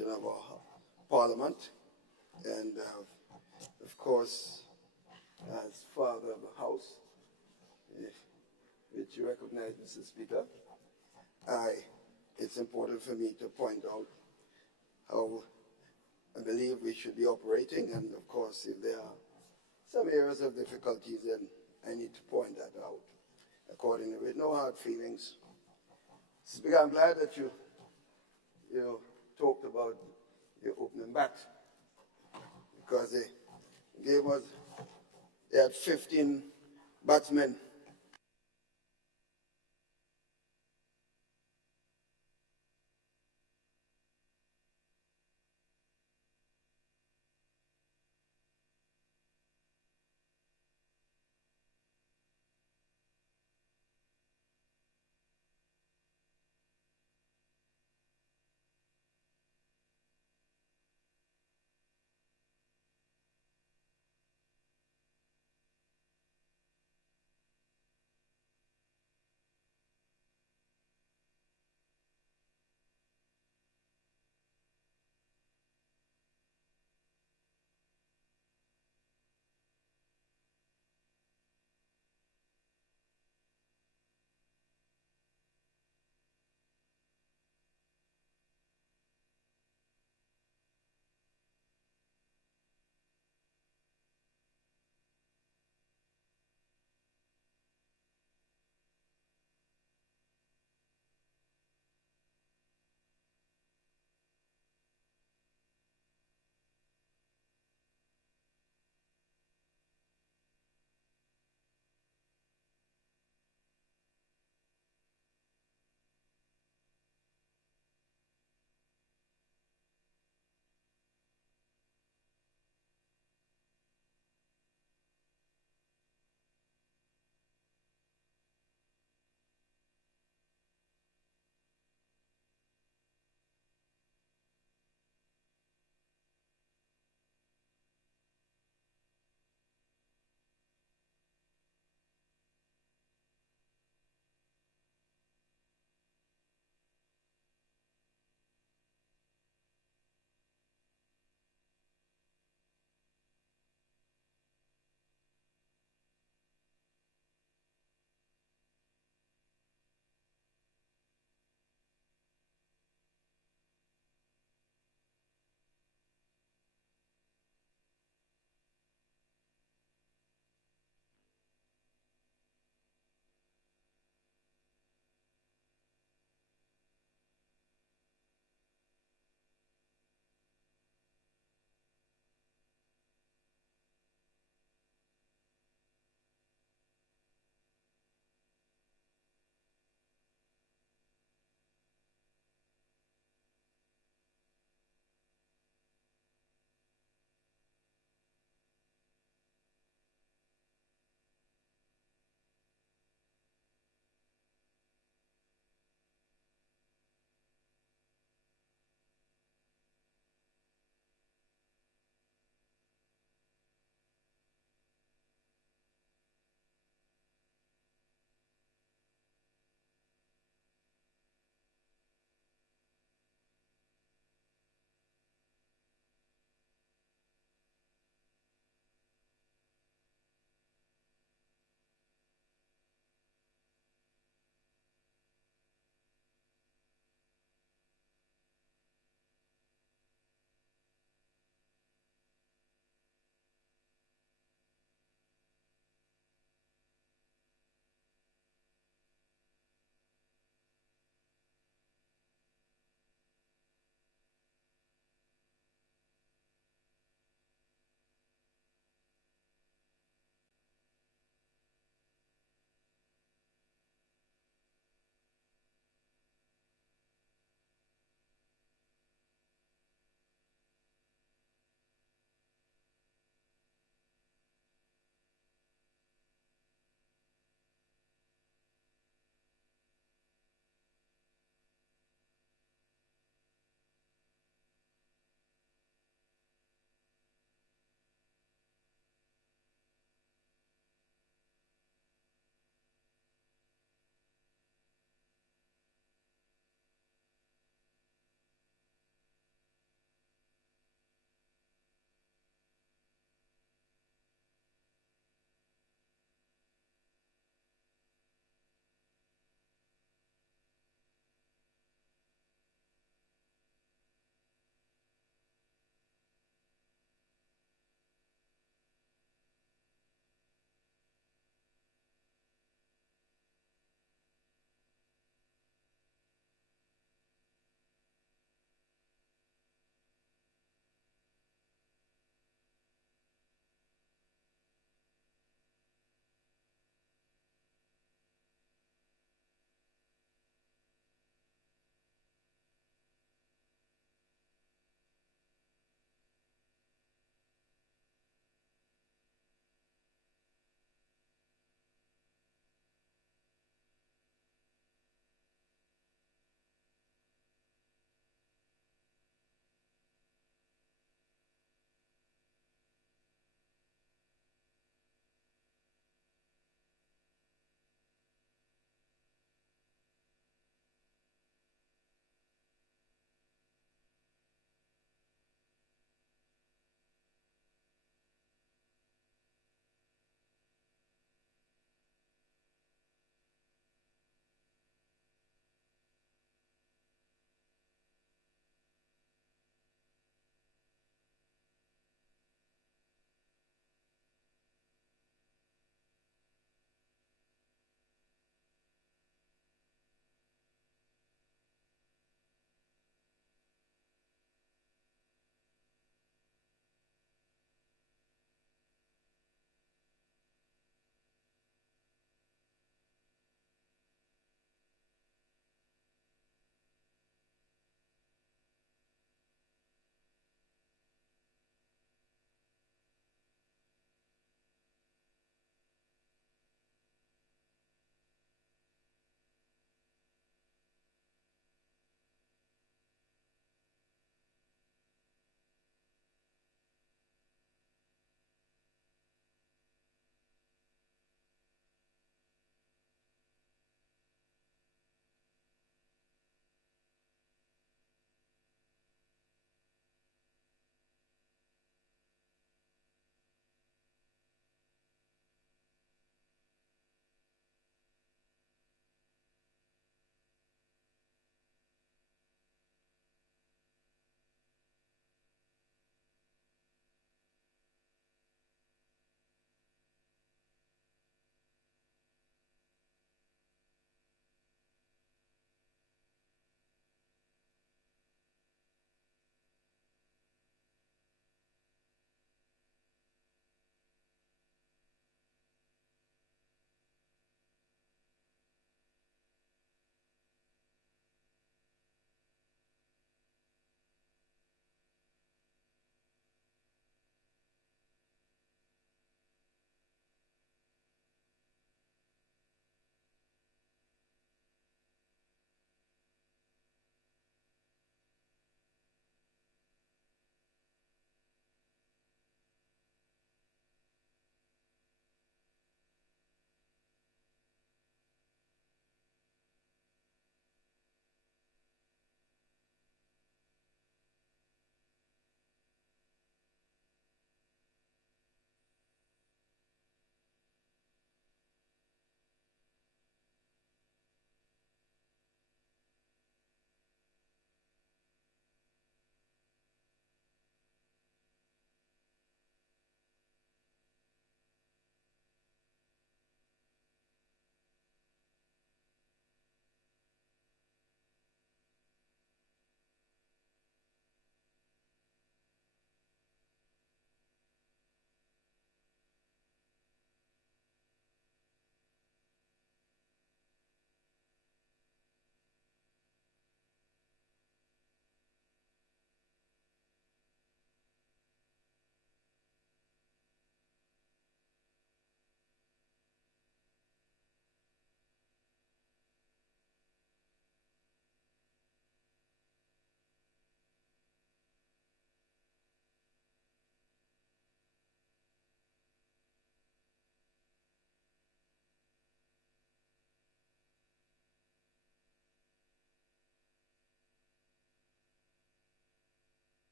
of our Parliament, and of course, as Father of the House, which you recognize, Mr. Speaker, it's important for me to point out how I believe we should be operating, and of course, if there are some areas of difficulties, then I need to point that out accordingly, with no hard feelings. Speaker, I'm glad that you talked about your opening bat, because the game was, they had 15 batsmen.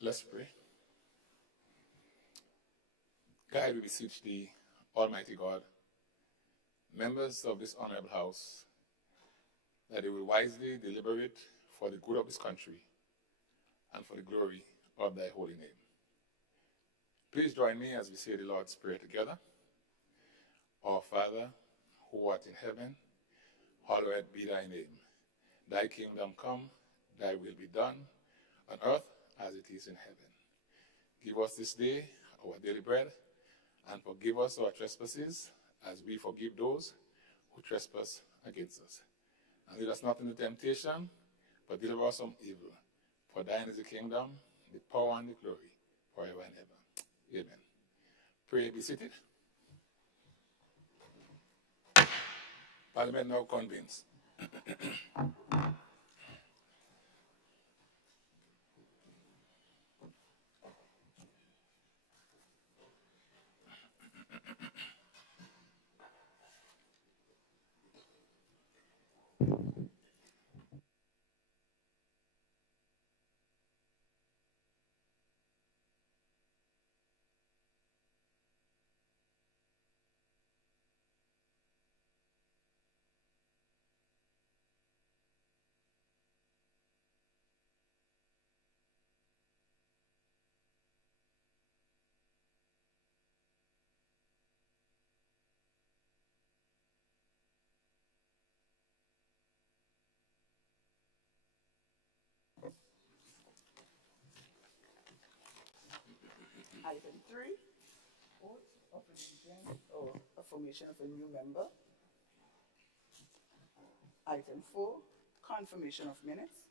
Let's pray. God, we beseech thee, Almighty God, members of this honorable house, that they will wisely deliberate for the good of this country and for the glory of thy holy name. Please join me as we say the Lord's Prayer together. Our Father, who art in heaven, hallowed be thy name. Thy kingdom come, thy will be done, on earth as it is in heaven. Give us this day our daily bread, and forgive us our trespasses, as we forgive those who trespass against us. And lead us not into temptation, but deliver us from evil. For thine is the kingdom, the power, and the glory, forever and ever. Amen. Pray, be seated. Parliament now convenes. Item 3, oath of allegiance or affirmation of a new member. Item 4, confirmation of minutes.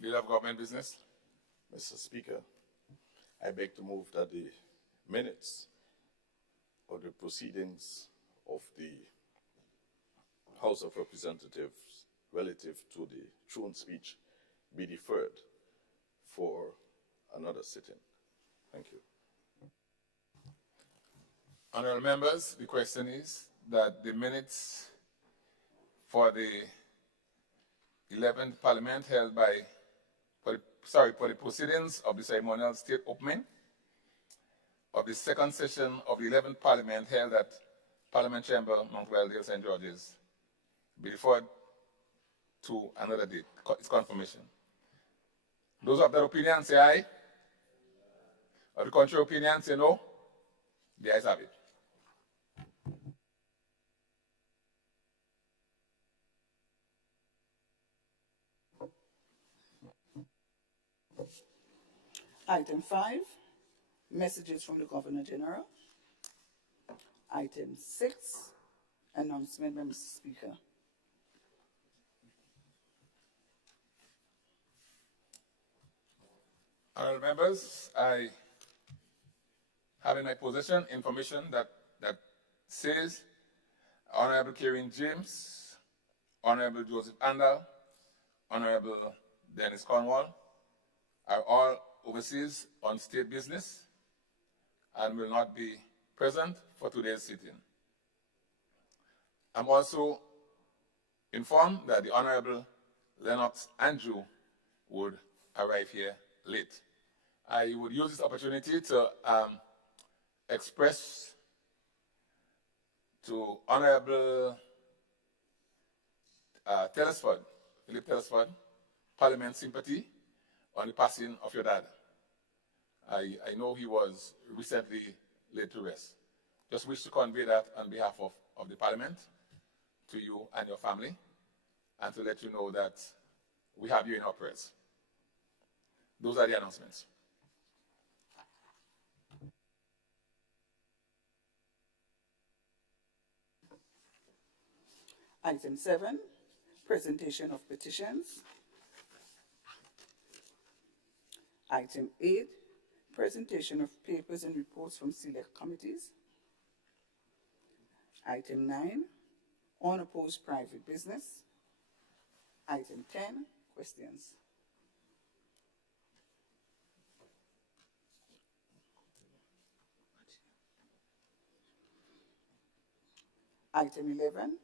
Leader of government business. Mr. Speaker, I beg to move that the minutes of the proceedings of the House of Representatives relative to the throne speech be deferred for another sitting. Thank you. Honorable members, the question is that the minutes for the 11th Parliament held by, for the proceedings of the ceremonial state opening of the second session of the 11th Parliament held at Parliament Chamber, Mount Weldale, St. George's, be deferred to another date. It's confirmation. Those of that opinion say aye. Of the contrary opinion say no. The ayes have it. Item 5, messages from the Governor General. Item 6, announcement by Mr. Speaker. Honorable members, I have in my possession information that says Honorable Karen James, Honorable Joseph Andal, Honorable Dennis Cornwall are all overseas on state business and will not be present for today's sitting. I'm also informed that the Honorable Lennox Andrew would arrive here late. I would use this opportunity to express to Honorable Philip Telesford, Parliament sympathy on the passing of your dad. I know he was recently laid to rest. Just wish to convey that on behalf of the Parliament to you and your family, and to let you know that we have you in our prayers. Those are the announcements. Item 7, presentation of petitions. Item 8, presentation of papers and reports from select committees. Item 9, unopposed private business. Item 10, questions. Item 11,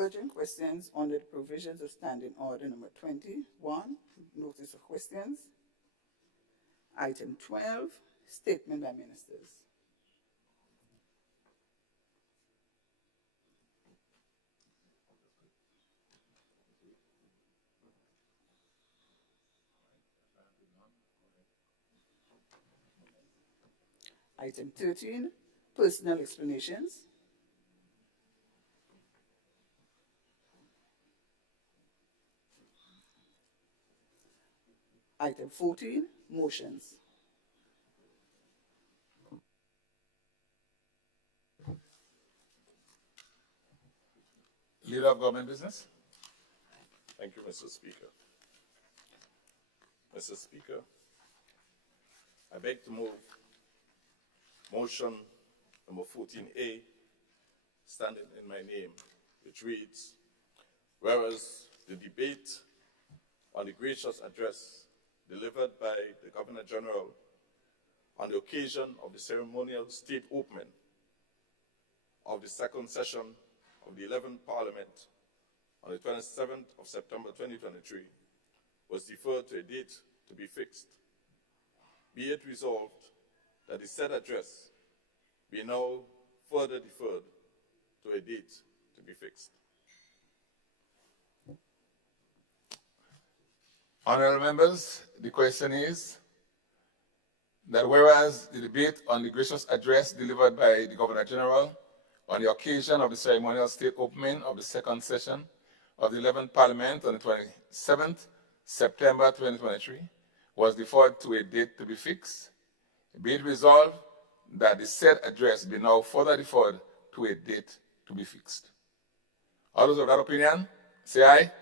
urgent questions under the provisions of Standing Order number 21, notice of questions. Item 12, statement by ministers. Item 13, personal explanations. Item 14, motions. Leader of Government Business. Thank you, Mr. Speaker. Mr. Speaker, I beg to move motion number 14A, standing in my name, which reads, whereas the debate on the gracious address delivered by the Governor General on the occasion of the ceremonial state opening of the second session of the 11th Parliament on the 27th of September 2023 was deferred to a date to be fixed. Be it resolved that the said address be now further deferred to a date to be fixed. Honorable members, the question is that whereas the debate on the gracious address delivered by the Governor General on the occasion of the ceremonial state opening of the second session of the 11th Parliament on the 27th September 2023 was deferred to a date to be fixed, be it resolved that the said address be now further deferred to a date to be fixed. All those of that opinion, say aye.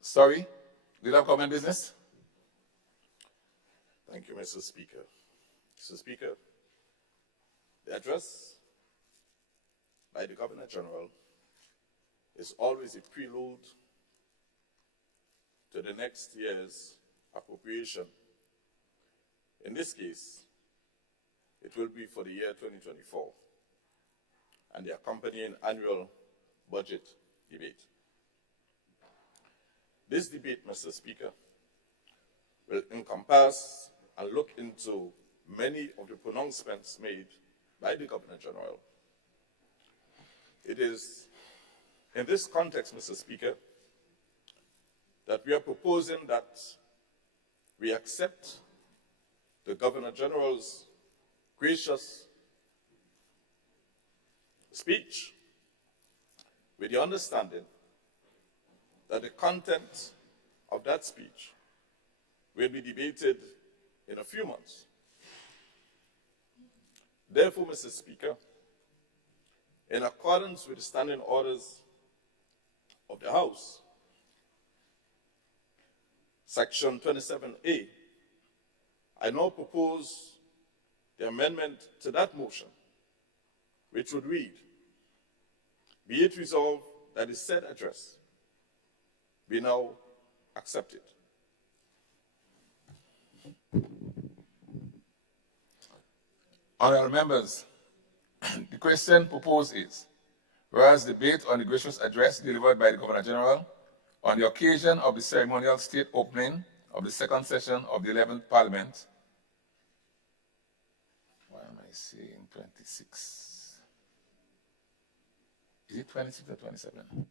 Sorry, Leader of Government Business. Thank you, Mr. Speaker. Mr. Speaker, the address by the Governor General is always a prelude to the next year's appropriation. In this case, it will be for the year 2024 and the accompanying annual budget debate. This debate, Mr. Speaker, will encompass and look into many of the pronouncements made by the Governor General. It is in this context, Mr. Speaker, that we are proposing that we accept the Governor General's gracious speech with the understanding that the content of that speech will be debated in a few months. Therefore, Mr. Speaker, in accordance with the standing orders of the House, Section 27A, I now propose the amendment to that motion, which would read, be it resolved that the said address be now accepted. Honorable members, the question proposed is, whereas the debate on the gracious address delivered by the Governor General on the occasion of the ceremonial state opening of the second session of the 11th Parliament, why am I saying 26? Is it 26 or 27?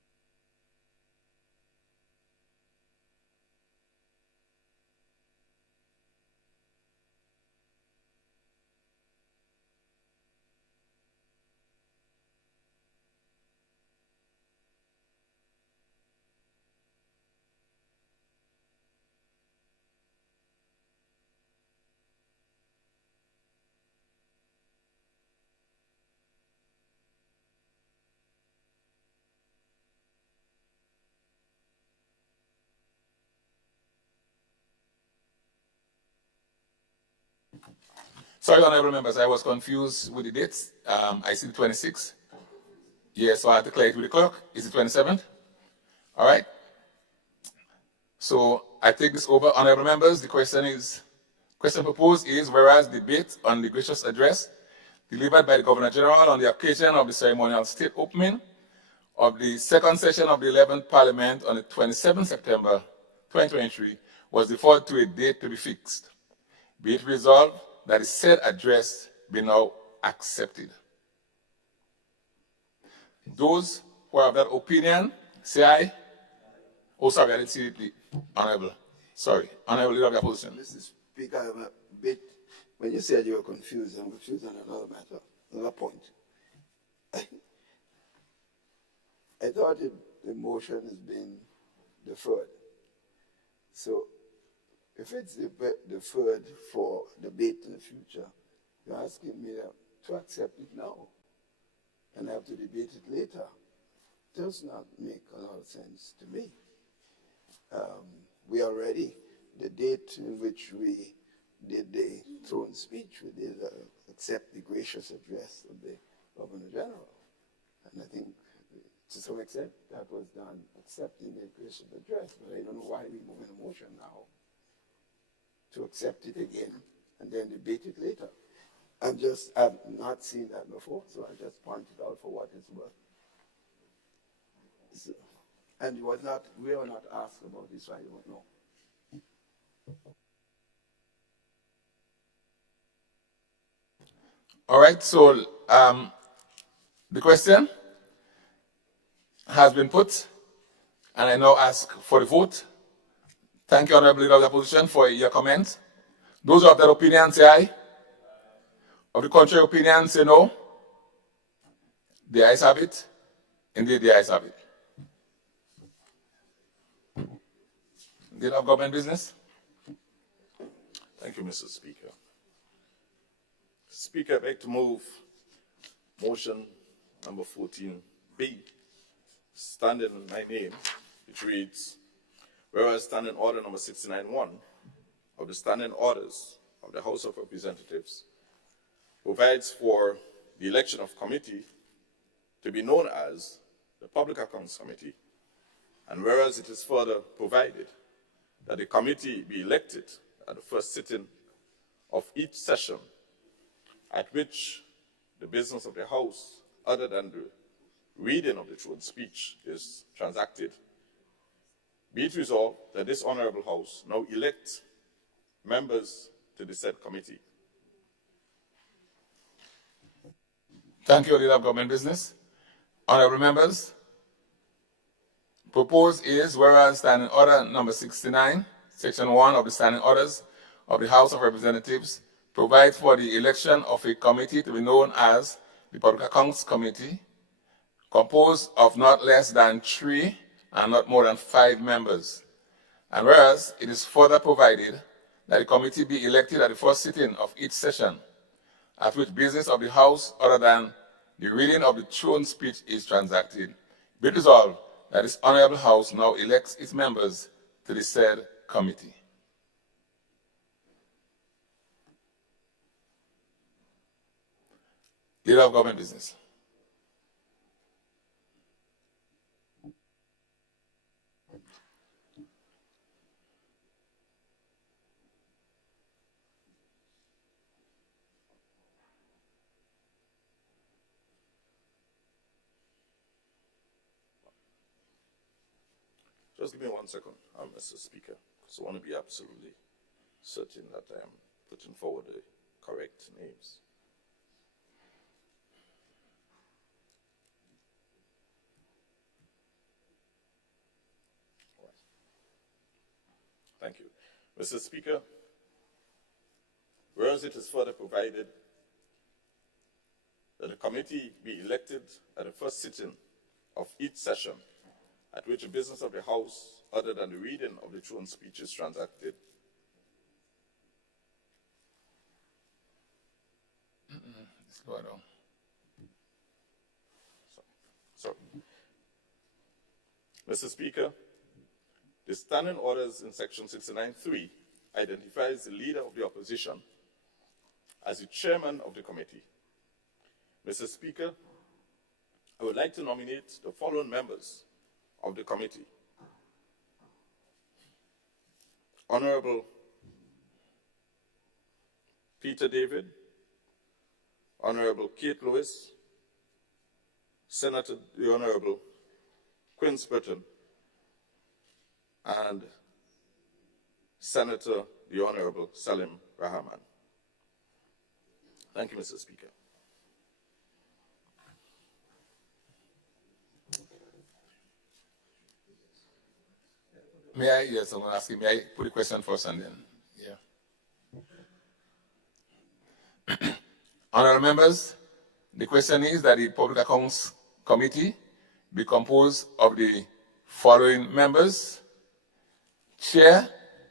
Sorry, honorable members, I was confused with the dates. I see the 26th. Yes, so I have to clear it with the clerk. Is it 27th? All right. So I take this over. Honorable members, the question is Question proposed is, whereas debate on the gracious address delivered by the Governor General on the occasion of the ceremonial state opening of the second session of the 11th Parliament on the 27th September 2023 was deferred to a date to be fixed. Be it resolved that the said address be now accepted. Those who are of that opinion, say aye. Oh, sorry, I didn't see the Honorable. Sorry, Honorable Leader of the Opposition. Mr. Speaker, I'm a bit, when you said you were confused, I'm confused on another matter, another point. I thought the motion has been deferred. So if it's deferred for debate in the future, you're asking me to accept it now and have to debate it later. Does not make a lot of sense to me. We are ready. The date in which we did the throne speech, we did accept the gracious address of the Governor General. And I think to some extent that was done accepting the gracious address, but I don't know why we're moving a motion now to accept it again and then debate it later. I've not seen that before, so I just pointed out for what it's worth. So, and we were not asked about this, so I don't know. All right, so the question has been put, and I now ask for the vote. Thank you, Honorable Leader of the Opposition, for your comments. Those of that opinion say aye. Of the contrary opinion say no. The ayes have it. Indeed, the ayes have it. Leader of Government Business. Thank you, Mr. Speaker. Speaker, I beg to move motion number 14B, standing in my name, which reads, whereas standing order number 69-1 of the standing orders of the House of Representatives provides for the election of committee to be known as the Public Accounts Committee, and whereas it is further provided that the committee be elected at the first sitting of each session at which the business of the House, other than the reading of the throne speech, is transacted, be it resolved that this Honorable House now elect members to the said committee. Thank you, Leader of Government Business. Honorable members, proposed is, whereas standing order number 69, section 1 of the standing orders of the House of Representatives provides for the election of a committee to be known as the Public Accounts Committee, composed of not less than 3 and not more than 5 members. And whereas it is further provided that the committee be elected at the first sitting of each session, at which business of the House other than the reading of the throne speech is transacted, be it resolved that this Honorable House now elects its members to the said committee. Leader of Government Business. Just give me 1 second, Mr. Speaker, because I want to be absolutely certain that I am putting forward the correct names. All right. Thank you. Mr. Speaker, whereas it is further provided that the committee be elected at the first sitting of each session at which the business of the House, other than the reading of the throne speech, is transacted. Slow down. Sorry. Mr. Speaker, the standing orders in section 69(3) identifies the leader of the opposition as the chairman of the committee. Mr. Speaker, I would like to nominate the following members of the committee: Honorable Peter David, Honorable Kate Lewis, Senator the Honorable Quince Britton, and Senator the Honorable Salim Rahman. Thank you, Mr. Speaker. May I, yes, I'm asking, may I put a question first and then, yeah. Honorable members, the question is that the Public Accounts Committee be composed of the following members: Chair,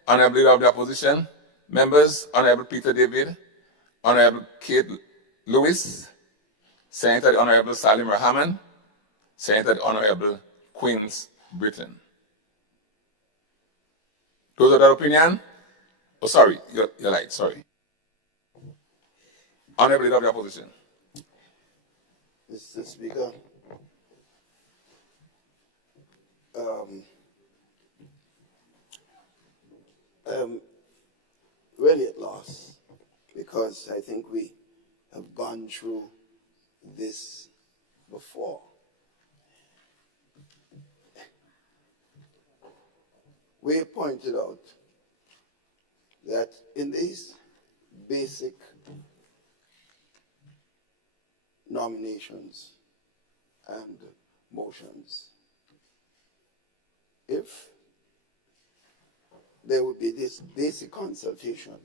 Honorable Leader of the Opposition, members, Honorable Peter David, Honorable Kate Lewis, Senator the Honorable Salim Rahman, Senator the Honorable Quince Britton. Those are their opinion? Oh, sorry, you're right, sorry. Honorable Leader of the Opposition. Mr. Speaker, I'm really at loss because I think we have gone through this before. We pointed out that in these basic nominations and motions, if there would be this basic consultation,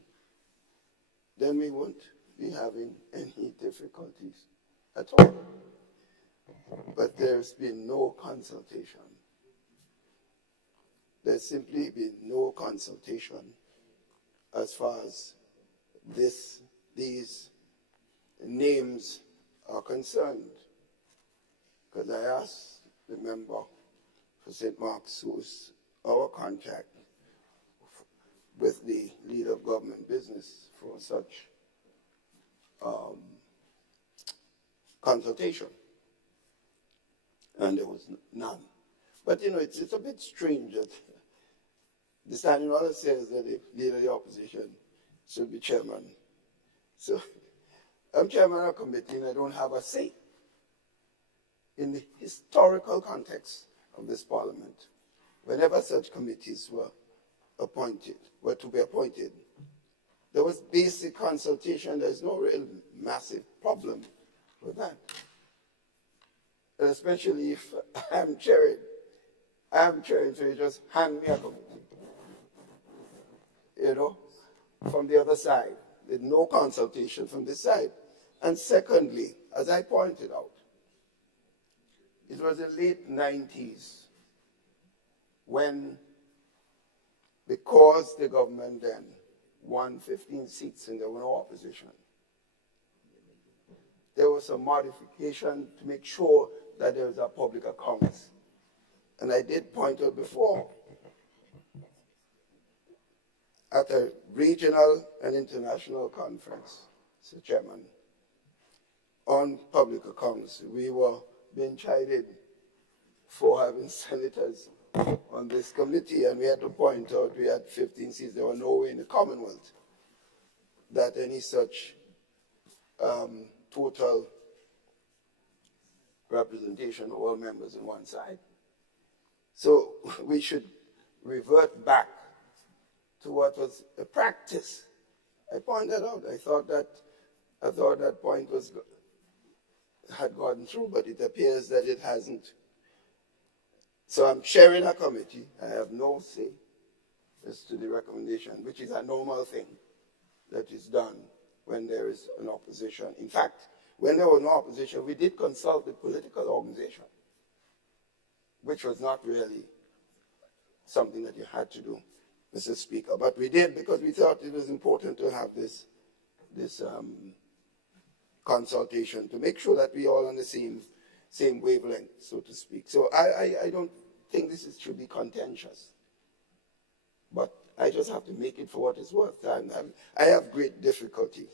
then we won't be having any difficulties at all. But there's been no consultation. There's simply been no consultation as far as these names are concerned. Because I asked the member for St. Mark's, who's our contact with the leader of government business, for such consultation. And there was none. But you know, it's a bit strange that the standing order says that the leader of the opposition should be chairman. So I'm chairman of a committee and I don't have a say in the historical context of this parliament. Whenever such committees were to be appointed, there was basic consultation. There's no real massive problem with that. And especially if I'm chairing, so you just hand me a committee. You know, from the other side. There's no consultation from this side. And secondly, as I pointed out, it was the late 90s when, because the government then won 15 seats and there were no opposition, there was a modification to make sure that there was a public accounts. And I did point out before, at a regional and international conference, Mr. Chairman, on public accounts, we were being chided for having senators on this committee, and we had to point out we had 15 seats. There were no way in the Commonwealth that any such total representation of all members on one side. So we should revert back to what was a practice. I pointed out. I thought that point had gone through, but it appears that it hasn't. So I'm chairing a committee. I have no say as to the recommendation, which is a normal thing that is done when there is an opposition. In fact, when there was no opposition, we did consult the political organization, which was not really something that you had to do, Mr. Speaker. But we did because we thought it was important to have this consultation to make sure that we all on the same wavelength, so to speak. So I don't think this should be contentious. But I just have to make it for what it's worth. I have great difficulty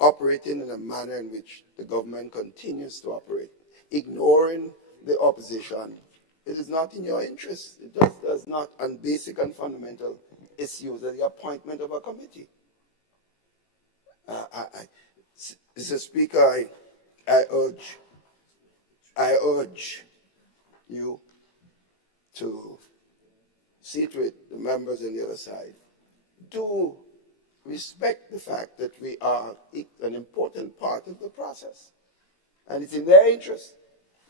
operating in a manner in which the government continues to operate, ignoring the opposition. It is not in your interest. It just does not on basic and fundamental issues of the appointment of a committee. Mr. Speaker, I urge you to see to it, the members on the other side, do respect the fact that we are an important part of the process. And it's in their interest.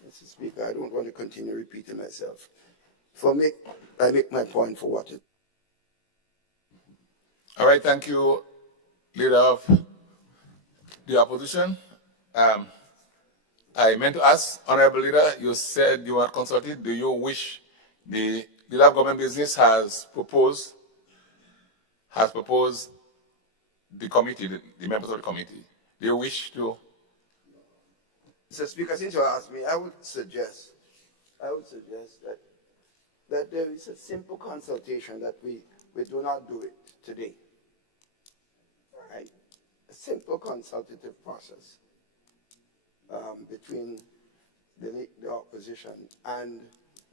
Mr. Speaker, I don't want to continue repeating myself. I make my point for what it. All right, thank you, Leader of the Opposition. I meant to ask, Honorable Leader, you said you were consulted. Do you wish the Leader of Government Business has proposed the committee, the members of the committee? Do you wish to? Mr. Speaker, since you asked me, I would suggest that there is a simple consultation that we do not do it today. All right? A simple consultative process between the opposition and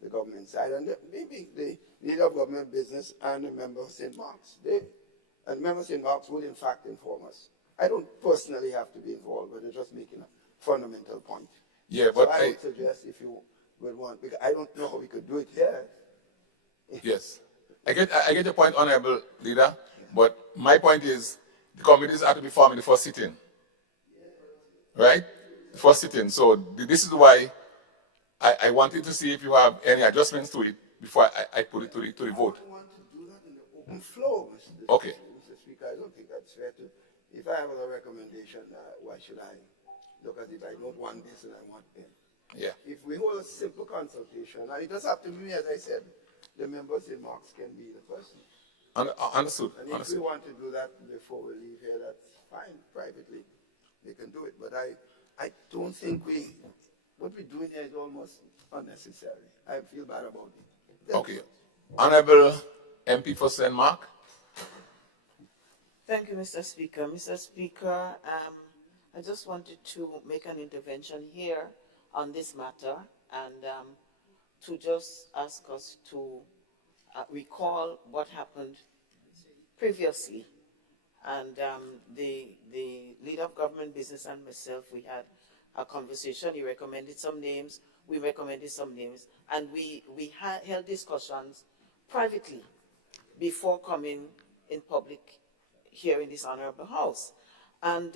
the government side, and maybe the Leader of Government Business and the member of St. Mark's. And member of St. Mark's would in fact inform us. I don't personally have to be involved, but I'm just making a fundamental point. Yeah, but so I would suggest if you would want, because I don't know how we could do it here. Yes, I get your point, Honorable Leader, but my point is the committees have to be formed in the first sitting, right? The first sitting. So this is why I wanted to see if you have any adjustments to it before I put it to the vote. I don't want to do that in the open floor, Mr. Okay. Mr. Speaker. I don't think that's fair to. If I have a recommendation, why should I look as if I don't want this and I want them? Yeah. If we hold a simple consultation, and it does have to be, as I said, the members in Marks can be the person. Understood. And if we want to do that before we leave here, that's fine. Privately, they can do it. But I don't think what we're doing here is almost unnecessary. I feel bad about it. Okay. Honorable MP for St. Mark. Thank you, Mr. Speaker. Mr. Speaker, I just wanted to make an intervention here on this matter and to just ask us to recall what happened previously. And the Leader of Government Business and myself, we had a conversation. He recommended some names. We recommended some names. And we held discussions privately before coming in public here in this honorable house. And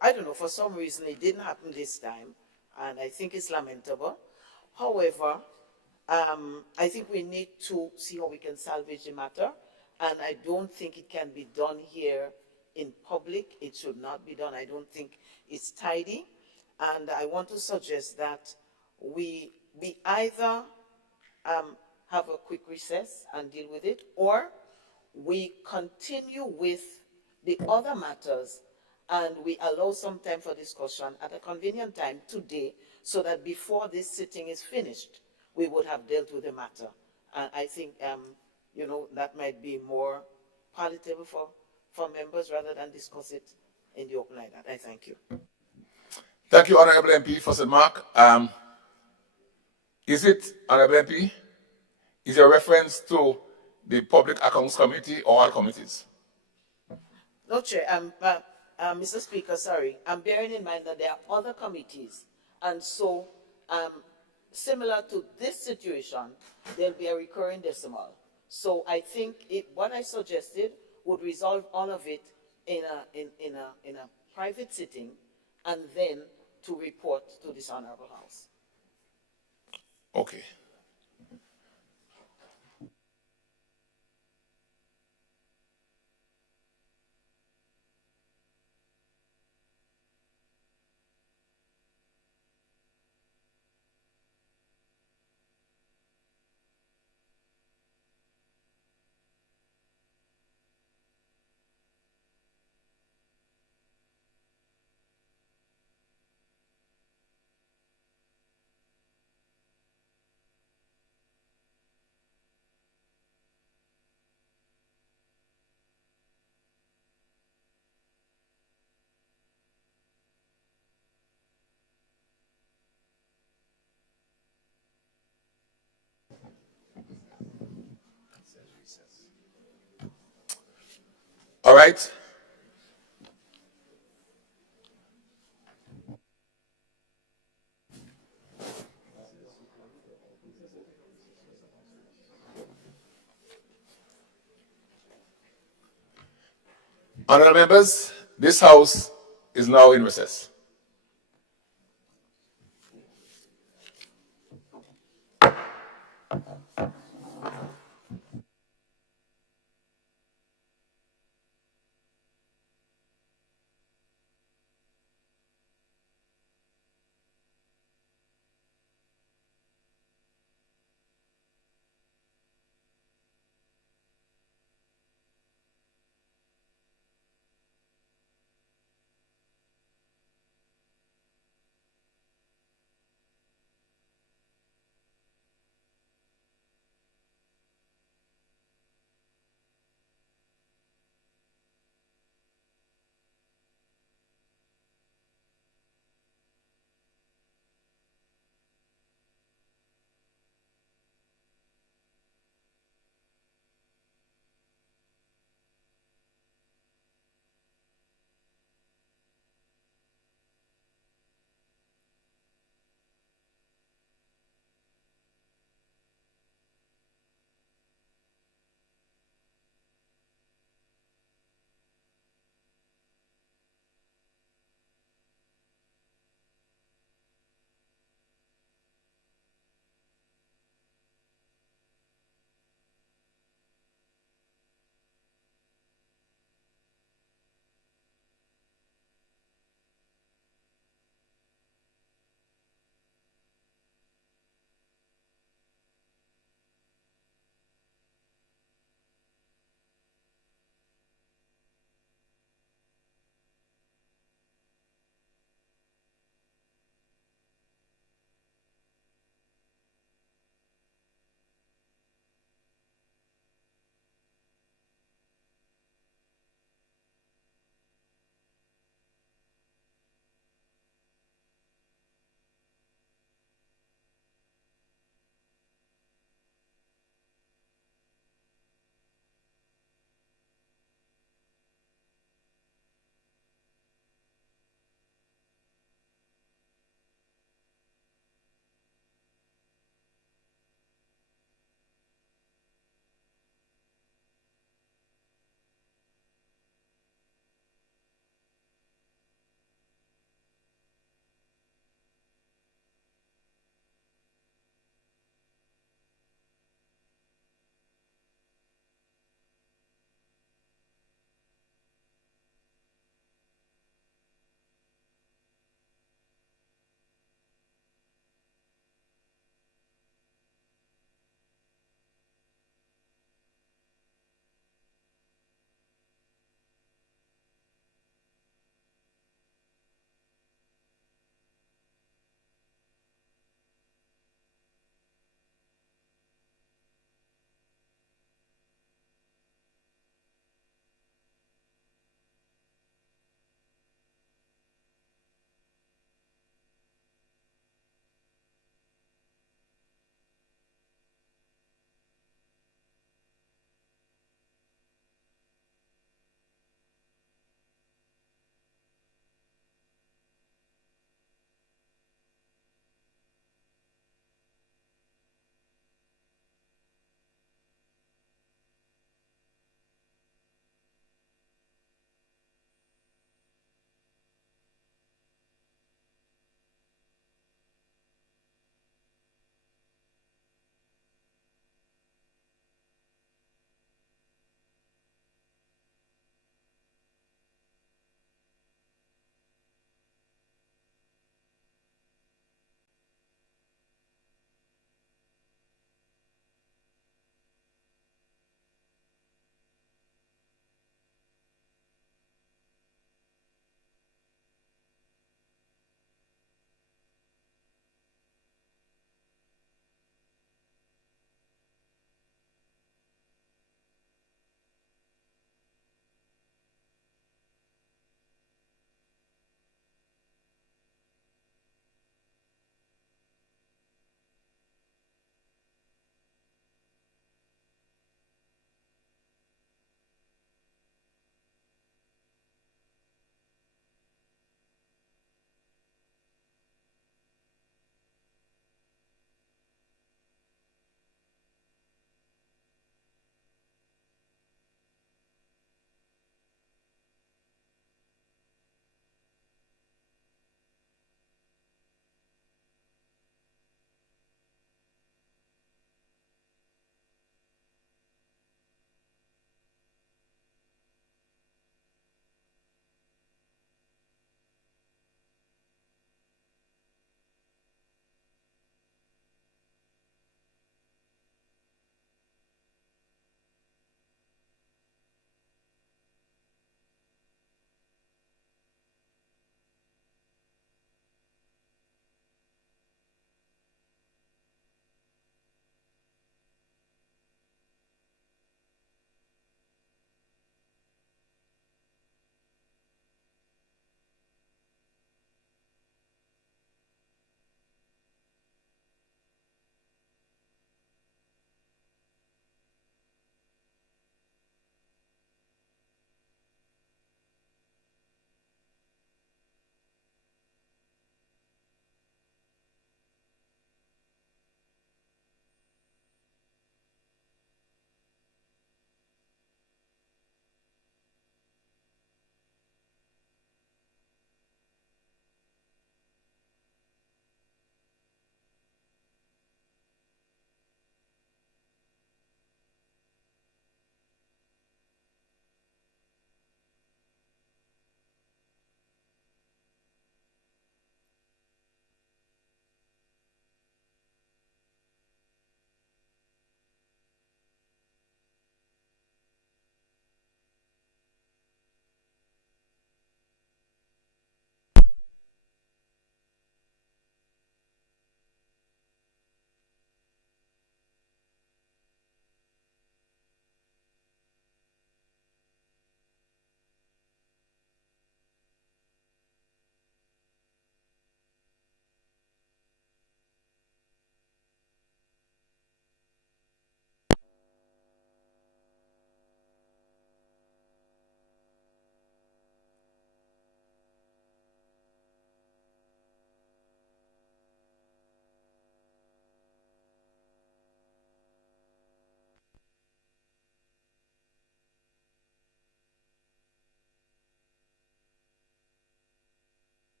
I don't know, for some reason it didn't happen this time, and I think it's lamentable. However, I think we need to see how we can salvage the matter, and I don't think it can be done here in public. It should not be done. I don't think it's tidy, and I want to suggest that we either have a quick recess and deal with it, or we continue with the other matters and we allow some time for discussion at a convenient time today so that before this sitting is finished, we would have dealt with the matter. And I think, you know, that might be more palatable for members rather than discuss it in the open like that. I thank you. Thank you, Honorable MP for St. Mark. Is it, Honorable MP, is your reference to the Public Accounts Committee or all committees? No, Chair. Mr. Speaker, sorry. I'm bearing in mind that there are other committees. And so, similar to this situation, there'll be a recurring decimal. So I think what I suggested would resolve all of it in a private sitting and then to report to this honorable house. Okay. All right. Honorable members, this House is now in recess.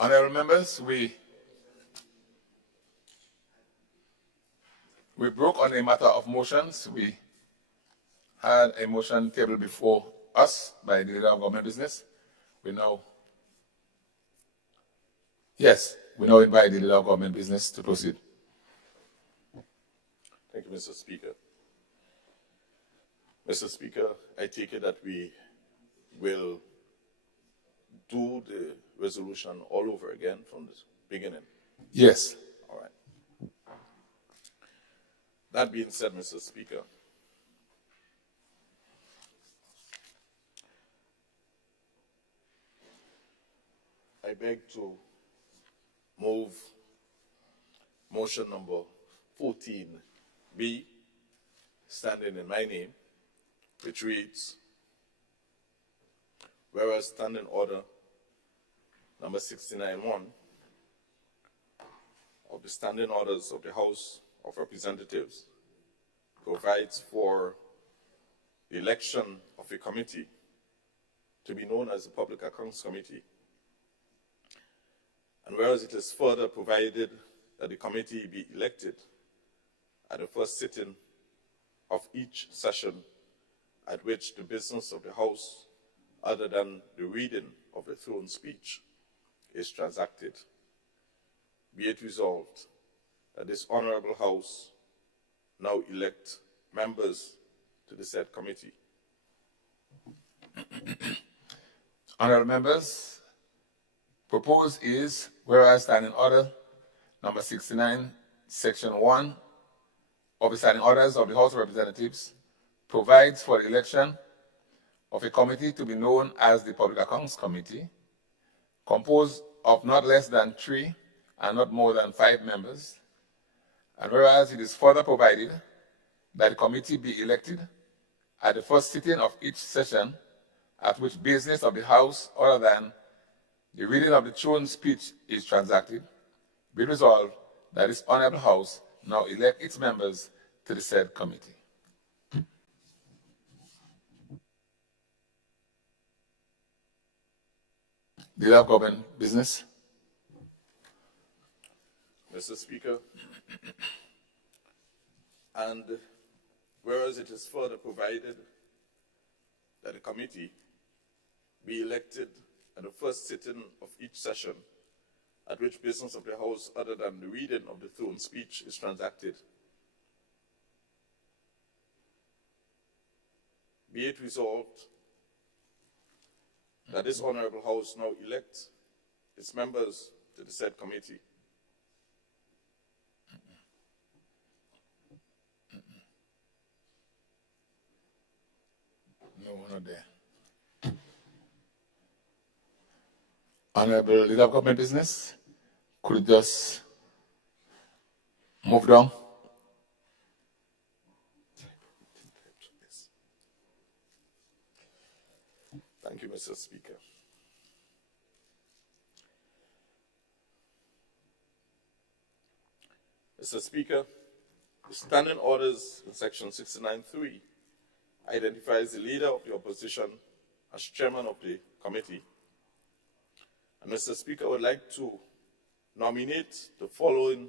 Honorable members, we broke on a matter of motions. We had a motion tabled before us by the leader of government business. We now invite the leader of government business to proceed. Thank you, Mr. Speaker. Mr. Speaker, I take it that we will do the resolution all over again from the beginning. Yes. All right. That being said, Mr. Speaker, I beg to move motion number 14B, standing in my name, which reads, whereas standing order number 69-1 of the standing orders of the House of Representatives provides for the election of a committee to be known as the Public Accounts Committee. And whereas it is further provided that the committee be elected at the first sitting of each session at which the business of the House, other than the reading of the throne speech, is transacted, be it resolved that this Honorable House now elect members to the said committee. Honorable members, proposed is, whereas standing order number 69, section 1 of the standing orders of the House of Representatives provides for the election of a committee to be known as the Public Accounts Committee, composed of not less than 3 and not more than 5 members. And whereas it is further provided that the committee be elected at the first sitting of each session at which business of the House other than the reading of the throne speech is transacted, be resolved that this Honorable House now elect its members to the said committee. Leader of Government Business. Mr. Speaker, and whereas it is further provided that the committee be elected at the first sitting of each session at which business of the House other than the reading of the throne speech is transacted, be it resolved that this Honorable House now elect its members to the said committee. No one not there. Honorable Leader of Government Business, could you just move down? Thank you, Mr. Speaker. Mr. Speaker, the standing orders in section 69(3) identifies the leader of the opposition as chairman of the committee. And Mr. Speaker, I would like to nominate the following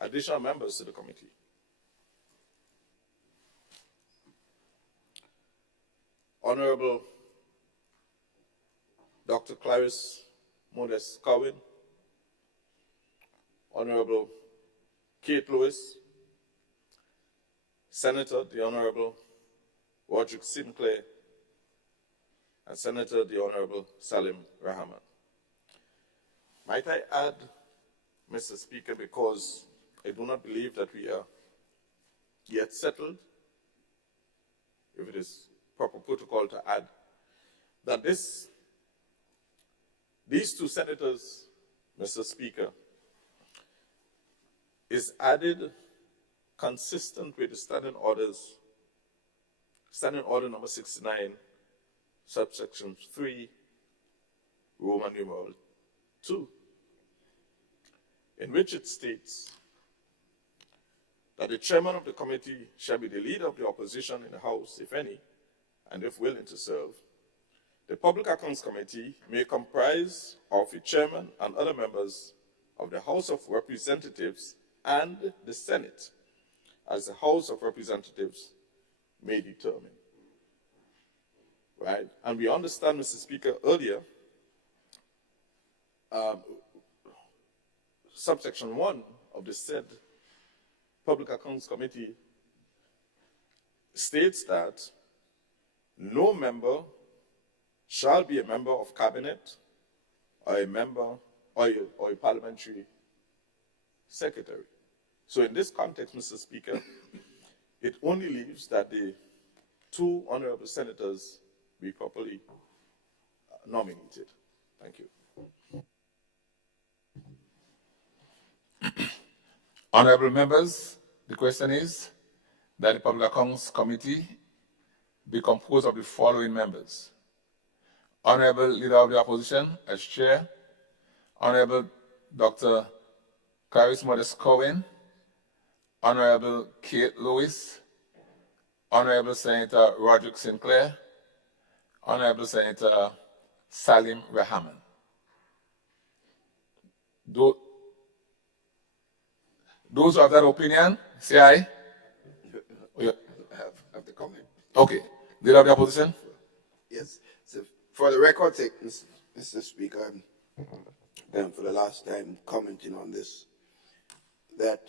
additional members to the committee. Honorable Dr. Clarice Modest Cowan, Honorable Kate Lewis, Senator the Honorable Roderick Sinclair, and Senator the Honorable Salim Rahman. Might I add, Mr. Speaker, because I do not believe that we are yet settled, if it is proper protocol to add, that these two senators, Mr. Speaker, is added consistent with the standing orders, standing order number 69, subsection 3, Roman numeral 2, in which it states that the chairman of the committee shall be the leader of the opposition in the House, if any, and if willing to serve. The Public Accounts Committee may comprise of a chairman and other members of the House of Representatives and the Senate, as the House of Representatives may determine. Right? And we understand, Mr. Speaker, earlier, subsection 1 of the said Public Accounts Committee states that no member shall be a member of cabinet or a member or a parliamentary secretary. So in this context, Mr. Speaker, it only leaves that the two honorable senators be properly nominated. Thank you. Honorable members, the question is that the Public Accounts Committee be composed of the following members: Honorable Leader of the Opposition as Chair, Honorable Dr. Caris Modest Cohen, Honorable Kate Lewis, Honorable Senator Roderick Sinclair, Honorable Senator Salim Rahman. Those who have that opinion, say aye. Have the comment. Okay. Leader of the Opposition? Yes. So for the record's sake, Mr. Speaker, and for the last time commenting on this, that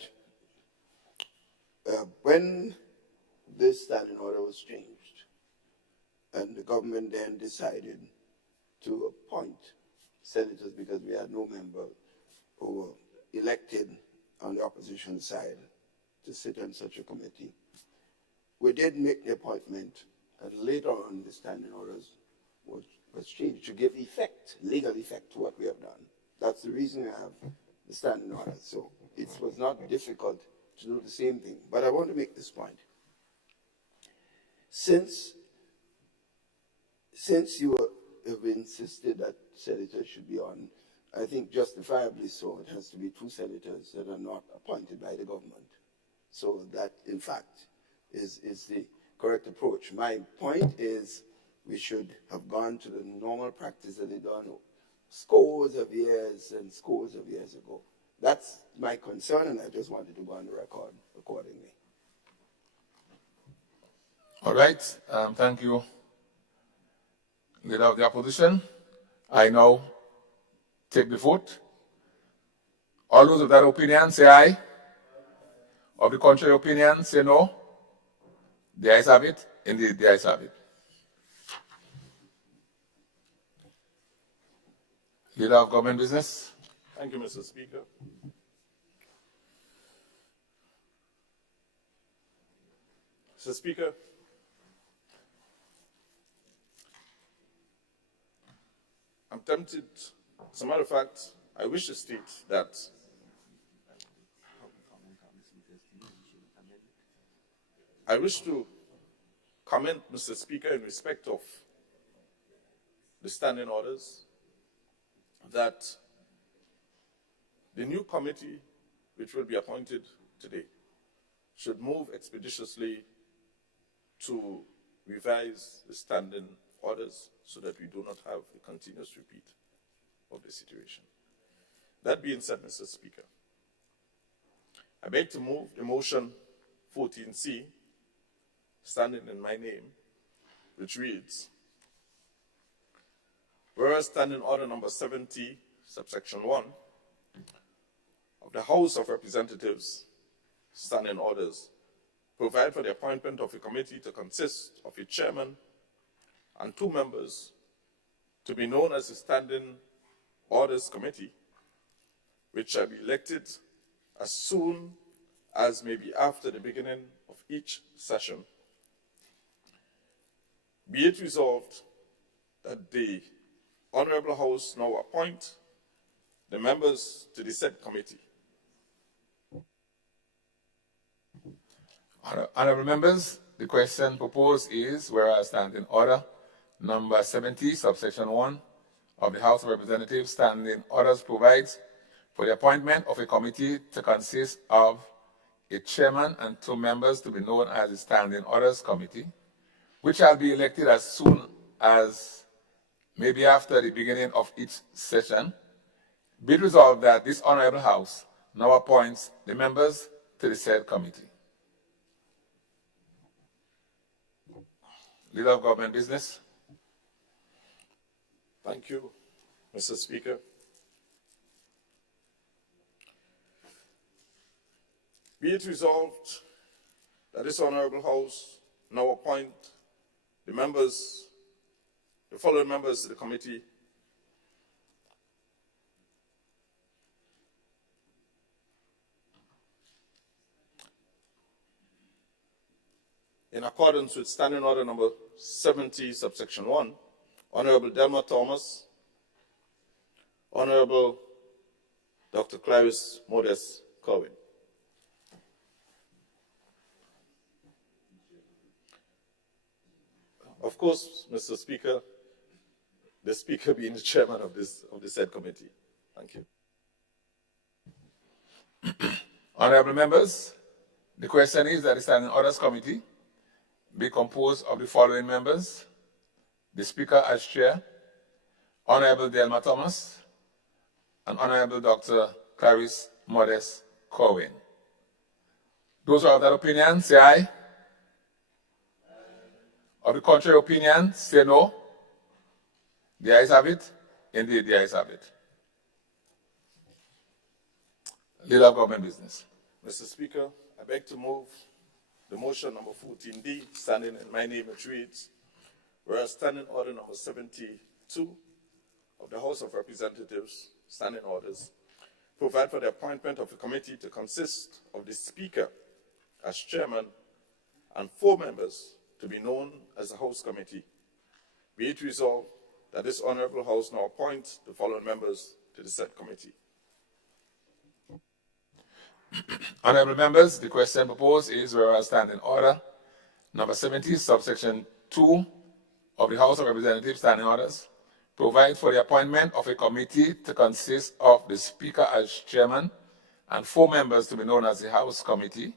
when this standing order was changed, and the government then decided to appoint senators because we had no member who were elected on the opposition side to sit on such a committee, we did make the appointment, and later on the standing orders was changed to give effect, legal effect to what we have done. That's the reason we have the standing orders. So it was not difficult to do the same thing. But I want to make this point. Since you have insisted that senators should be on, I think justifiably so, it has to be two senators that are not appointed by the government. So that, in fact, is the correct approach. My point is we should have gone to the normal practice that they done scores of years and scores of years ago. That's my concern, and I just wanted to go on the record accordingly. All right. Thank you, Leader of the Opposition. I now take the vote. All those of that opinion, say aye. Of the contrary opinion, say no. The ayes have it. Indeed, the ayes have it. Leader of Government Business. Thank you, Mr. Speaker. Mr. Speaker, I'm tempted, as a matter of fact, I wish to state that I wish to comment, Mr. Speaker, in respect of the standing orders, that the new committee, which will be appointed today, should move expeditiously to revise the standing orders so that we do not have a continuous repeat of the situation. That being said, Mr. Speaker, I beg to move the motion 14C, standing in my name, which reads, whereas standing order number 70, subsection 1, of the House of Representatives, standing orders, provide for the appointment of a committee to consist of a chairman and two members to be known as the Standing Orders Committee, which shall be elected as soon as may be after the beginning of each session. Be it resolved that the Honorable House now appoint the members to the said committee. Honorable members, the question proposed is, whereas standing order number 70, subsection 1 of the House of Representatives, standing orders provides for the appointment of a committee to consist of a chairman and two members to be known as the Standing Orders Committee, which shall be elected as soon as maybe after the beginning of each session, be it resolved that this Honorable House now appoints the members to the said committee. Leader of Government Business. Thank you, Mr. Speaker. Be it resolved that this Honorable House now appoint the following members to the committee. In accordance with Standing Order number 70, subsection 1, Honorable Delma Thomas, Honorable Dr. Clarice Modest Cohen. Of course, Mr. Speaker, the Speaker being the chairman of the said committee. Thank you. Honorable members, the question is that the Standing Orders Committee be composed of the following members: the Speaker as Chair, Honorable Delma Thomas, and Honorable Dr. Clarice Modest Cohen. Those who are of that opinion, say aye. Of the contrary opinion, say no. The ayes have it. Indeed, the ayes have it. Leader of Government Business. Mr. Speaker, I beg to move the motion number 14D, standing in my name, it reads, whereas Standing Order number 72 of the House of Representatives, Standing Orders, provide for the appointment of a committee to consist of the Speaker as chairman and 4 members to be known as the House Committee. Be it resolved that this Honorable House now appoints the following members to the said committee. Honorable members, the question proposed is whereas Standing Order number 70, subsection 2 of the House of Representatives Standing Orders provide for the appointment of a committee to consist of the Speaker as chairman and 4 members to be known as the House Committee.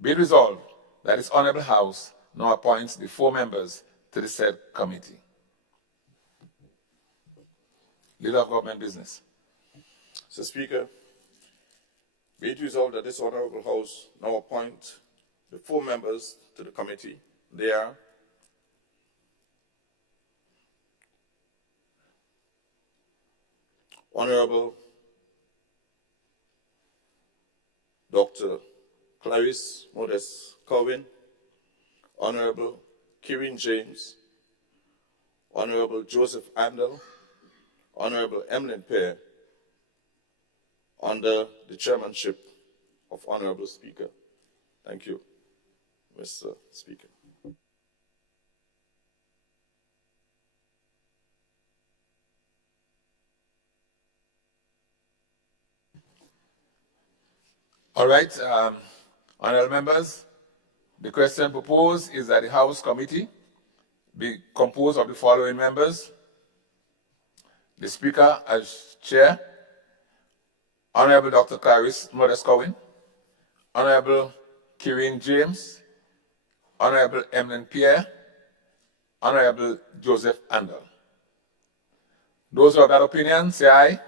Be it resolved that this Honorable House now appoints the 4 members to the said committee. Leader of Government Business. Mr. Speaker, be it resolved that this Honorable House now appoint the 4 members to the committee. They are Honorable Dr. Clarice Modest Cohen, Honorable Kirin James, Honorable Joseph Andel, Honorable Emlyn Pear, under the chairmanship of Honorable Speaker. Thank you, Mr. Speaker. All right, honorable members, the question proposed is that the House Committee be composed of the following members: the Speaker as Chair, Honorable Dr. Clarice Modest Cohen, Honorable Kirin James, Honorable Emlyn Pierre, Honorable Joseph Andel. Those who have that opinion, say aye.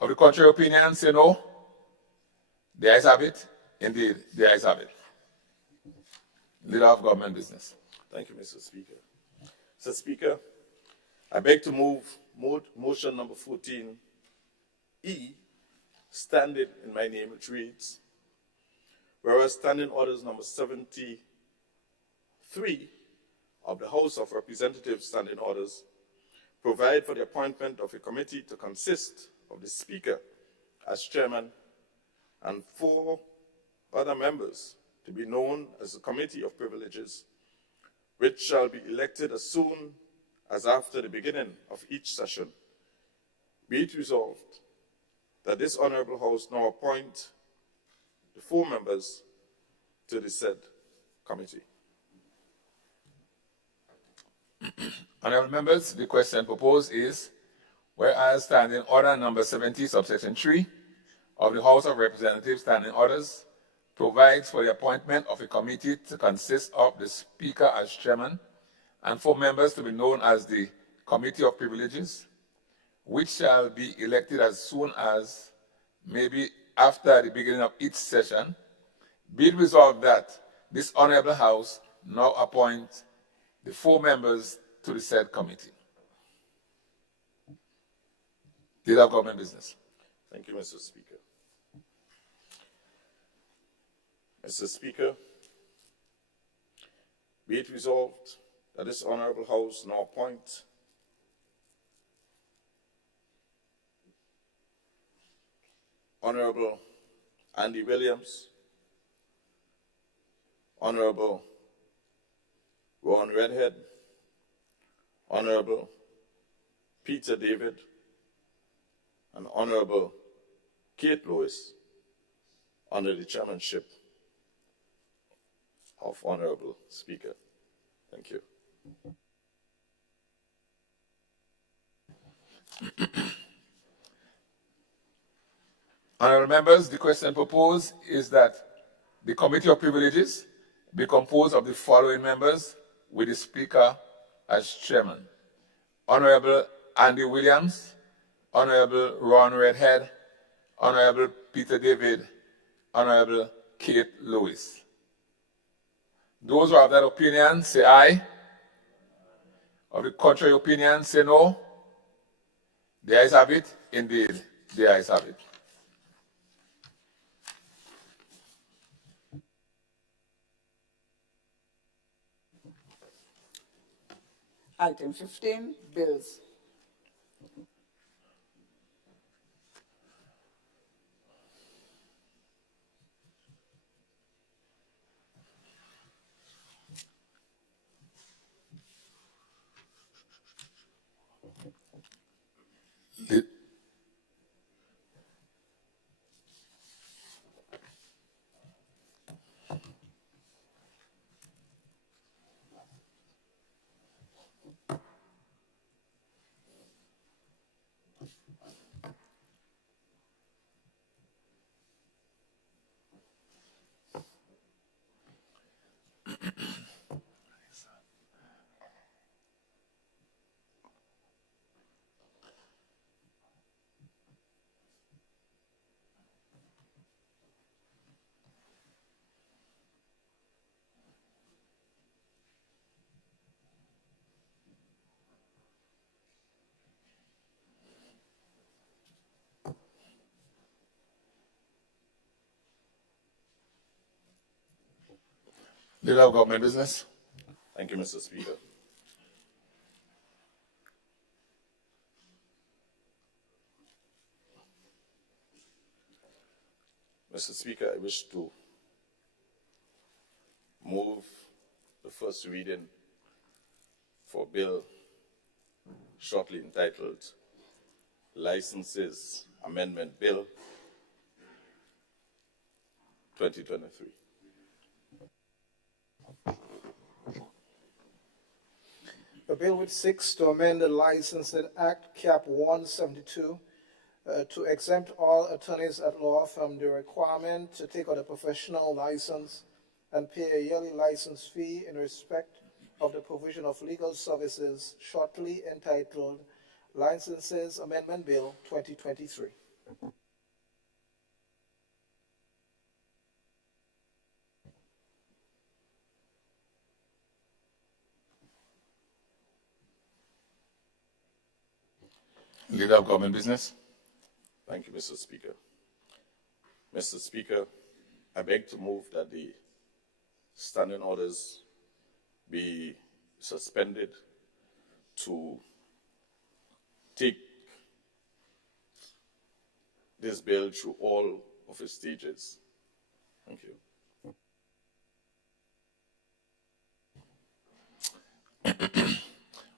Of the contrary opinion, say no. The ayes have it. Indeed, the ayes have it. Leader of Government Business. Thank you, Mr. Speaker. Mr. Speaker, I beg to move motion number 14E, standing in my name, which reads, whereas Standing Orders number 73 of the House of Representatives Standing Orders provide for the appointment of a committee to consist of the Speaker as chairman and 4 other members to be known as the Committee of Privileges, which shall be elected as soon as after the beginning of each session. Be it resolved that this Honorable House now appoint the 4 members to the said committee. Honorable members, the question proposed is, whereas Standing Order number 70, subsection 3 of the House of Representatives Standing Orders provides for the appointment of a committee to consist of the Speaker as chairman and 4 members to be known as the Committee of Privileges, which shall be elected as soon as, maybe after the beginning of each session. Be it resolved that this Honorable House now appoint the 4 members to the said committee. Leader of Government Business. Thank you, Mr. Speaker. Mr. Speaker, be it resolved that this Honorable House now appoint Honorable Andy Williams, Honorable Ron Redhead, Honorable Peter David, and Honorable Kate Lewis under the chairmanship of Honorable Speaker. Thank you. Honorable members, the question proposed is that the Committee of Privileges be composed of the following members, with the Speaker as chairman: Honorable Andy Williams, Honorable Ron Redhead, Honorable Peter David, Honorable Kate Lewis. Those who have that opinion, say aye. Of the contrary opinion, say no. The ayes have it. Indeed, the ayes have it. Item 15, bills. Leader of Government Business. Thank you, Mr. Speaker. Mr. Speaker, I wish to move the first reading for bill shortly entitled Licenses Amendment Bill 2023. A bill which seeks to amend the Licensing Act, Cap 172, to exempt all attorneys at law from the requirement to take out a professional license and pay a yearly license fee in respect of the provision of legal services, shortly entitled Licenses Amendment Bill 2023. Leader of Government Business. Thank you, Mr. Speaker. Mr. Speaker, I beg to move that the standing orders be suspended to take this bill through all of its stages. Thank you.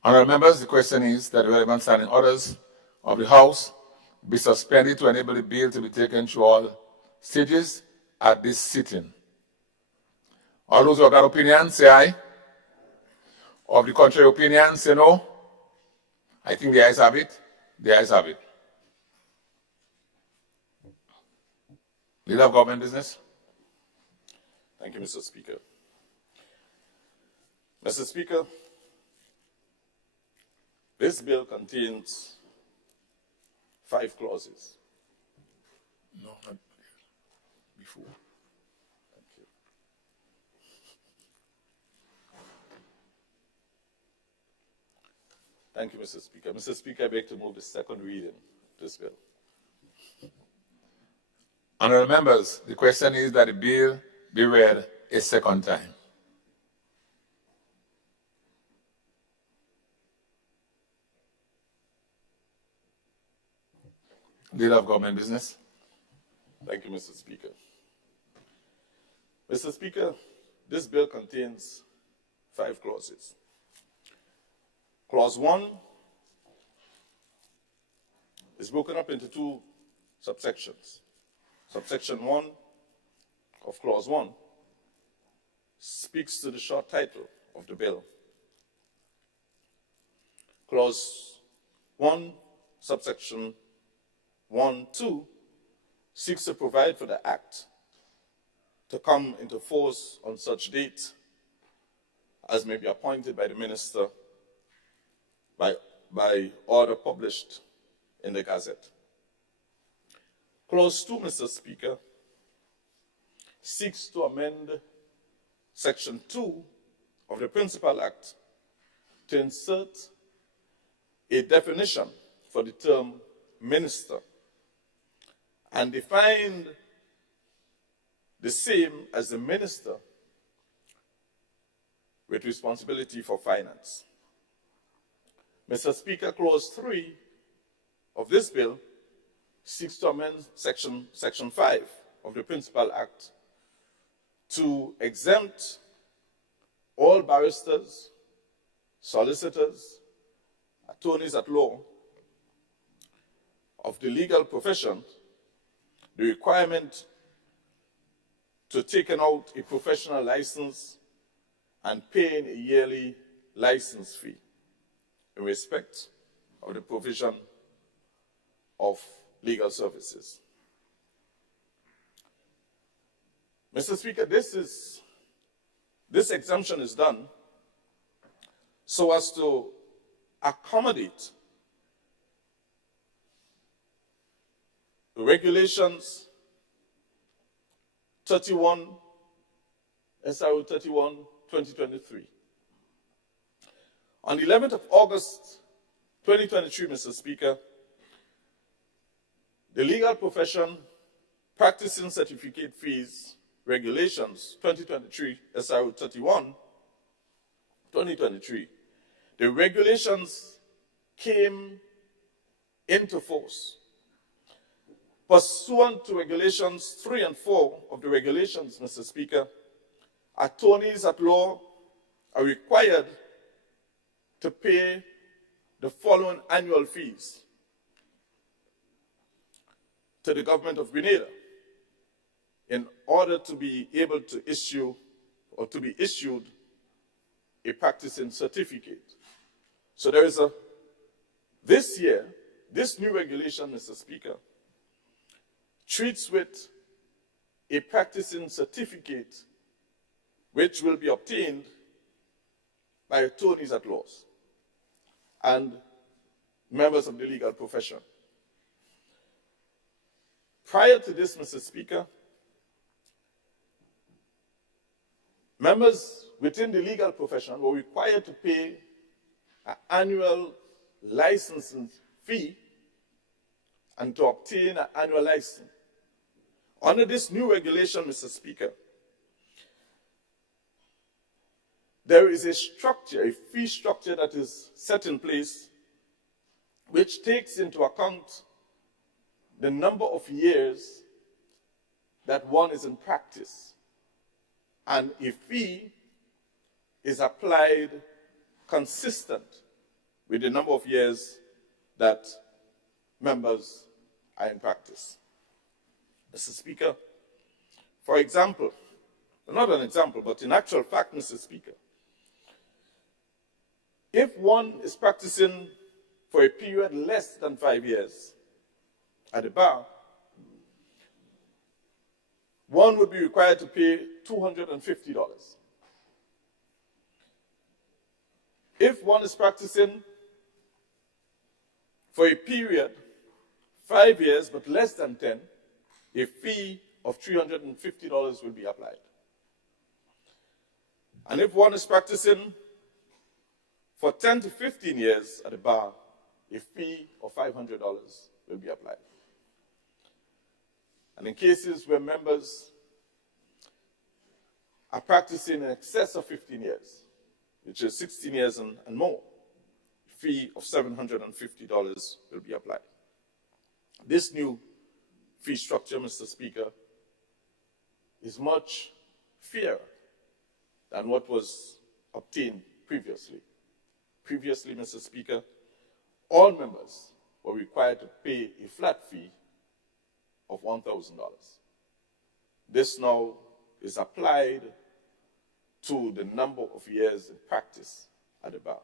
Honorable members, the question is that the relevant standing orders of the House be suspended to enable the bill to be taken through all stages at this sitting. All those who have that opinion, say aye. Of the contrary opinion, say no. I think the ayes have it. The ayes have it. Leader of Government Business. Thank you, Mr. Speaker. Mr. Speaker, This bill contains 5 clauses. No, not before. Thank you. Thank you, Mr. Speaker. Mr. Speaker, I beg to move the second reading of this bill. Honourable members, the question is that the bill be read a second time. Leader of Government Business. Thank you, Mr. Speaker. Mr. Speaker, this bill contains 5 clauses. Clause 1 is broken up into 2 subsections. Subsection 1 of Clause 1 speaks to the short title of the bill. Clause 1, subsection 1(2) seeks to provide for the Act to come into force on such date as may be appointed by the Minister by order published in the Gazette. Clause 2, Mr. Speaker, seeks to amend Section 2 of the Principal Act to insert a definition for the term minister and define the same as the minister with responsibility for finance. Mr. Speaker, Clause 3 of this bill seeks to amend Section 5 of the Principal Act to exempt all barristers, solicitors, attorneys at law of the legal profession the requirement to taking out a professional license and paying a yearly license fee in respect of the provision of legal services. Mr. Speaker, this exemption is done so as to accommodate Regulations 31, SRO 31, 2023. On the 11th of August, 2023, Mr. Speaker, the legal profession practicing certificate fees regulations 2023 SRO 31 2023, the regulations came into force. Pursuant to regulations 3 and 4 of the regulations, Mr. Speaker, attorneys at law are required to pay the following annual fees to the government of Grenada in order to be able to issue or to be issued a practicing certificate. So there is this year, this new regulation, Mr. Speaker, treats with a practicing certificate which will be obtained by attorneys at law and members of the legal profession. Prior to this, Mr. Speaker, members within the legal profession were required to pay an annual licensing fee and to obtain an annual license. Under this new regulation, Mr. Speaker, there is a structure, a fee structure that is set in place which takes into account the number of years that one is in practice, and a fee is applied consistent with the number of years that members are in practice. Mr. Speaker, for example, not an example, but in actual fact, Mr. Speaker, if one is practicing for a period less than 5 years at the bar, one would be required to pay $250. If one is practicing for a period 5 years but less than 10, a fee of $350 will be applied. And if one is practicing for 10 to 15 years at the bar, a fee of $500 will be applied. And in cases where members are practicing in excess of 15 years, which is 16 years and more, a fee of $750 will be applied. This new fee structure, Mr. Speaker, is much fairer than what was obtained previously. Previously, Mr. Speaker, all members were required to pay a flat fee of $1,000. This now is applied to the number of years in practice at the bar.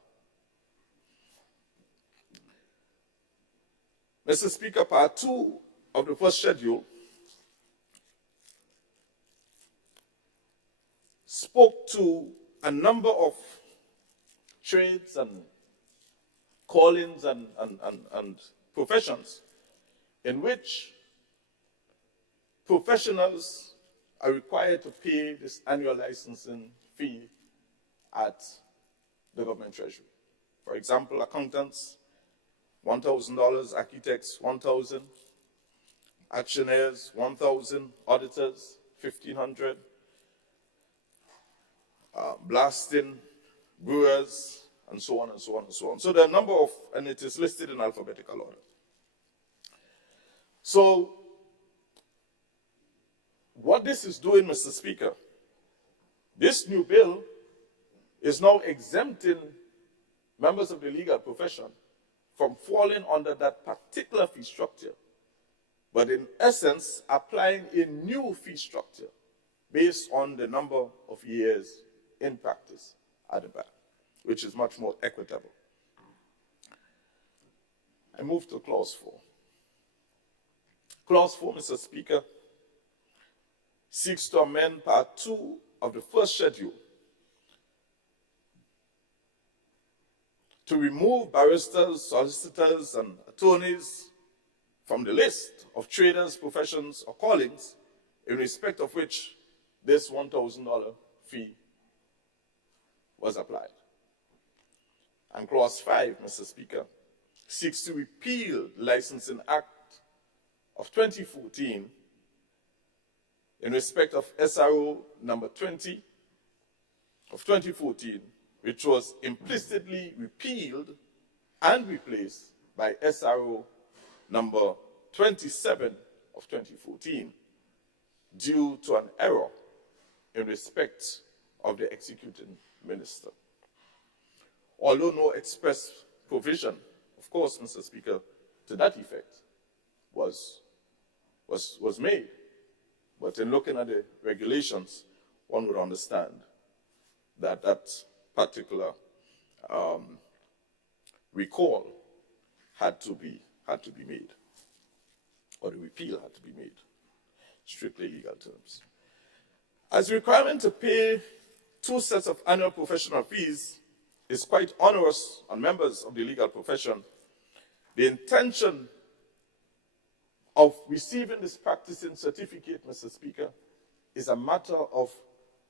Mr. Speaker, Part 2 of the first schedule spoke to a number of trades and callings and professions in which professionals are required to pay this annual licensing fee at the government treasury. For example, accountants, $1,000, architects, $1,000, auctioneers, $1,000, auditors, $1,500, blasting, brewers, and so on and so on and so on. So there are a number of, and it is listed in alphabetical order. So what this is doing, Mr. Speaker, this new bill is now exempting members of the legal profession from falling under that particular fee structure, but in essence applying a new fee structure based on the number of years in practice at the bar, which is much more equitable. I move to Clause 4. Clause 4, Mr. Speaker, seeks to amend Part 2 of the first schedule to remove barristers, solicitors, and attorneys from the list of traders, professions, or callings in respect of which this $1,000 fee was applied. And Clause 5, Mr. Speaker, seeks to repeal the Licensing Act of 2014 in respect of SRO number 20 of 2014, which was implicitly repealed and replaced by SRO number 27 of 2014 due to an error in respect of the executing minister. Although no express provision, of course, Mr. Speaker, to that effect was made. But in looking at the regulations, one would understand that that particular recall had to be made, or the repeal had to be made, strictly legal terms. As a requirement to pay 2 sets of annual professional fees is quite onerous on members of the legal profession, the intention of receiving this practicing certificate, Mr. Speaker, is a matter of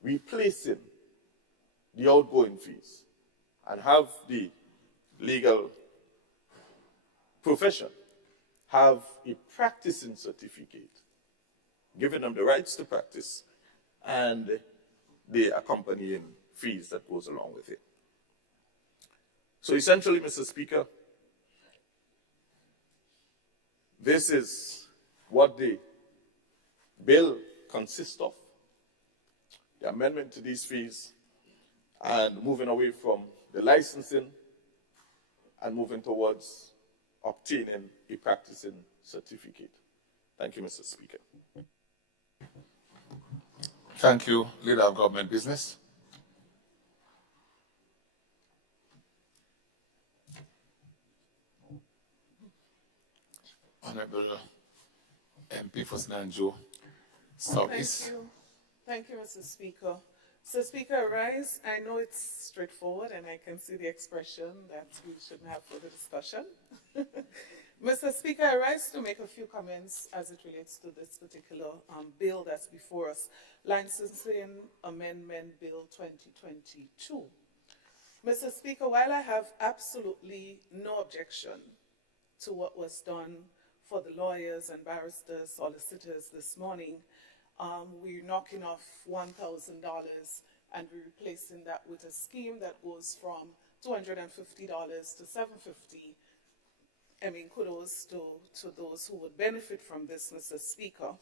replacing the outgoing fees and have the legal profession have a practicing certificate, giving them the rights to practice and the accompanying fees that goes along with it. So essentially, Mr. Speaker, this is what the bill consists of, the amendment to these fees, and moving away from the licensing and moving towards obtaining a practicing certificate. Thank you, Mr. Speaker. Thank you, Leader of Government Business. Honorable MP for Sinanjo Southeast. Thank you, Mr. Speaker. So Speaker, I rise. I know it's straightforward and I can see the expression that we shouldn't have further discussion. Mr. Speaker, I rise to make a few comments as it relates to this particular bill that's before us, Licensing Amendment Bill 2022. Mr. Speaker, while I have absolutely no objection to what was done for the lawyers and barristers, solicitors this morning, we're knocking off $1,000 and we're replacing that with a scheme that goes from $250 to $750. I mean, kudos to those who would benefit from this, Mr. Speaker.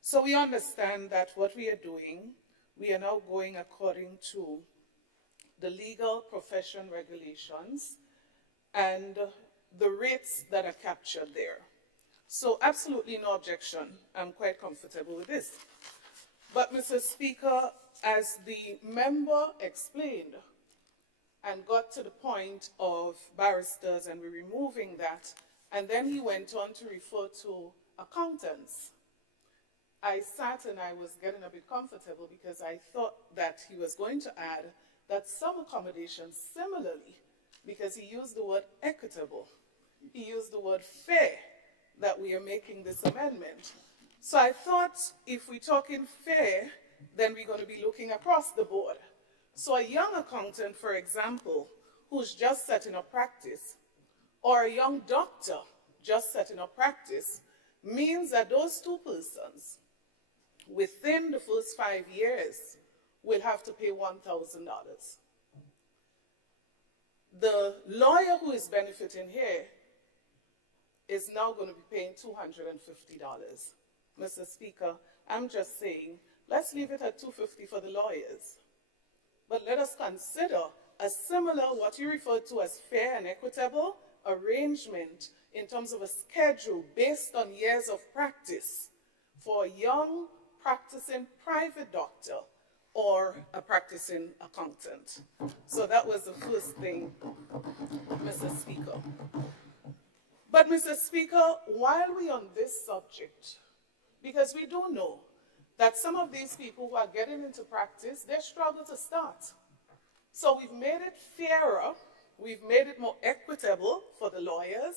So we understand that what we are doing, we are now going according to the legal profession regulations and the rates that are captured there. So absolutely no objection. I'm quite comfortable with this. But Mr. Speaker, as the member explained and got to the point of barristers and we're removing that, and then he went on to refer to accountants. I sat and I was getting a bit comfortable because I thought that he was going to add that some accommodations similarly, because he used the word equitable, he used the word fair, that we are making this amendment. So I thought if we're talking fair, then we're going to be looking across the board. So a young accountant, for example, who's just setting up practice, or a young doctor just setting up practice, means that those two persons, within the first 5 years, will have to pay $1,000. The lawyer who is benefiting here is now going to be paying $250. Mr. Speaker, I'm just saying, let's leave it at $250 for the lawyers. But let us consider a similar, what you refer to as fair and equitable arrangement in terms of a schedule based on years of practice for a young practicing private doctor or a practicing accountant. So that was the first thing, Mr. Speaker. But Mr. Speaker, while we're on this subject, because we do know that some of these people who are getting into practice, they struggle to start. So we've made it fairer, we've made it more equitable for the lawyers.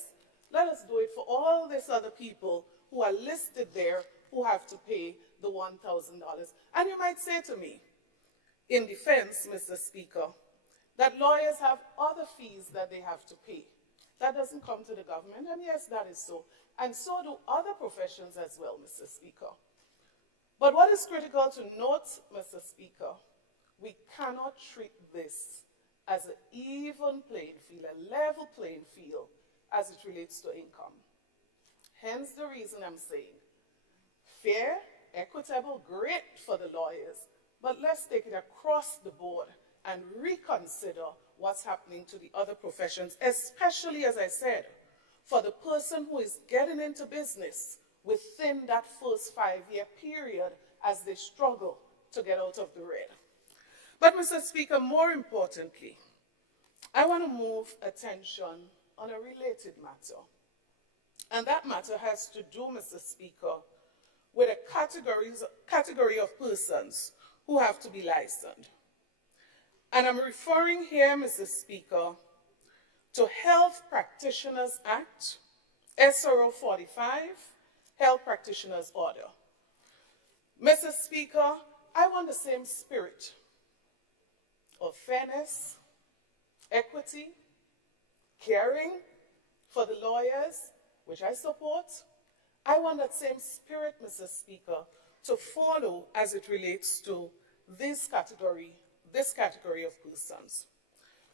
Let us do it for all these other people who are listed there who have to pay the $1,000. And you might say to me, in defense, Mr. Speaker, that lawyers have other fees that they have to pay. That doesn't come to the government, and yes, that is so. And so do other professions as well, Mr. Speaker. But what is critical to note, Mr. Speaker, we cannot treat this as an even playing field, a level playing field as it relates to income. Hence the reason I'm saying fair, equitable, great for the lawyers, but let's take it across the board and reconsider what's happening to the other professions, especially, as I said, for the person who is getting into business within that first 5-year period as they struggle to get out of the red. But, Mr. Speaker, more importantly, I want to move attention on a related matter. And that matter has to do, Mr. Speaker, with a category of persons who have to be licensed. And I'm referring here, Mr. Speaker, to Health Practitioners Act, SRO 45, Health Practitioners Order. Mr. Speaker, I want the same spirit of fairness, equity, caring for the lawyers, which I support. I want that same spirit, Mr. Speaker, to follow as it relates to this category of persons.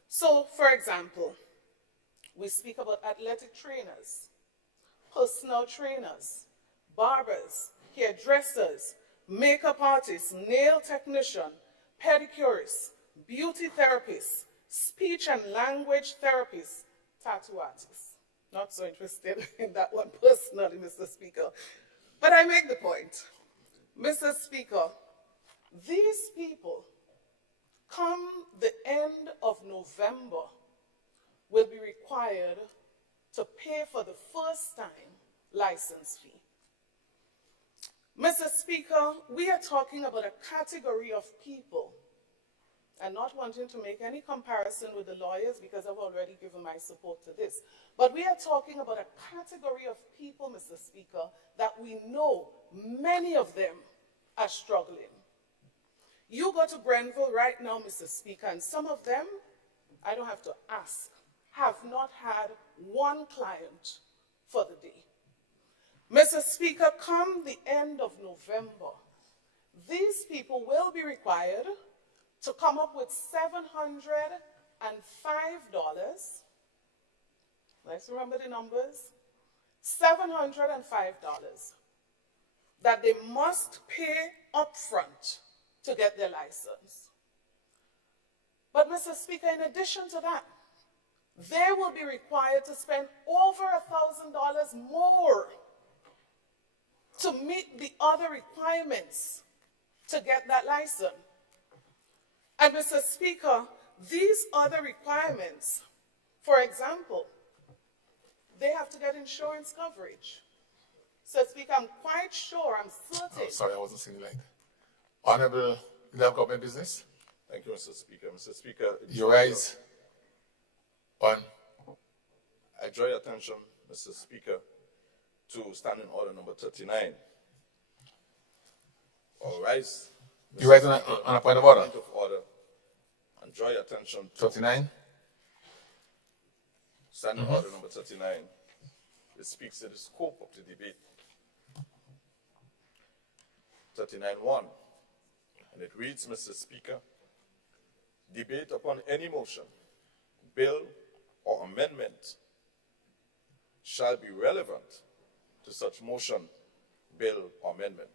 So, for example, we speak about athletic trainers, personal trainers, barbers, hairdressers, makeup artists, nail technician, pedicurists, beauty therapists, speech and language therapists, tattoo artists. Not so interested in that one personally, Mr. Speaker. But I make the point. Mr. Speaker, these people, come the end of November, will be required to pay for the first time license fee. Mr. Speaker, we are talking about a category of people and not wanting to make any comparison with the lawyers because I've already given my support to this. But we are talking about a category of people, Mr. Speaker, that we know many of them are struggling. You go to Grenville right now, Mr. Speaker, and some of them, I don't have to ask, have not had one client for the day. Mr. Speaker, come the end of November, these people will be required to come up with $705. Let's remember the numbers. $705 that they must pay upfront to get their license. But Mr. Speaker, in addition to that, they will be required to spend over $1,000 more to meet the other requirements to get that license. And Mr. Speaker, these other requirements, for example, they have to get insurance coverage. So Speaker, I'm quite sure, I'm certain. Oh, sorry, I wasn't seeing the light. Honorable Leader of Government Business, Thank you, Mr. Speaker. Mr. Speaker, your rise on. I draw your attention, Mr. Speaker, to Standing Order number 39. All rise. You rise on a point of order. Point of order. And draw your attention to 39. Standing Order number 39. It speaks to the scope of the debate. 39.1. And it reads, Mr. Speaker, debate upon any motion, bill, or amendment shall be relevant to such motion, bill, or amendment,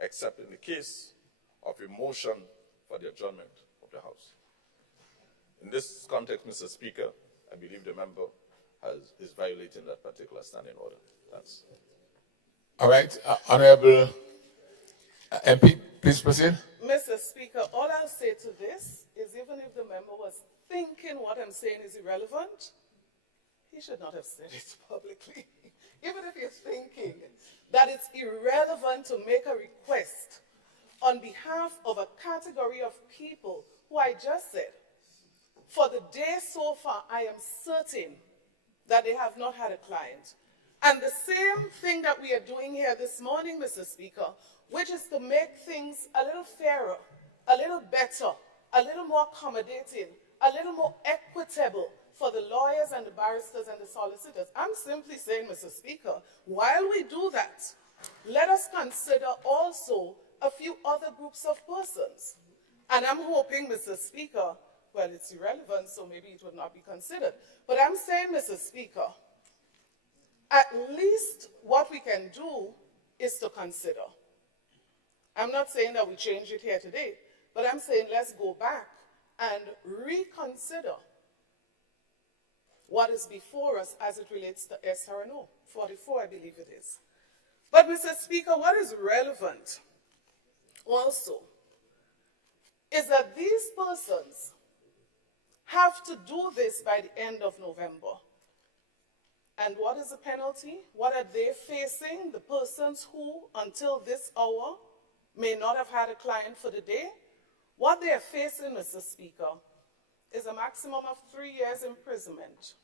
except in the case of a motion for the adjournment of the House. In this context, Mr. Speaker, I believe the member is violating that particular standing order. Thanks. All right, Honorable MP, please proceed. Mr. Speaker, all I'll say to this is even if the member was thinking what I'm saying is irrelevant, he should not have said it publicly. Even if he's thinking that it's irrelevant to make a request on behalf of a category of people who I just said, for the day so far, I am certain that they have not had a client. And the same thing that we are doing here this morning, Mr. Speaker, which is to make things a little fairer, a little better, a little more accommodating, a little more equitable for the lawyers and the barristers and the solicitors. I'm simply saying, Mr. Speaker, while we do that, let us consider also a few other groups of persons. And I'm hoping, Mr. Speaker, well, it's irrelevant, so maybe it would not be considered. But I'm saying, Mr. Speaker, at least what we can do is to consider. I'm not saying that we change it here today, but I'm saying let's go back and reconsider what is before us as it relates to SRNO 44, I believe it is. But, Mr. Speaker, what is relevant also is that these persons have to do this by the end of November. And what is the penalty? What are they facing? The persons who, until this hour, may not have had a client for the day? What they are facing, Mr. Speaker, is a maximum of 3 years imprisonment.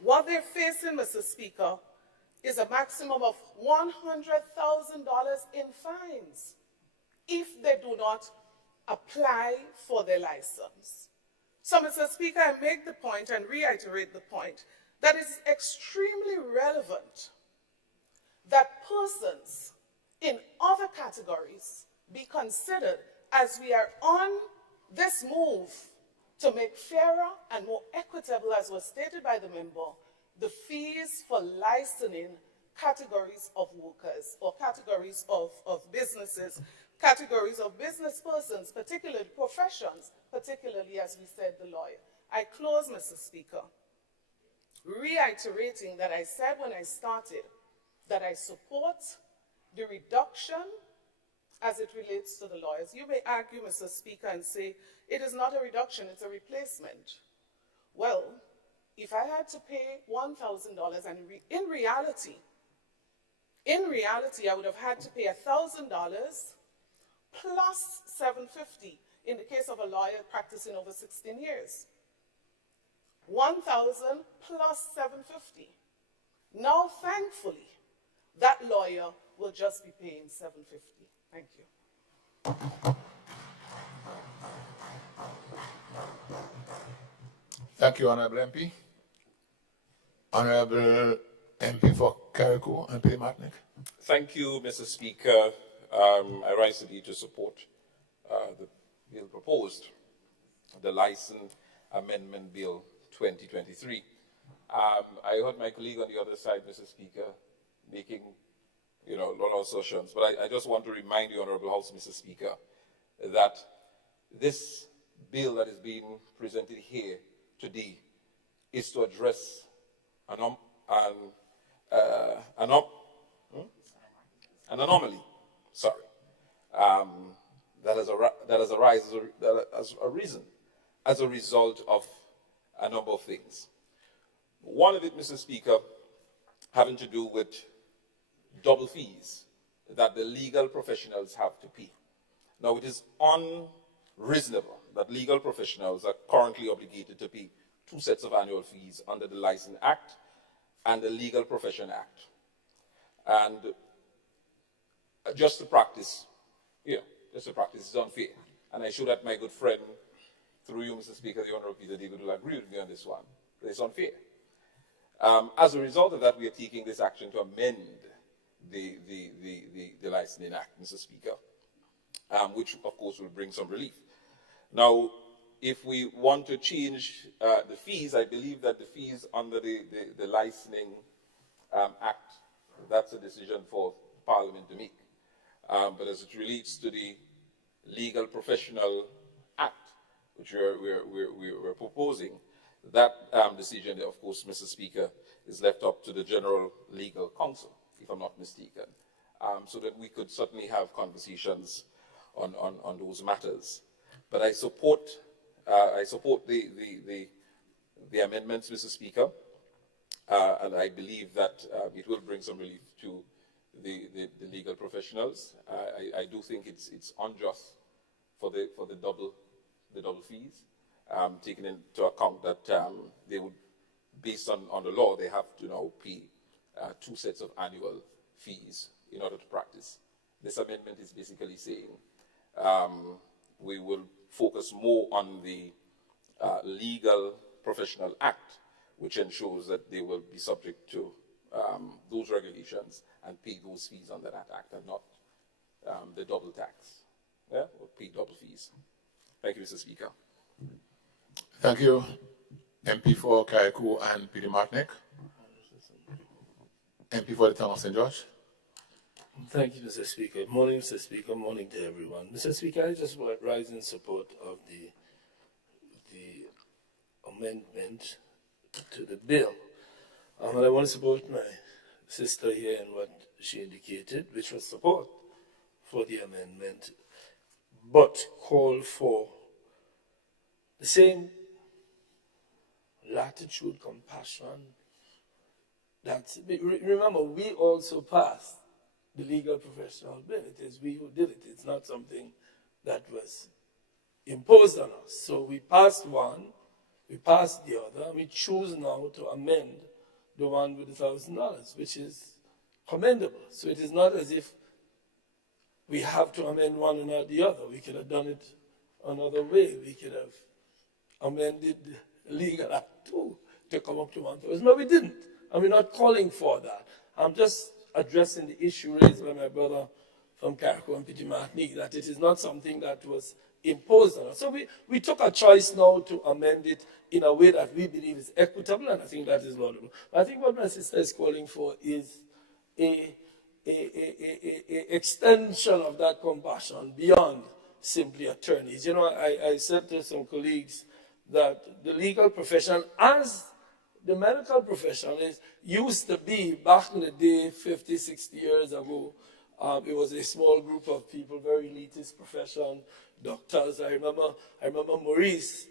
What they're facing, Mr. Speaker, is a maximum of $100,000 in fines if they do not apply for their license. So, Mr. Speaker, I make the point and reiterate the point that it's extremely relevant that persons in other categories be considered as we are on this move to make fairer and more equitable, as was stated by the member, the fees for licensing categories of workers or categories of businesses, categories of business persons, particularly professions, particularly, as we said, the lawyer. I close, Mr. Speaker, reiterating that I said when I started that I support the reduction as it relates to the lawyers. You may argue, Mr. Speaker, and say it is not a reduction, it's a replacement. Well, if I had to pay $1,000, and in reality, I would have had to pay $1,000 plus $750 in the case of a lawyer practicing over 16 years. 1,000 plus 750. Now, thankfully, that lawyer will just be paying 750. Thank you. Thank you, Honorable MP. Honorable MP for Carriacou and Peter Martinique. Thank you, Mr. Speaker. I rise today to support the bill proposed, the License Amendment Bill 2023. I heard my colleague on the other side, Mr. Speaker, making a lot of assertions, but I just want to remind the Honourable House, Mr. Speaker, that this bill that is being presented here today is to address an anomaly, that has arisen as a result of a number of things. One of it, Mr. Speaker, having to do with double fees that the legal professionals have to pay. Now, it is unreasonable that legal professionals are currently obligated to pay 2 sets of annual fees under the License Act and the Legal Profession Act. And just to practice, is unfair. And I'm sure that my good friend, through you, Mr. Speaker, the Honourable Peter David, will agree with me on this one. It's unfair. As a result of that, we are taking this action to amend the Licensing Act, Mr. Speaker, which, of course, will bring some relief. Now, if we want to change the fees, I believe that the fees under the Licensing Act, that's a decision for Parliament to make. But as it relates to the Legal Professional Act, which we're proposing, that decision, of course, Mr. Speaker, is left up to the General Legal Counsel, if I'm not mistaken, so that we could certainly have conversations on those matters. But I support the amendments, Mr. Speaker, and I believe that it will bring some relief to the legal professionals. I do think it's unjust for the double fees, taking into account that they would, based on the law, they have to now pay 2 sets of annual fees in order to practice. This amendment is basically saying we will focus more on the Legal Professional Act, which ensures that they will be subject to those regulations and pay those fees under that act, and not the double tax, or pay double fees. Thank you, Mr. Speaker. Thank you, MP for Carriacou and Peter Martinique. MP for the Town of St. George. Thank you, Mr. Speaker. Morning, Mr. Speaker. Morning to everyone. Mr. Speaker, I just want to rise in support of the amendment to the bill. And I want to support my sister here in what she indicated, which was support for the amendment, but call for the same latitude, compassion. Remember, we also passed the legal professional bill. It is we who did it. It's not something that was imposed on us. So we passed one, we passed the other, and we choose now to amend the one with $1,000, which is commendable. So it is not as if we have to amend one and not the other. We could have done it another way. We could have amended the Legal Act too to come up to 1,000. No, we didn't. And we're not calling for that. I'm just addressing the issue raised by my brother from Carriacou and Petit Martinique, that it is not something that was imposed on us. So we took a choice now to amend it in a way that we believe is equitable, and I think that is laudable. I think what my sister is calling for is a extension of that compassion beyond simply attorneys. You know, I said to some colleagues that the legal profession, as the medical profession used to be back in the day, 50, 60 years ago. It was a small group of people, very elitist profession, doctors. I remember Maurice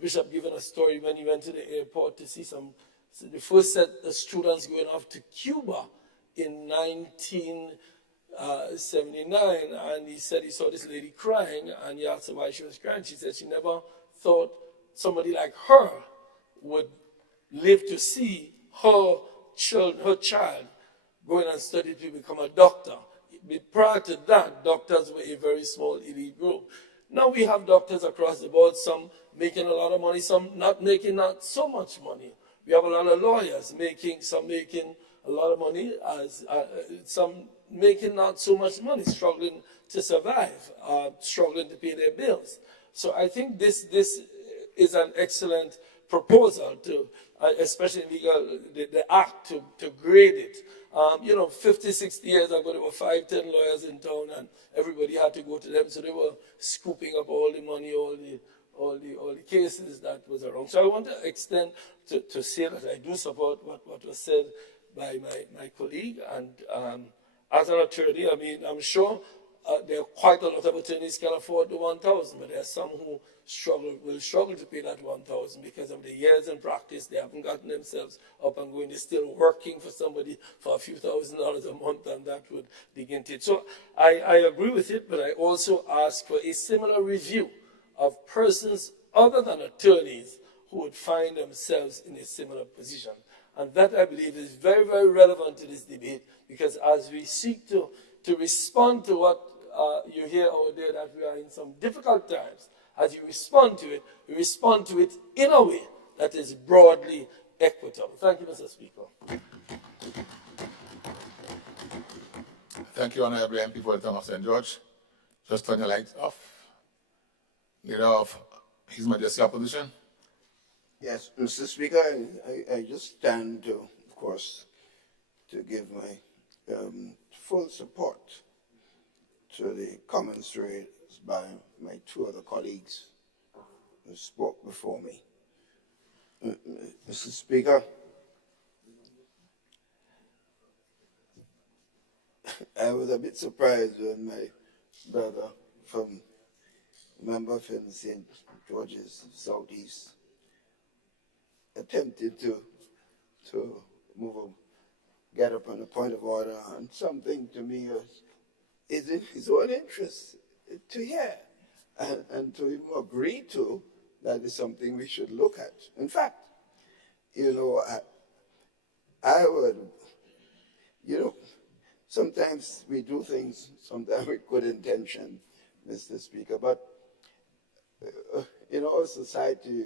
Bishop giving a story when he went to the airport to see the first set of students going off to Cuba in 79, and he said he saw this lady crying, and he asked her why she was crying. She said she never thought somebody like her would live to see her child going and study to become a doctor. Prior to that, doctors were a very small elite group. Now we have doctors across the board, some making a lot of money, some not making not so much money. We have a lot of lawyers some making a lot of money, some making not so much money, struggling to survive, struggling to pay their bills. So I think this is an excellent proposal to, especially the act to grade it. 50, 60 years ago, there were 5, 10 lawyers in town, and everybody had to go to them. So they were scooping up all the money, all the cases that was around. So I want to extend to say that I do support what was said by my colleague. And as an attorney, I mean, I'm sure there are quite a lot of attorneys can afford the 1,000, but there are some who will struggle to pay that 1,000 because of the years in practice. They haven't gotten themselves up and going. They're still working for somebody for a few $1,000s a month, and that would begin to it. So I agree with it, but I also ask for a similar review of persons other than attorneys who would find themselves in a similar position. And that, I believe, is very, very relevant to this debate, because as we seek to respond to what you hear out there, that we are in some difficult times, as you respond to it, you respond to it in a way that is broadly equitable. Thank you, Mr. Speaker. Thank you, Honorable MP for the town of St. George. Just turn your lights off. Leader of His Majesty Opposition. Yes, Mr. Speaker, I just stand to, of course, to give my full support to the comments raised by my 2 other colleagues who spoke before me. Mr. Speaker, I was a bit surprised when my brother member from St. George's Southeast attempted to get up on a point of order on something to me is in his own interest to hear and to even agree to. That is something we should look at. In fact, I would, sometimes we do things, sometimes with good intention, Mr. Speaker, but in our society,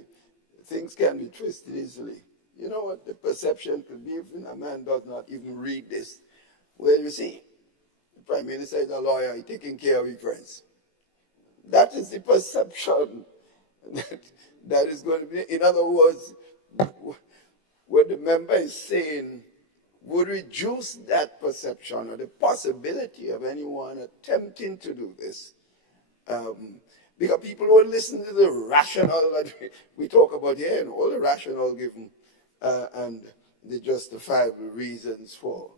things can be twisted easily. You know what the perception could be if a man does not even read this? Well, you see, the Prime Minister is a lawyer, he's taking care of his friends. That is the perception that is going to be. In other words, what the member is saying would reduce that perception or the possibility of anyone attempting to do this. Because people will listen to the rationale that we talk about here and all the rationale given and the justifiable reasons for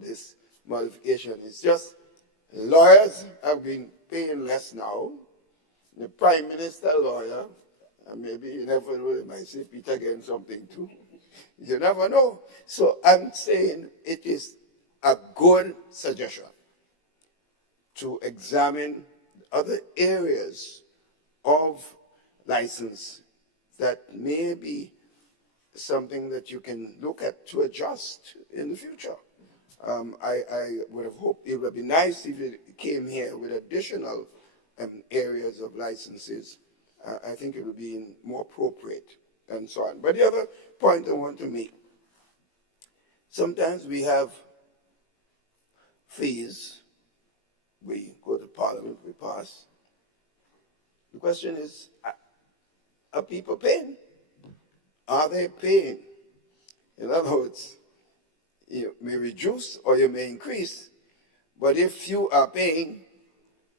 this modification. It's just lawyers have been paying less now. The Prime Minister lawyer, and maybe you never know, they might say Peter again something too. You never know. So I'm saying it is a good suggestion to examine other areas of license that may be something that you can look at to adjust in the future. I would have hoped it would be nice if it came here with additional areas of licenses. I think it would be more appropriate and so on. But the other point I want to make, sometimes we have fees. We go to Parliament, we pass. The question is, are people paying? Are they paying? In other words, you may reduce or you may increase, but if you are paying,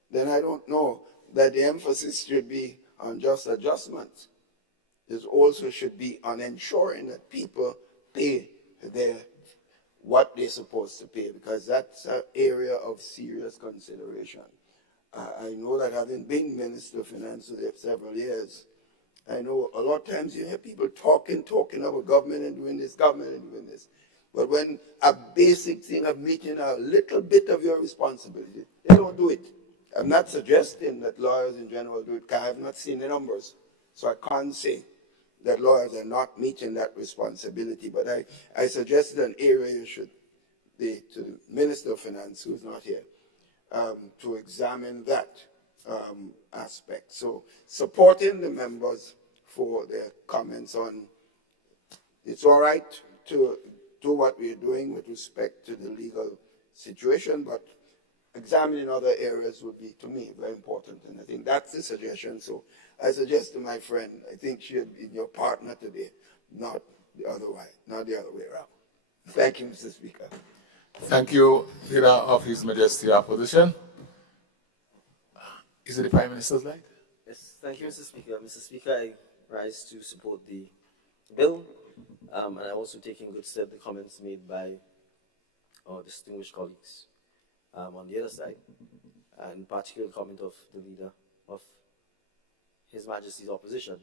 then I don't know that the emphasis should be on just adjustment. It also should be on ensuring that people pay what they're supposed to pay, because that's an area of serious consideration. I know that having been Minister of Finance for several years, I know a lot of times you hear people talking about government and doing this, But when a basic thing of meeting a little bit of your responsibility, they don't do it. I'm not suggesting that lawyers in general do it, because I have not seen the numbers. So I can't say that lawyers are not meeting that responsibility. But I suggested an area you should, to the Minister of Finance, who's not here, to examine that aspect. So supporting the members for their comments on it's all right to do what we're doing with respect to the legal situation, but examining other areas would be, to me, very important. And I think that's the suggestion. So I suggest to my friend, I think she should be your partner today, not the other way, not the other way around. Thank you, Mr. Speaker. Thank you, Leader of His Majesty Opposition. Is it the Prime Minister's light? Yes, thank you, Mr. Speaker. Mr. Speaker, I rise to support the bill, and I also take in good stead the comments made by our distinguished colleagues on the other side, and particular comment of the Leader of His Majesty's Opposition,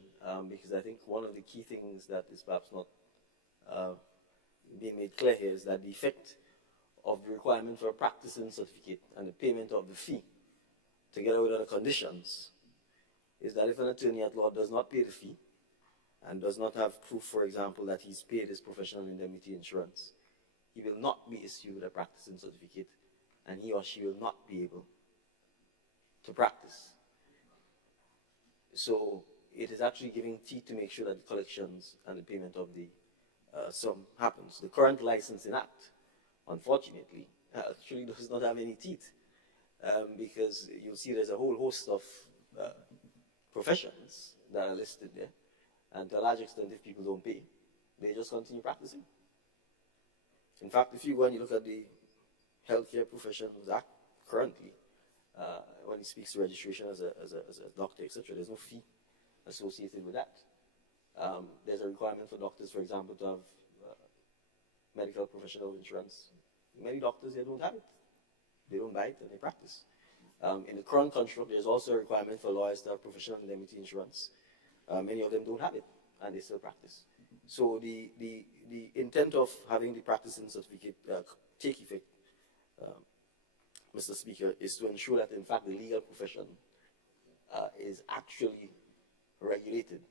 because I think one of the key things that is perhaps not being made clear here is that the effect of the requirement for a practicing certificate and the payment of the fee, together with other conditions, is that if an attorney at law does not pay the fee and does not have proof, for example, that he's paid his professional indemnity insurance, he will not be issued with a practicing certificate, and he or she will not be able to practice. So it is actually giving teeth to make sure that the collections and the payment of the sum happens. The current licensing act, unfortunately, actually does not have any teeth, because you'll see there's a whole host of professions that are listed there, and to a large extent, if people don't pay, they just continue practicing. In fact, if you go and you look at the Healthcare Professions Act currently, when it speaks to registration as a doctor, etc., there's no fee associated with that. There's a requirement for doctors, for example, to have medical professional insurance. Many doctors here don't have it. They don't buy it and they practice. In the current construct, there's also a requirement for lawyers to have professional indemnity insurance. Many of them don't have it and they still practice. So the intent of having the practicing certificate take effect, Mr. Speaker, is to ensure that, in fact, the legal profession is actually regulated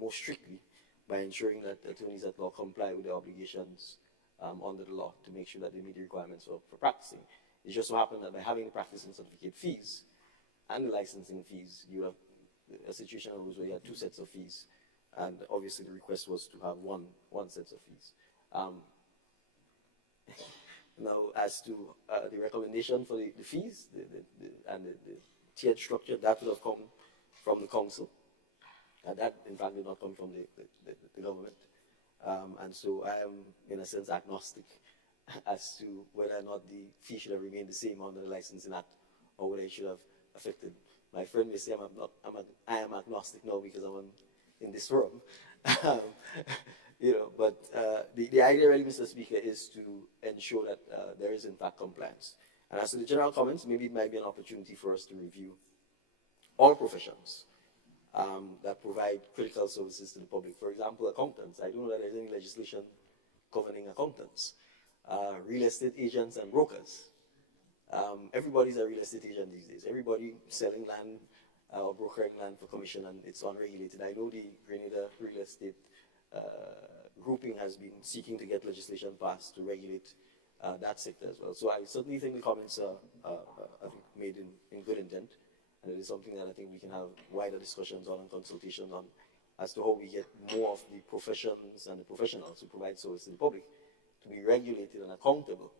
more strictly by ensuring that attorneys at law comply with their obligations under the law to make sure that they meet the requirements for practicing. It just so happened that by having the practicing certificate fees and the licensing fees, you have a situation where you had two sets of fees, and obviously the request was to have one set of fees. Now, as to the recommendation for the fees and the tiered structure, that would have come from the council. And that, in fact, did not come from the government. And so I am, in a sense, agnostic as to whether or not the fee should have remained the same under the Licensing Act or whether it should have affected. My friend may say I am agnostic now because I'm in this room. You know, but the idea really, Mr. Speaker, is to ensure that there is, in fact, compliance. And as to the general comments, maybe it might be an opportunity for us to review all professions that provide critical services to the public. For example, accountants. I don't know that there's any legislation governing accountants. Real estate agents and brokers. Everybody's a real estate agent these days. Everybody selling land or brokering land for commission, and it's unregulated. I know the Grenada real estate grouping has been seeking to get legislation passed to regulate that sector as well. So I certainly think the comments are made in good intent, and it is something that I think we can have wider discussions on and consultations on as to how we get more of the professions and the professionals who provide service to the public to be regulated and accountable.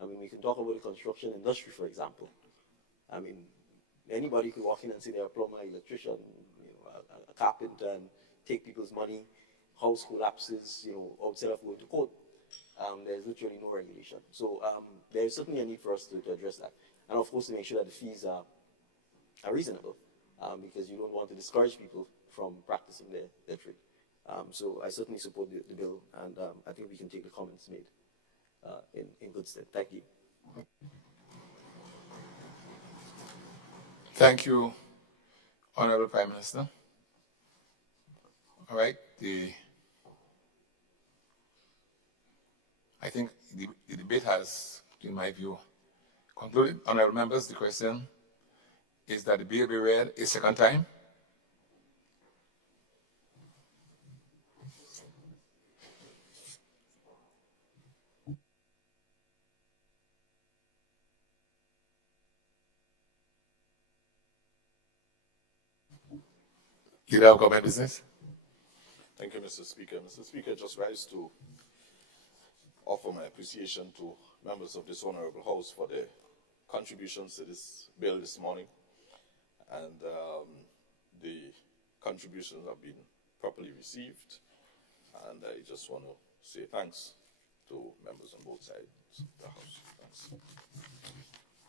I mean, we can talk about the construction industry, for example. I mean, anybody could walk in and say they're a plumber, electrician, you know, a carpenter, and take people's money. House collapses, you know, outside of going to court. There's literally no regulation. So there is certainly a need for us to address that. And of course, to make sure that the fees are reasonable, because you don't want to discourage people from practicing their trade. So I certainly support the bill, and I think we can take the comments made in good stead. Thank you. Thank you, Honorable Prime Minister. All right, the I think the debate has, in my view, concluded. Honorable members, the question is that the bill be read a second time. Leader of Government Business. Thank you, Mr. Speaker. Mr. Speaker, just rise to offer my appreciation to members of this honorable House for their contributions to this bill this morning. And the contributions have been properly received. And I just want to say thanks to members on both sides of the House. Thanks.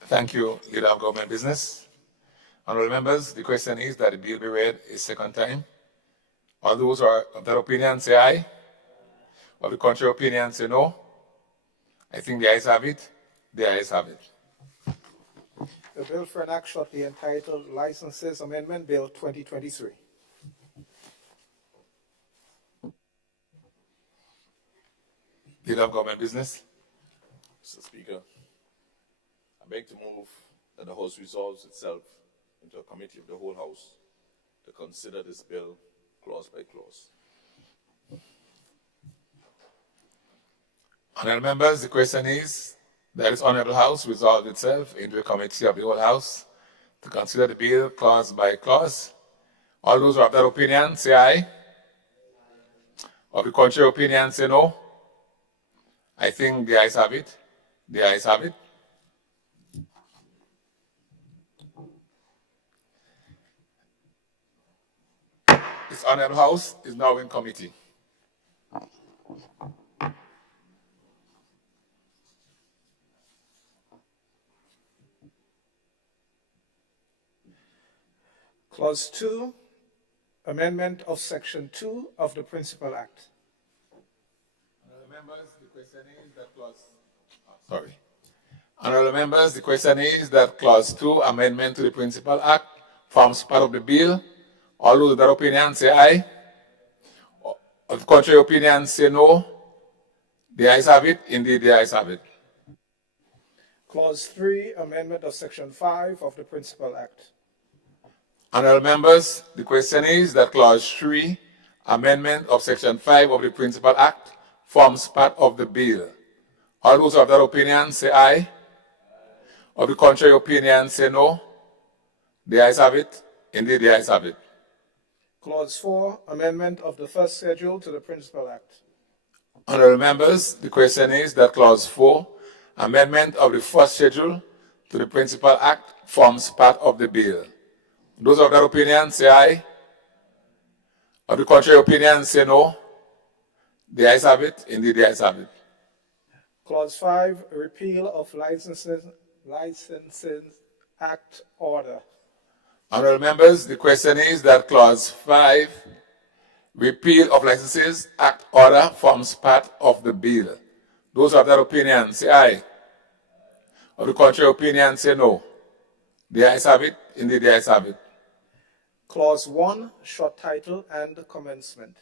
Thank you, Leader of Government Business. Honorable members, the question is that the bill be read a second time. All those who are of that opinion say aye. Of the contrary opinion say no. I think the ayes have it. The ayes have it. The bill for an act shortly entitled Licenses Amendment Bill 2023. Leader of Government Business. Mr. Speaker, I beg to move that the House resolves itself into a committee of the whole House to consider this bill clause by clause. Honorable members, the question is that this honorable House resolved itself into a committee of the whole House to consider the bill clause by clause. All those who have that opinion say aye. Of the contrary opinion say no. I think the ayes have it. The ayes have it. This honorable House is now in committee. Clause 2, amendment of Section 2 of the Principal Act. Honorable members, the question is that Honorable members, the question is that Clause 2, amendment to the Principal Act, forms part of the bill. All those with that opinion say aye. Of the contrary opinion say no. The ayes have it. Indeed, the ayes have it. Clause 3, amendment of Section 5 of the Principal Act. Honorable members, the question is that Clause 3, amendment of Section 5 of the Principal Act, forms part of the bill. All those who have that opinion say aye. Of the contrary opinion say no. The ayes have it. Indeed, the ayes have it. Clause 4, amendment of the first schedule to the Principal Act. Honorable members, the question is that Clause 4, amendment of the first schedule to the Principal Act, forms part of the bill. Those of that opinion say aye. Of the contrary opinion say no. The ayes have it. Indeed, the ayes have it. Clause 5, repeal of Licenses Act order. Honorable members, the question is that Clause 5, repeal of Licenses Act order, forms part of the bill. Those of that opinion say aye. Of the contrary opinion say no. The ayes have it. Indeed, the ayes have it. Clause 1, short title and commencement.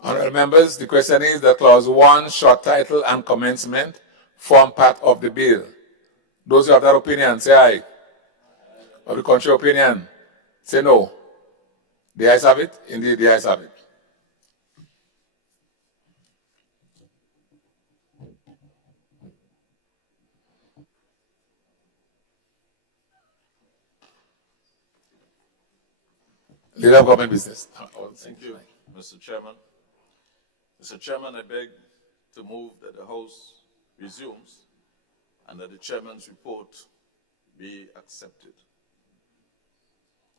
Honorable members, the question is that Clause 1, short title and commencement, form part of the bill. Those who have that opinion say aye. Of the contrary opinion say no. The ayes have it. Indeed, the ayes have it. Leader of Government Business. Thank you, Mr. Chairman. Mr. Chairman, I beg to move that the House resumes and that the Chairman's report be accepted.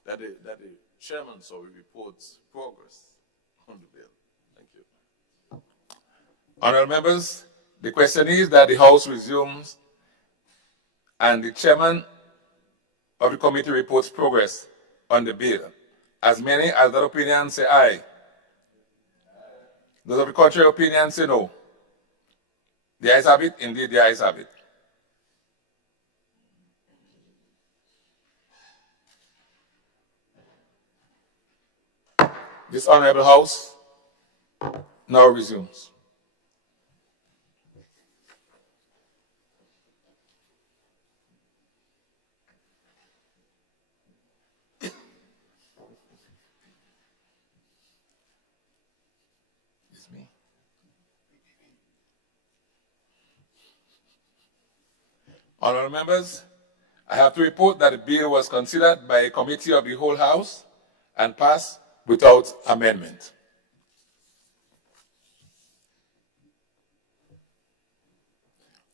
That the Chairman reports progress on the bill. Thank you. Honorable members, the question is that the House resumes and the Chairman of the committee reports progress on the bill. As many as that opinion say aye. Those of the contrary opinion say no. The ayes have it. Indeed, the ayes have it. This honorable House now resumes. me. Honorable members, I have to report that the bill was considered by a committee of the whole House and passed without amendment.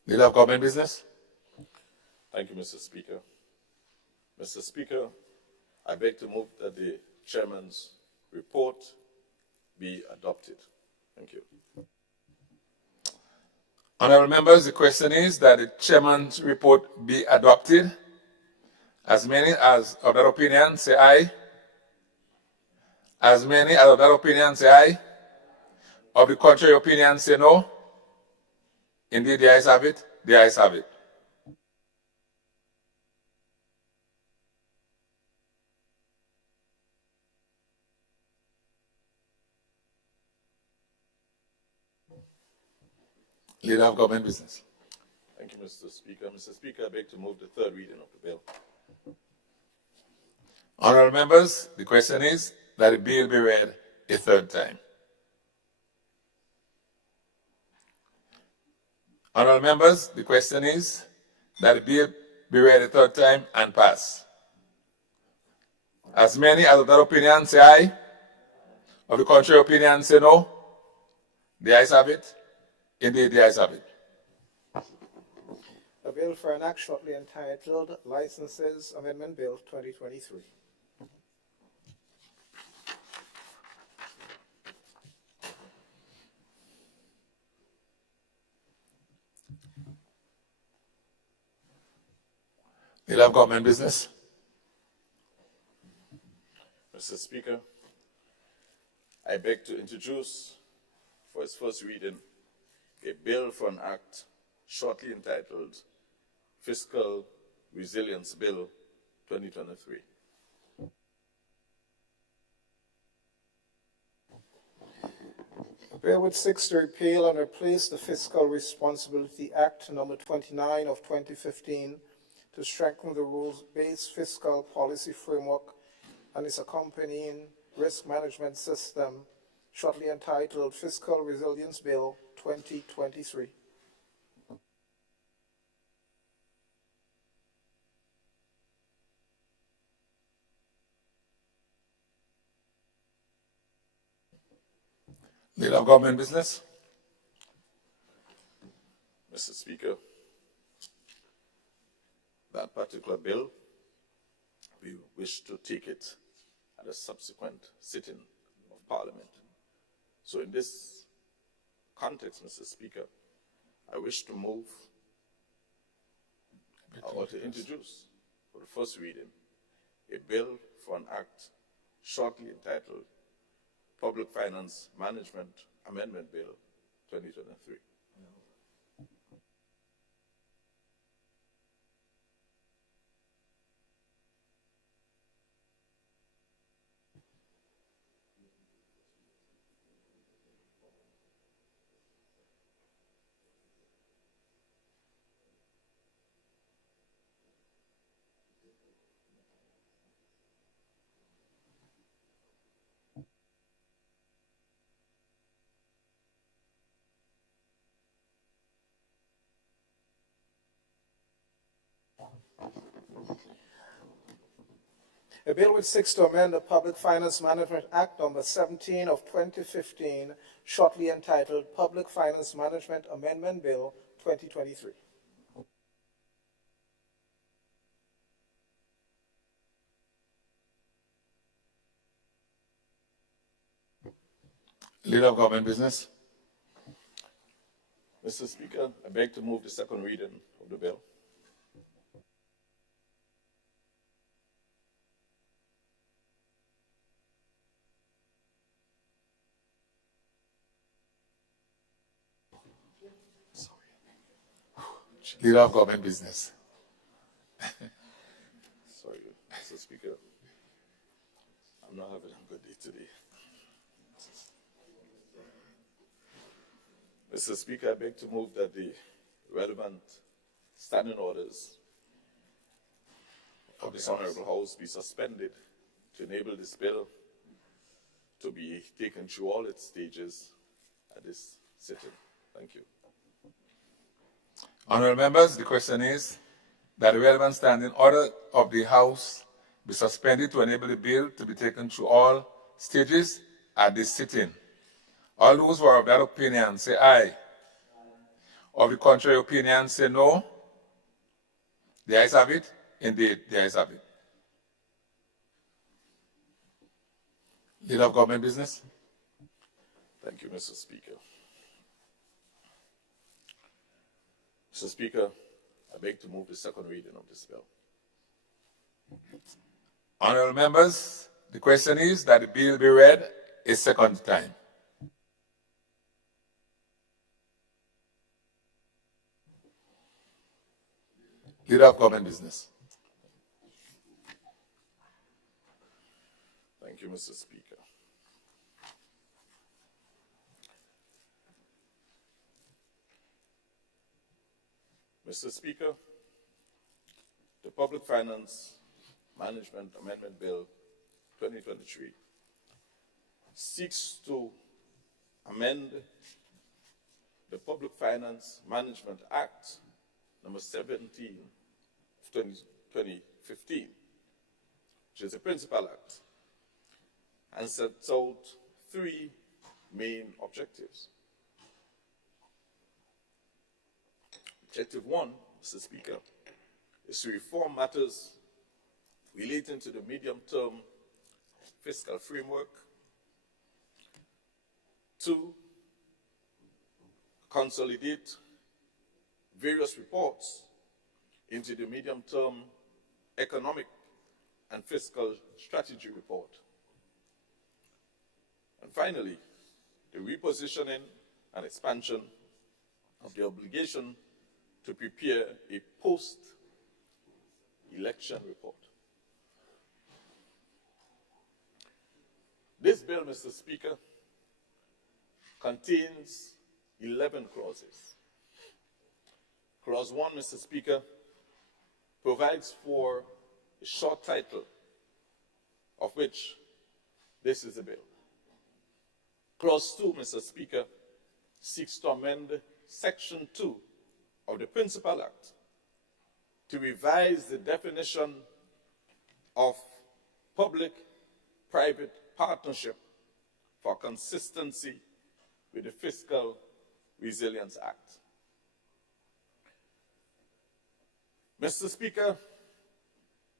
Leader of Government Business. Thank you, Mr. Speaker. Mr. Speaker, I beg to move that the chairman's report be adopted. Thank you. Honorable members, the question is that the chairman's report be adopted. As many as of that opinion say aye. As many as of that opinion say aye. Of the contrary opinion say no. Indeed, the ayes have it. The ayes have it. Leader of Government Business. Thank you, Mr. Speaker. Mr. Speaker, I beg to move the third reading of the bill. Honorable members, the question is that the bill be read a third time. Honorable members, the question is that the bill be read a third time and pass. As many as of that opinion say aye. Of the contrary opinion say no. The ayes have it. Indeed, the ayes have it. A bill for an act shortly entitled Licenses Amendment Bill 2023. Leader of Government Business. Mr. Speaker, I beg to introduce for its first reading a bill for an act shortly entitled Fiscal Resilience Bill 2023. A bill which seeks to repeal and replace the Fiscal Responsibility Act number 29 of 2015 to strengthen the rules-based fiscal policy framework and its accompanying risk management system, shortly entitled Fiscal Resilience Bill 2023. Leader of Government Business. Mr. Speaker, that particular bill, we wish to take it at a subsequent sitting of Parliament. So in this context, Mr. Speaker, I wish to move or to introduce for the first reading a bill for an act shortly entitled Public Finance Management Amendment Bill 2023. A bill which seeks to amend the Public Finance Management Act number 17 of 2015, shortly entitled Public Finance Management Amendment Bill 2023. Leader of Government Business. Mr. Speaker, I beg to move the second reading of the bill. Leader of Government Business. Sorry, Mr. Speaker. I'm not having a good day today. Mr. Speaker, I beg to move that the relevant standing orders of this Honorable House be suspended to enable this bill to be taken through all its stages at this sitting. Thank you. Honorable members, the question is that the relevant standing order of the House be suspended to enable the bill to be taken through all stages at this sitting. All those who are of that opinion say aye. Of the contrary opinion say no. The ayes have it. Indeed, the ayes have it. Leader of Government Business. Thank you, Mr. Speaker. Mr. Speaker, I beg to move the second reading of this bill. Honorable members, the question is that the bill be read a second time. Leader of Government Business. Thank you, Mr. Speaker. Mr. Speaker, the Public Finance Management Amendment Bill 2023 seeks to amend the Public Finance Management Act number 17 of 2015, which is a principal act, and sets out three main objectives. Objective one, Mr. Speaker, is to reform matters relating to the medium-term fiscal framework. Two, consolidate various reports into the medium-term economic and fiscal strategy report. And finally, the repositioning and expansion of the obligation to prepare a post-election report. This bill, Mr. Speaker, contains 11 clauses. Clause 1, Mr. Speaker, provides for a short title, of which this is a bill. Clause 2, Mr. Speaker, seeks to amend Section 2 of the Principal Act to revise the definition of public-private partnership for consistency with the Fiscal Resilience Act. Mr. Speaker,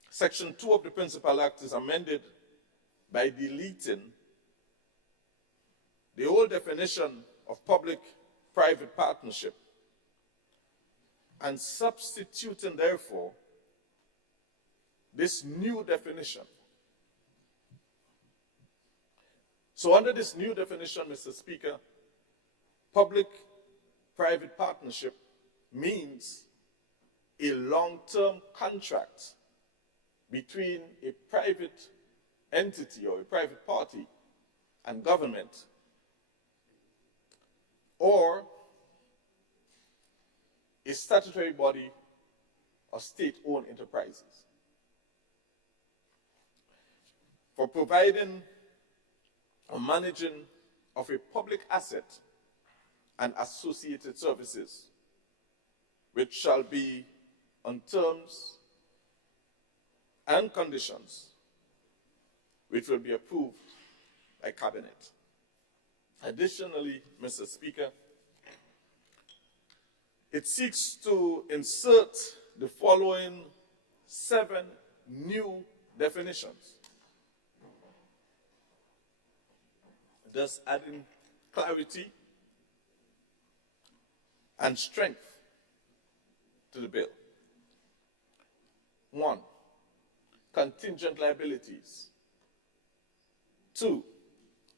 Section 2 of the Principal Act is amended by deleting the old definition of public-private partnership and substituting, therefore, this new definition. So under this new definition, Mr. Speaker, public-private partnership means a long-term contract between a private entity or a private party and government, or a statutory body or state-owned enterprises, for providing or managing of a public asset and associated services, which shall be on terms and conditions which will be approved by Cabinet. Additionally, Mr. Speaker, it seeks to insert the following 7 new definitions, thus adding clarity and strength to the bill. 1, contingent liabilities. 2,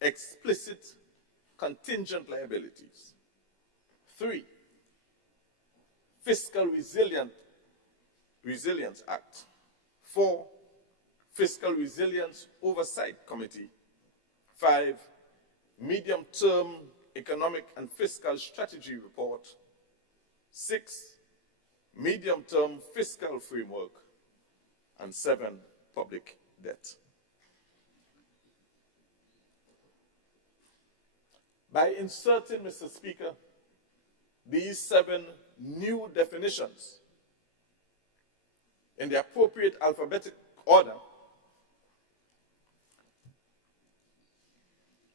explicit contingent liabilities. 3, Fiscal Resilience Act. 4, Fiscal Resilience Oversight Committee. 5, Medium-Term Economic and Fiscal Strategy Report. 6, Medium-Term Fiscal Framework. And 7, Public Debt. by inserting, Mr. Speaker, these 7 new definitions in the appropriate alphabetic order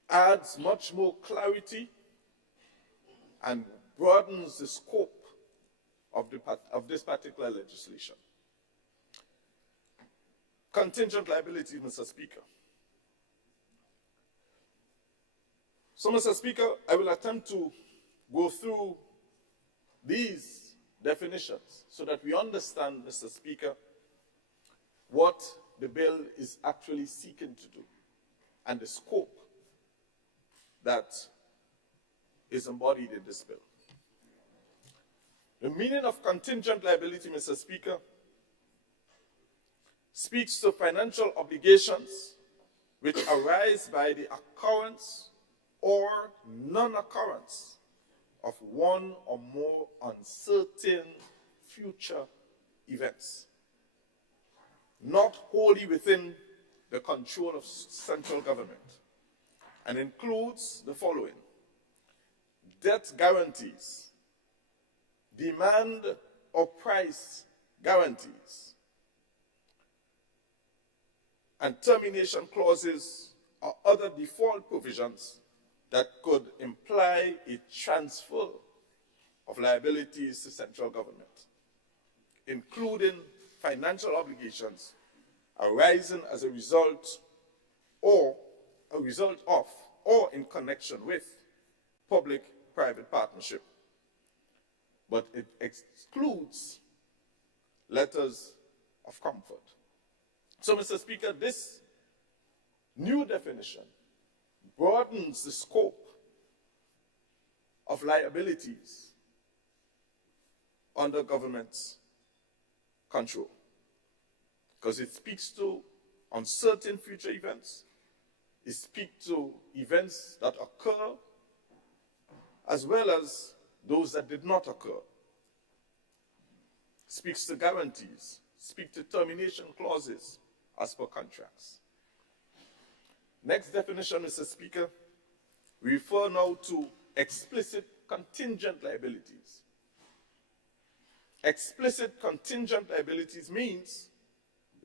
adds much more clarity and broadens the scope of this particular legislation. Contingent liability, Mr. Speaker. So, Mr. Speaker, I will attempt to go through these definitions so that we understand, Mr. Speaker, what the bill is actually seeking to do and the scope that is embodied in this bill. The meaning of contingent liability, Mr. Speaker, speaks to financial obligations which arise by the occurrence or non-occurrence of one or more uncertain future events, not wholly within the control of central government, and includes the following: debt guarantees, demand or price guarantees, and termination clauses or other default provisions that could imply a transfer of liabilities to central government, including financial obligations arising as a result of or in connection with public-private partnership. But it excludes letters of comfort. So, Mr. Speaker, this new definition broadens the scope of liabilities under government's control, because it speaks to uncertain future events, it speaks to events that occur as well as those that did not occur, speaks to guarantees, speaks to termination clauses as per contracts. Next definition, Mr. Speaker, we refer now to explicit contingent liabilities. Explicit contingent liabilities means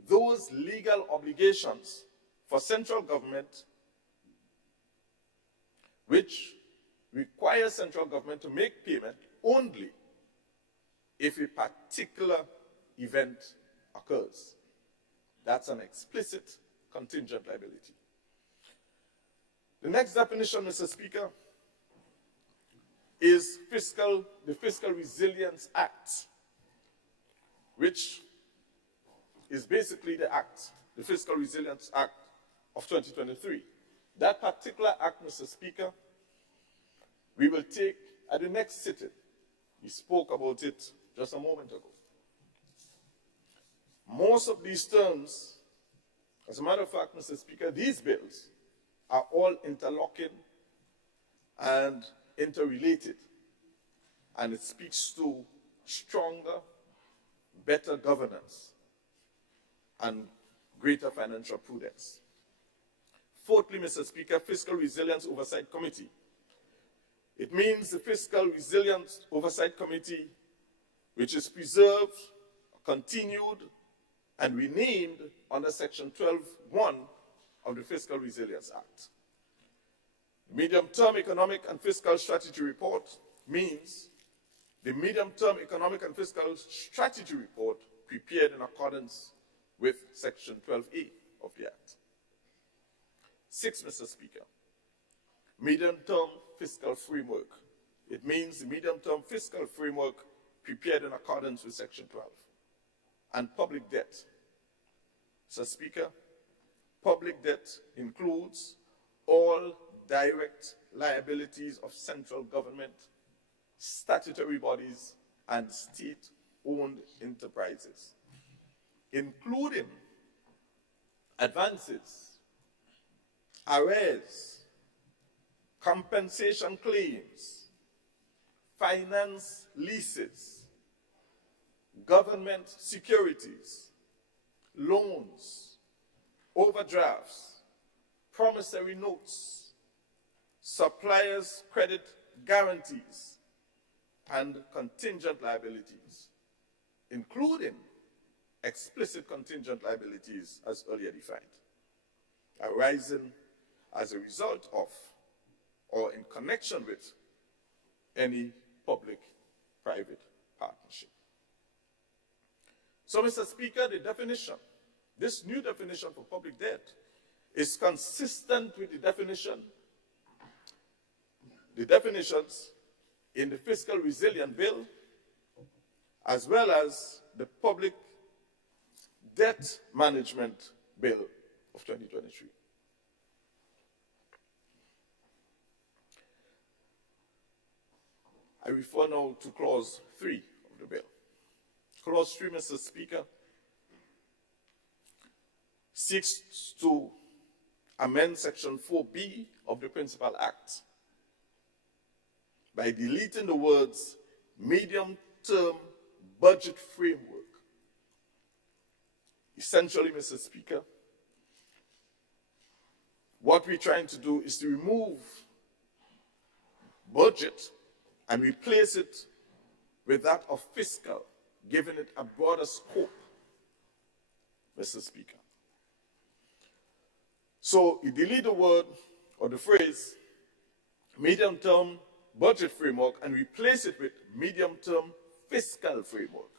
those legal obligations for central government which require central government to make payment only if a particular event occurs. That's an explicit contingent liability. The next definition, Mr. Speaker, is the Fiscal Resilience Act, which is basically the Fiscal Resilience Act of 2023. That particular act, Mr. Speaker, we will take at the next sitting. We spoke about it just a moment ago. Most of these terms, as a matter of fact, Mr. Speaker, these bills are all interlocking and interrelated. And it speaks to stronger, better governance and greater financial prudence. Fourthly, Mr. Speaker, Fiscal Resilience Oversight Committee. It means the Fiscal Resilience Oversight Committee, which is preserved, continued, and renamed under Section 12(1) of the Fiscal Resilience Act. The Medium-Term Economic and Fiscal Strategy Report means the Medium-Term Economic and Fiscal Strategy Report prepared in accordance with Section 12A of the Act. 6, Mr. Speaker, Medium-Term Fiscal Framework. It means the Medium-Term Fiscal Framework prepared in accordance with Section 12. And public debt. Mr. Speaker, public debt includes all direct liabilities of central government, statutory bodies, and state-owned enterprises, including advances, arrears, compensation claims, finance leases, government securities, loans, overdrafts, promissory notes, suppliers' credit guarantees, and contingent liabilities, including explicit contingent liabilities as earlier defined, arising as a result of or in connection with any public-private partnership. So, Mr. Speaker, this new definition for public debt is consistent with the definitions in the Fiscal Resilience Bill, as well as the Public Debt Management Bill of 2023. I refer now to Clause 3 of the bill. Clause 3, Mr. Speaker, seeks to amend Section 4B of the Principal Act by deleting the words medium-term budget framework. Essentially, Mr. Speaker, what we're trying to do is to remove budget and replace it with that of fiscal, giving it a broader scope, Mr. Speaker. So you delete the word or the phrase medium-term budget framework and replace it with medium-term fiscal framework.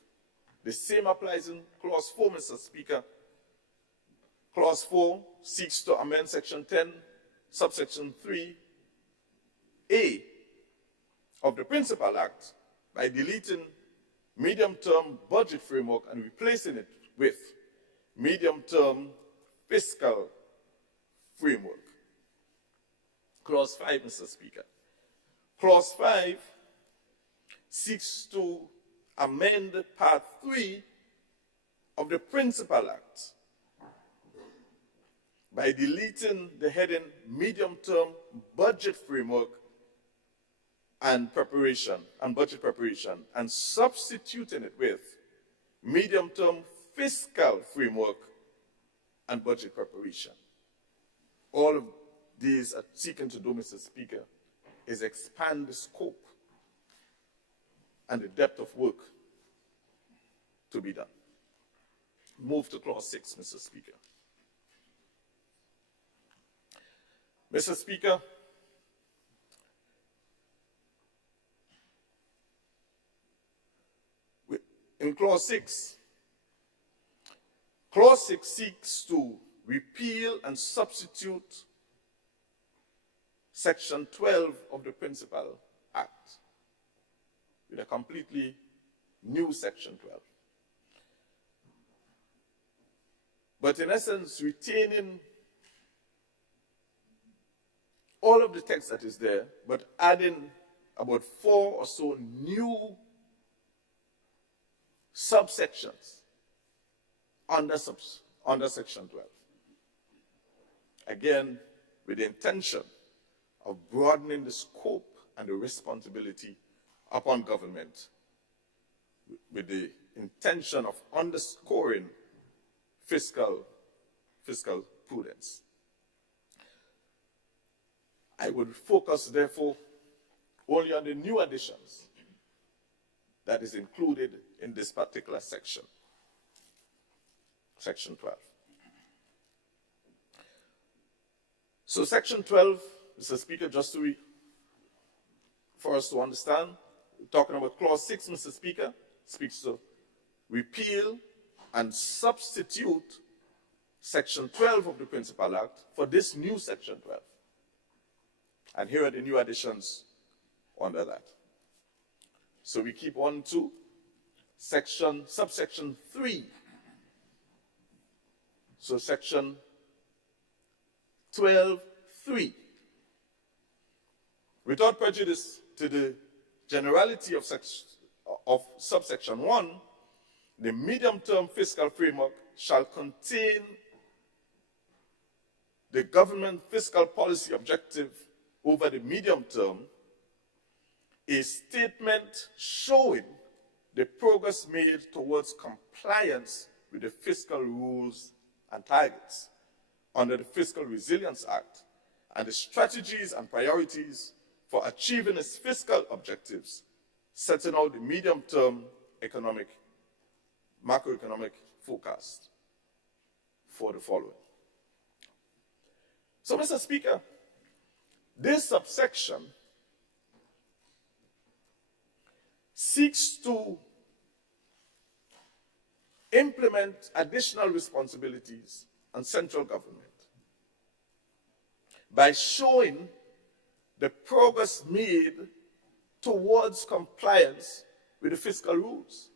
The same applies in Clause 4, Mr. Speaker. Clause 4 seeks to amend Section 10, subsection 3A of the Principal Act by deleting medium-term budget framework and replacing it with medium-term fiscal framework. Clause 5, Mr. Speaker. Clause 5 seeks to amend Part 3 of the Principal Act by deleting the heading medium-term budget framework and preparation and budget preparation and substituting it with medium-term fiscal framework and budget preparation. All of these are seeking to do, Mr. Speaker, is expand the scope and the depth of work to be done. Move to Clause 6, Mr. Speaker. Mr. Speaker, in Clause 6 seeks to repeal and substitute Section 12 of the Principal Act with a completely new Section 12. But in essence, retaining all of the text that is there, but adding about 4 or so new subsections under Section 12. Again, with the intention of broadening the scope and the responsibility upon government, with the intention of underscoring fiscal prudence. I would focus, therefore, only on the new additions that is included in this particular section, Section 12. So Section 12, Mr. Speaker, just for us to understand, we're talking about Clause 6, Mr. Speaker, speaks to repeal and substitute Section 12 of the Principal Act for this new Section 12. And here are the new additions under that. So we keep on to subsection 3. So Section 12(3). Without prejudice to the generality of subsection 1, the medium-term fiscal framework shall contain the government fiscal policy objective over the medium term, a statement showing the progress made towards compliance with the fiscal rules and targets under the Fiscal Resilience Act and the strategies and priorities for achieving its fiscal objectives, setting out the medium-term macroeconomic forecast for the following. So, Mr. Speaker, this subsection seeks to implement additional responsibilities on central government by showing the progress made towards compliance with the fiscal rules.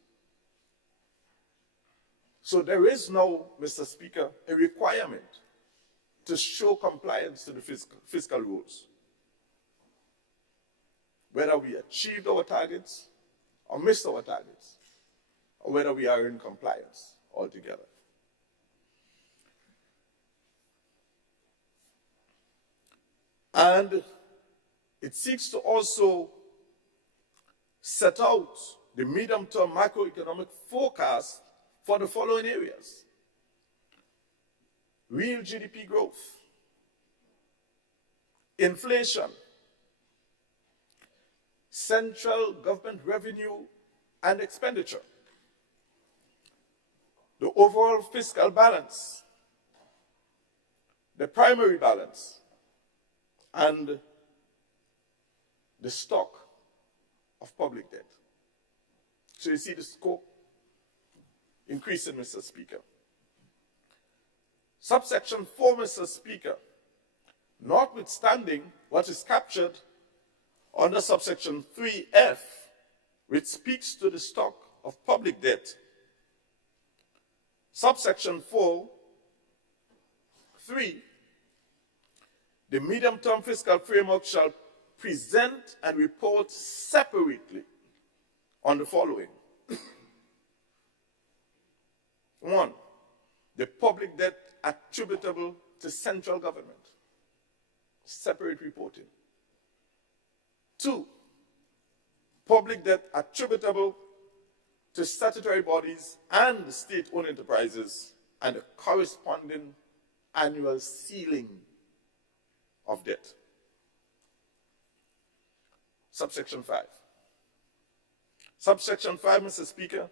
So there is now, Mr. Speaker, a requirement to show compliance to the fiscal rules, whether we achieved our targets or missed our targets, or whether we are in compliance altogether. And it seeks to also set out the medium-term macroeconomic forecast for the following areas: real GDP growth, inflation, central government revenue and expenditure, the overall fiscal balance, the primary balance, and the stock of public debt. So you see the scope increasing, Mr. Speaker. Subsection 4, Mr. Speaker, notwithstanding what is captured under subsection 3F, which speaks to the stock of public debt, subsection 4(3), the medium-term fiscal framework shall present and report separately on the following. 1, the public debt attributable to central government, separate reporting. 2, public debt attributable to statutory bodies and state-owned enterprises, and a corresponding annual ceiling of debt. Subsection 5. Subsection 5, Mr. Speaker,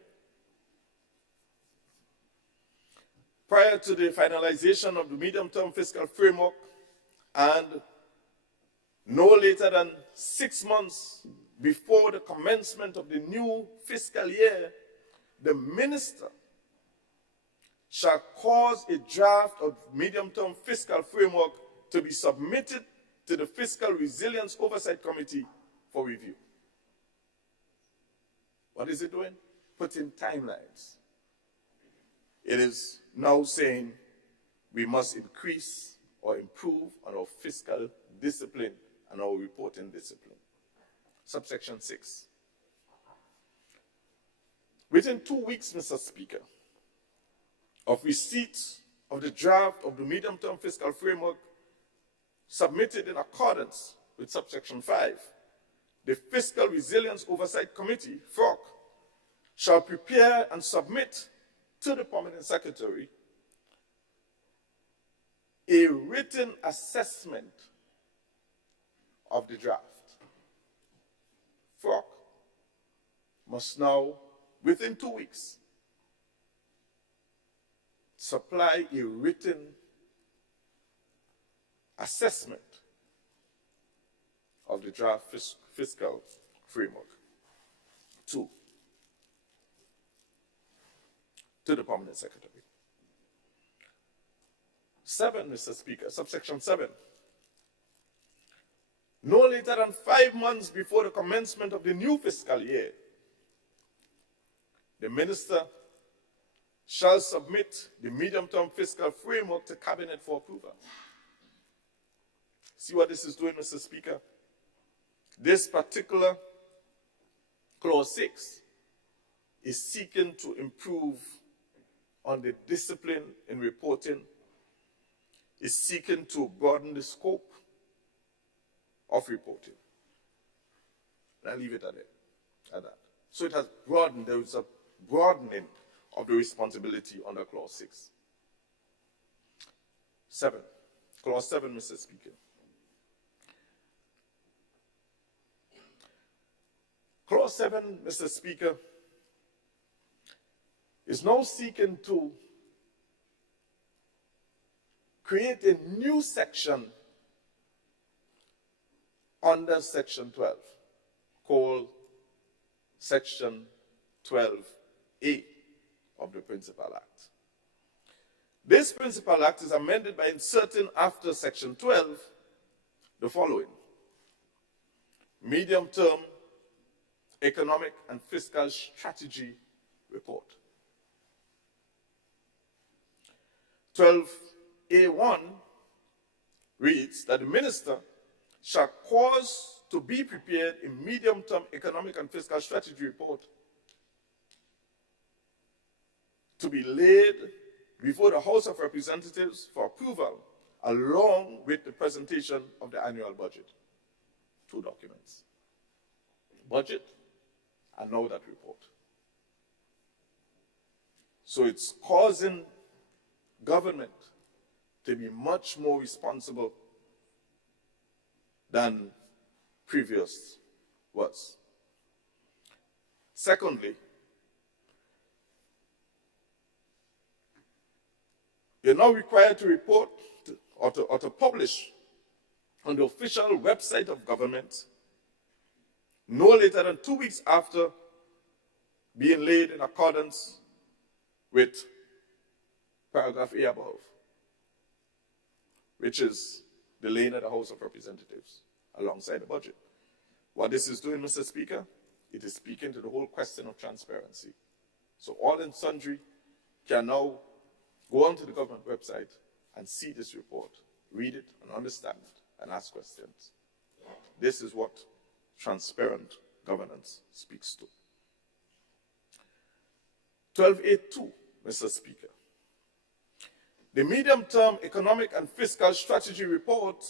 prior to the finalization of the medium-term fiscal framework and no later than 6 months before the commencement of the new fiscal year, the minister shall cause a draft of medium-term fiscal framework to be submitted to the Fiscal Resilience Oversight Committee for review. What is it doing? Putting timelines. It is now saying we must increase or improve on our fiscal discipline and our reporting discipline. Subsection 6. Within 2 weeks, Mr. Speaker, of receipt of the draft of the medium-term fiscal framework submitted in accordance with subsection 5, the Fiscal Resilience Oversight Committee, FROC, shall prepare and submit to the Permanent Secretary a written assessment of the draft. FROC must now, within 2 weeks, supply a written assessment of the draft fiscal framework. 2, to the Permanent Secretary. 7, Mr. Speaker, subsection 7. No later than 5 months before the commencement of the new fiscal year, the minister shall submit the medium-term fiscal framework to Cabinet for approval. See what this is doing, Mr. Speaker? This particular clause 6 is seeking to improve on the discipline in reporting, is seeking to broaden the scope of reporting. And I'll leave it at that. So it has broadened, there is a broadening of the responsibility under clause 6. 7. Clause 7, Mr. Speaker. Clause 7, Mr. Speaker, is now seeking to create a new section under Section 12, called Section 12A of the Principal Act. This Principal Act is amended by inserting after Section 12 the following: medium-term economic and fiscal strategy report. 12A1 reads that the minister shall cause to be prepared a medium-term economic and fiscal strategy report to be laid before the House of Representatives for approval, along with the presentation of the annual budget. Two documents: budget and now that report. So it's causing government to be much more responsible than previous was. Secondly, you're now required to report or to publish on the official website of government no later than 2 weeks after being laid in accordance with paragraph A above, which is the laying of the House of Representatives alongside the budget. What this is doing, Mr. Speaker, it is speaking to the whole question of transparency. So all and sundry can now go onto the government website and see this report, read it and understand it, and ask questions. This is what transparent governance speaks to. 12A2, Mr. Speaker. The medium-term economic and fiscal strategy report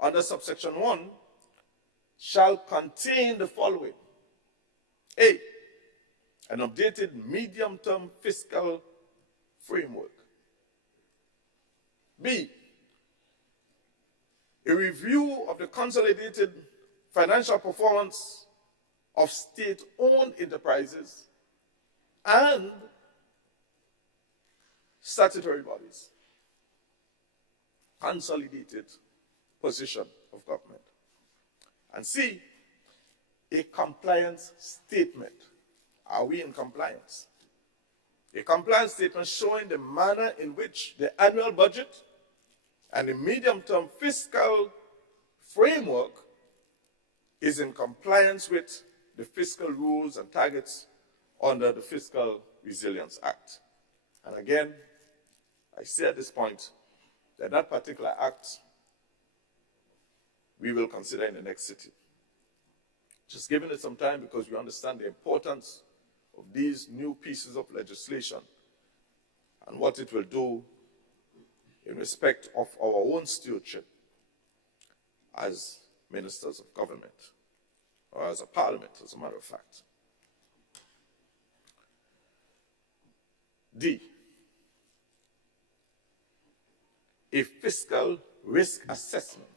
under subsection 1 shall contain the following: A, an updated medium-term fiscal framework. B, a review of the consolidated financial performance of state-owned enterprises and statutory bodies. Consolidated position of government. And C, a compliance statement. Are we in compliance? A compliance statement showing the manner in which the annual budget and the medium-term fiscal framework is in compliance with the fiscal rules and targets under the Fiscal Resilience Act. And again, I say at this point that that particular act we will consider in the next sitting. Just giving it some time because we understand the importance of these new pieces of legislation and what it will do in respect of our own stewardship as ministers of government, or as a parliament, as a matter of fact. D, a fiscal risk assessment.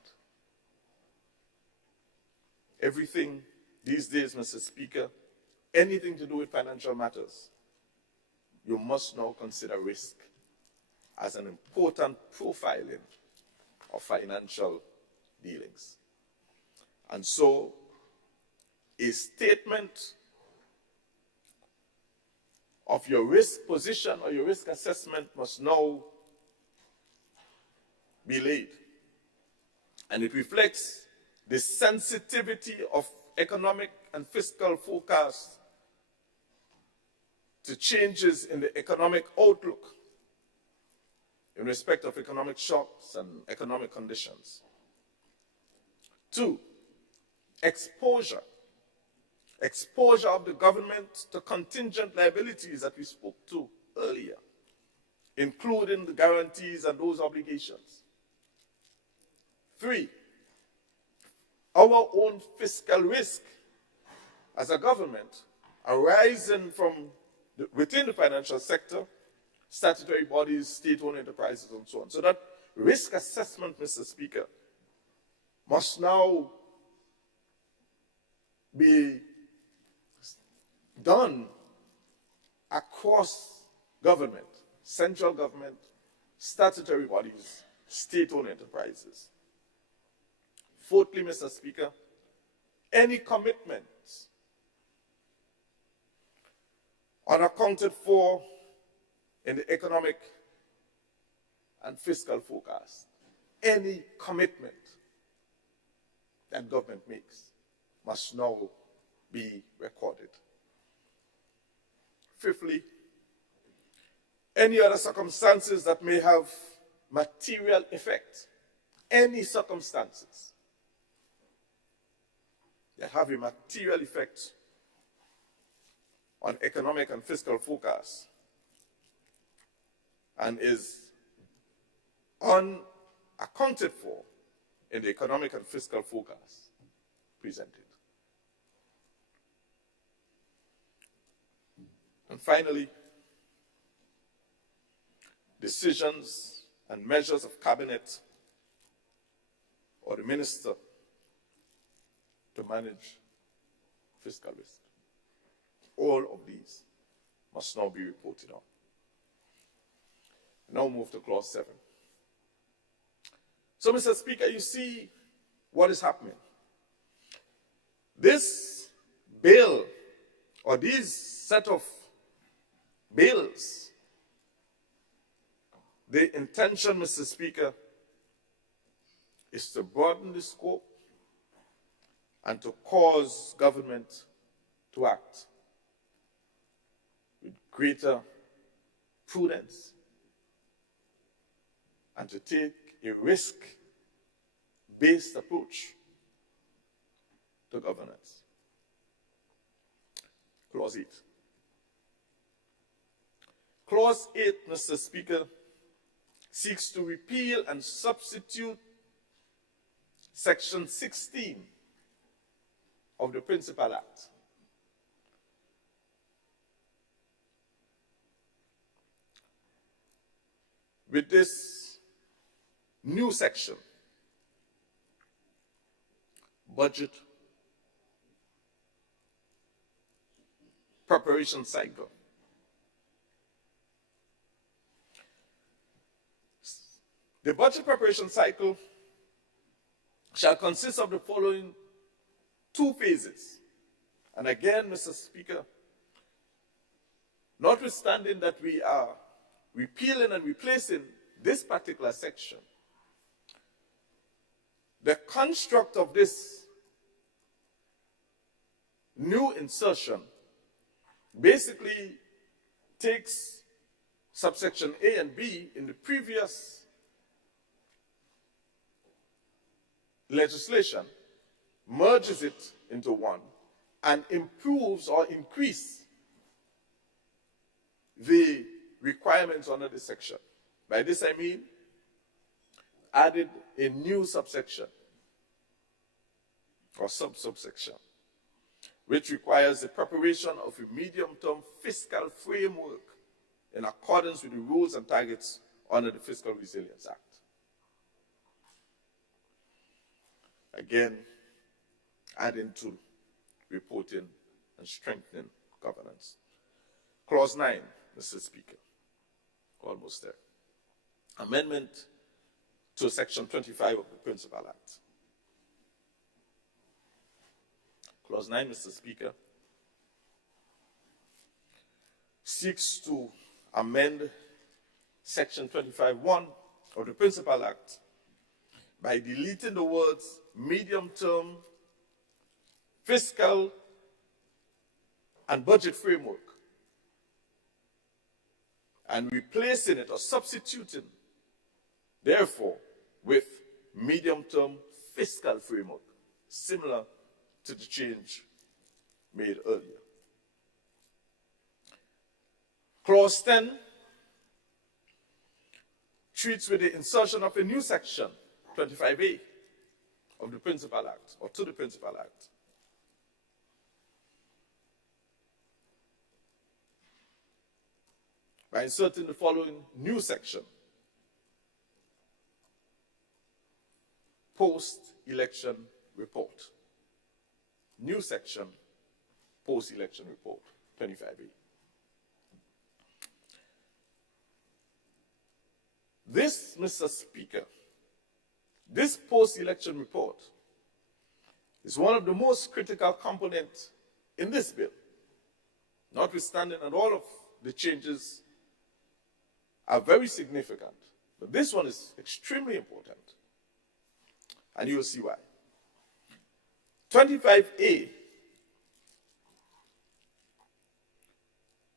Everything these days, Mr. Speaker, anything to do with financial matters, you must now consider risk as an important profiling of financial dealings. And so, a statement of your risk position or your risk assessment must now be laid. And it reflects the sensitivity of economic and fiscal forecasts to changes in the economic outlook in respect of economic shocks and economic conditions. 2, exposure. Exposure of the government to contingent liabilities that we spoke to earlier, including the guarantees and those obligations. 3, our own fiscal risk as a government arising from within the financial sector, statutory bodies, state-owned enterprises, and so on. So that risk assessment, Mr. Speaker, must now be done across government, central government, statutory bodies, state-owned enterprises. Fourthly, Mr. Speaker, any commitments unaccounted for in the economic and fiscal forecast, any commitment that government makes must now be recorded. Fifthly, any other circumstances that may have material effect, any circumstances that have a material effect on economic and fiscal forecast and is unaccounted for in the economic and fiscal forecast presented. And finally, decisions and measures of cabinet or the minister to manage fiscal risk. All of these must now be reported on. Now move to clause 7. So, Mr. Speaker, you see what is happening. This bill, or these set of bills, the intention, Mr. Speaker, is to broaden the scope and to cause government to act with greater prudence and to take a risk-based approach to governance. Clause 8. Clause 8, Mr. Speaker, seeks to repeal and substitute Section 16 of the Principal Act. With this new section, budget preparation cycle. The budget preparation cycle shall consist of the following 2 phases. And again, Mr. Speaker, notwithstanding that we are repealing and replacing this particular section, the construct of this new insertion basically takes subsection A and B in the previous legislation, merges it into one, and improves or increases the requirements under this section. By this I mean added a new subsection or subsection, which requires the preparation of a medium-term fiscal framework in accordance with the rules and targets under the Fiscal Resilience Act. Again, adding to reporting and strengthening governance. Clause 9, Mr. Speaker, almost there. Amendment to Section 25 of the Principal Act. Clause 9, Mr. Speaker, seeks to amend Section 25(1) of the Principal Act by deleting the words medium-term fiscal and budget framework and replacing it or substituting, therefore, with medium-term fiscal framework, similar to the change made earlier. Clause 10 treats with the insertion of a new section, 25A, of the Principal Act, or to the Principal Act. By inserting the following new section: post-election report. New section, post-election report. 25A. This, Mr. Speaker, this post-election report is one of the most critical components in this bill, notwithstanding that all of the changes are very significant. But this one is extremely important, and you will see why. 25A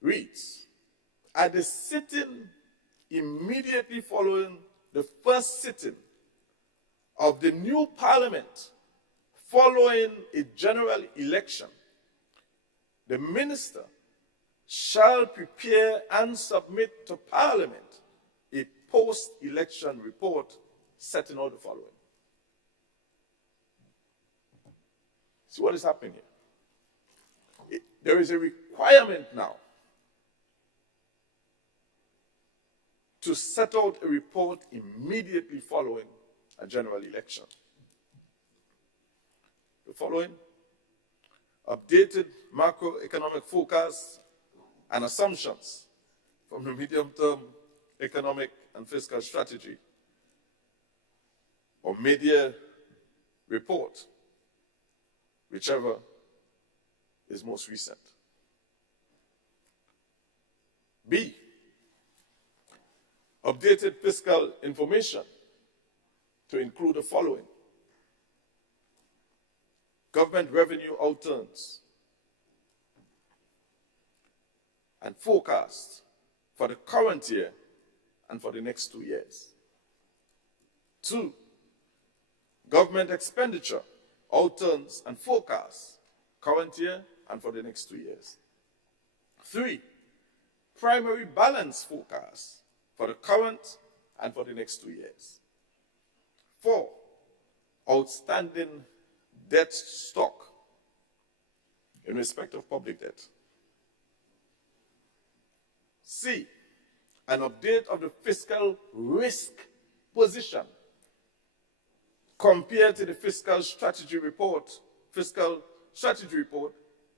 reads, at the sitting immediately following the first sitting of the new parliament following a general election, the minister shall prepare and submit to parliament a post-election report setting out the following. See what is happening here? There is a requirement now to set out a report immediately following a general election. The following: updated macroeconomic forecasts and assumptions from the medium-term economic and fiscal strategy, or mid-year report, whichever is most recent. B, updated fiscal information to include the following: government revenue outturns and forecasts for the current year and for the next 2 years. 2, government expenditure outturns and forecasts, current year and for the next 2 years. 3, primary balance forecasts for the current and for the next 2 years. 4, outstanding debt stock in respect of public debt. C, an update of the fiscal risk position compared to the fiscal strategy report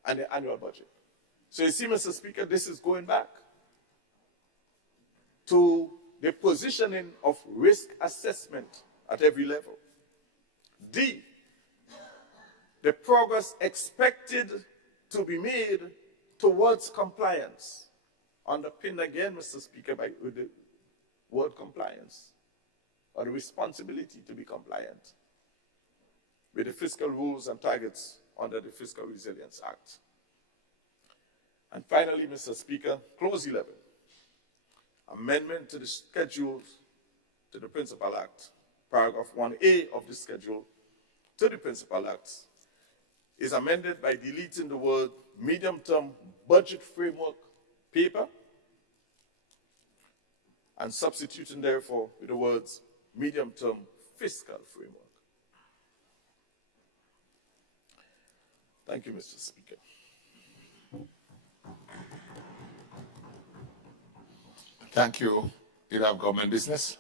and the annual budget. So you see, Mr. Speaker, this is going back to the positioning of risk assessment at every level. D, the progress expected to be made towards compliance, underpinned again, Mr. Speaker, with the word compliance, or the responsibility to be compliant with the fiscal rules and targets under the Fiscal Resilience Act. And finally, Mr. Speaker, clause 11, amendment to the schedules to the Principal Act, paragraph 1A of the schedule to the Principal Acts, is amended by deleting the word medium-term budget framework paper and substituting therefore with the words medium-term fiscal framework. Thank you, Mr. Speaker. Thank you, Leader of Government Business.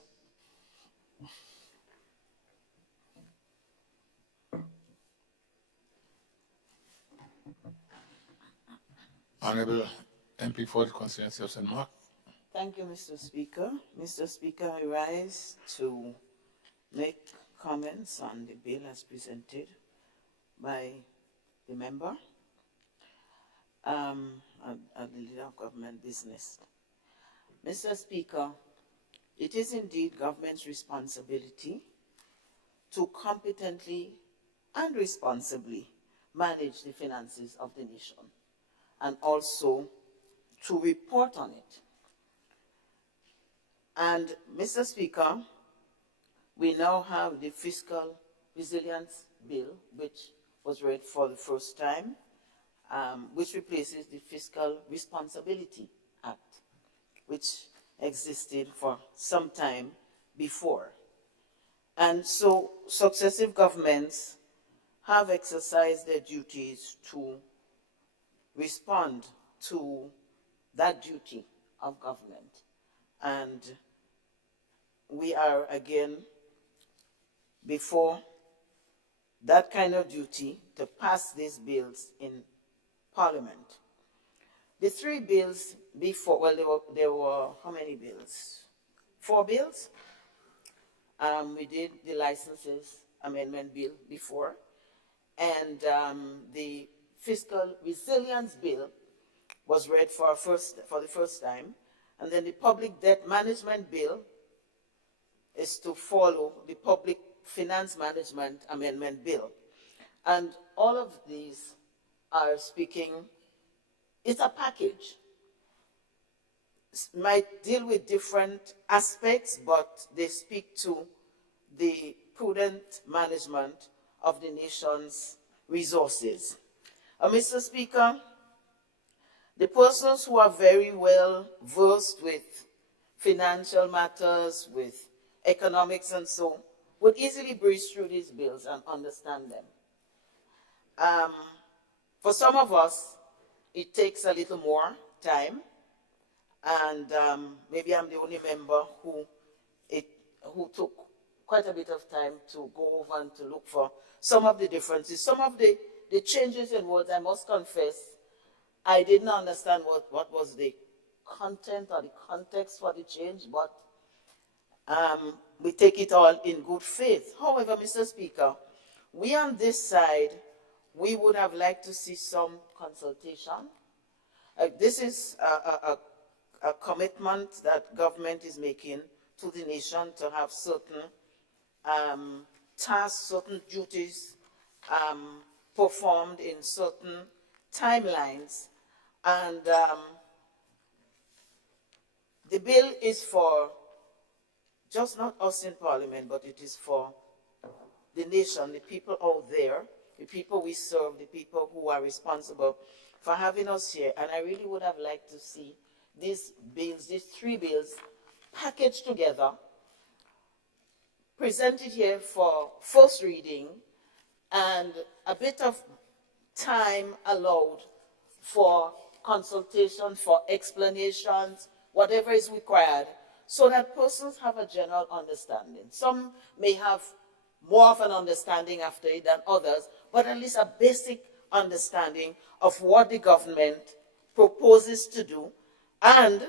Honorable MP for the constituency of St. Mark. Thank you, Mr. Speaker. Mr. Speaker, I rise to make comments on the bill as presented by the member and the Leader of Government Business. Mr. Speaker, it is indeed government's responsibility to competently and responsibly manage the finances of the nation and also to report on it. And, Mr. Speaker, we now have the Fiscal Resilience Bill, which was read for the first time, which replaces the Fiscal Responsibility Act, which existed for some time before. And so successive governments have exercised their duties to respond to that duty of government. And we are again before that kind of duty to pass these bills in Parliament. The three bills before, well, there were how many bills? 4 bills. We did the licenses amendment bill before, and the fiscal resilience bill was read for the first time, and then the public debt management bill is to follow the public finance management amendment bill. And all of these are speaking, it's a package. Might deal with different aspects, but they speak to the prudent management of the nation's resources. Mr. Speaker, the persons who are very well versed with financial matters, with economics and so, would easily breeze through these bills and understand them. For some of us, it takes a little more time, and maybe I'm the only member who took quite a bit of time to go over and to look for some of the differences. Some of the changes in words, I must confess, I didn't understand what was the content or the context for the change, but we take it all in good faith. However, Mr. Speaker, we on this side, we would have liked to see some consultation. This is a commitment that government is making to the nation to have certain tasks, certain duties performed in certain timelines. And the bill is for just not us in Parliament, but it is for the nation, the people out there, the people we serve, the people who are responsible for having us here. And I really would have liked to see these bills, these 3 bills, packaged together, presented here for first reading, and a bit of time allowed for consultation, for explanations, whatever is required, so that persons have a general understanding. Some may have more of an understanding after it than others, but at least a basic understanding of what the government proposes to do. And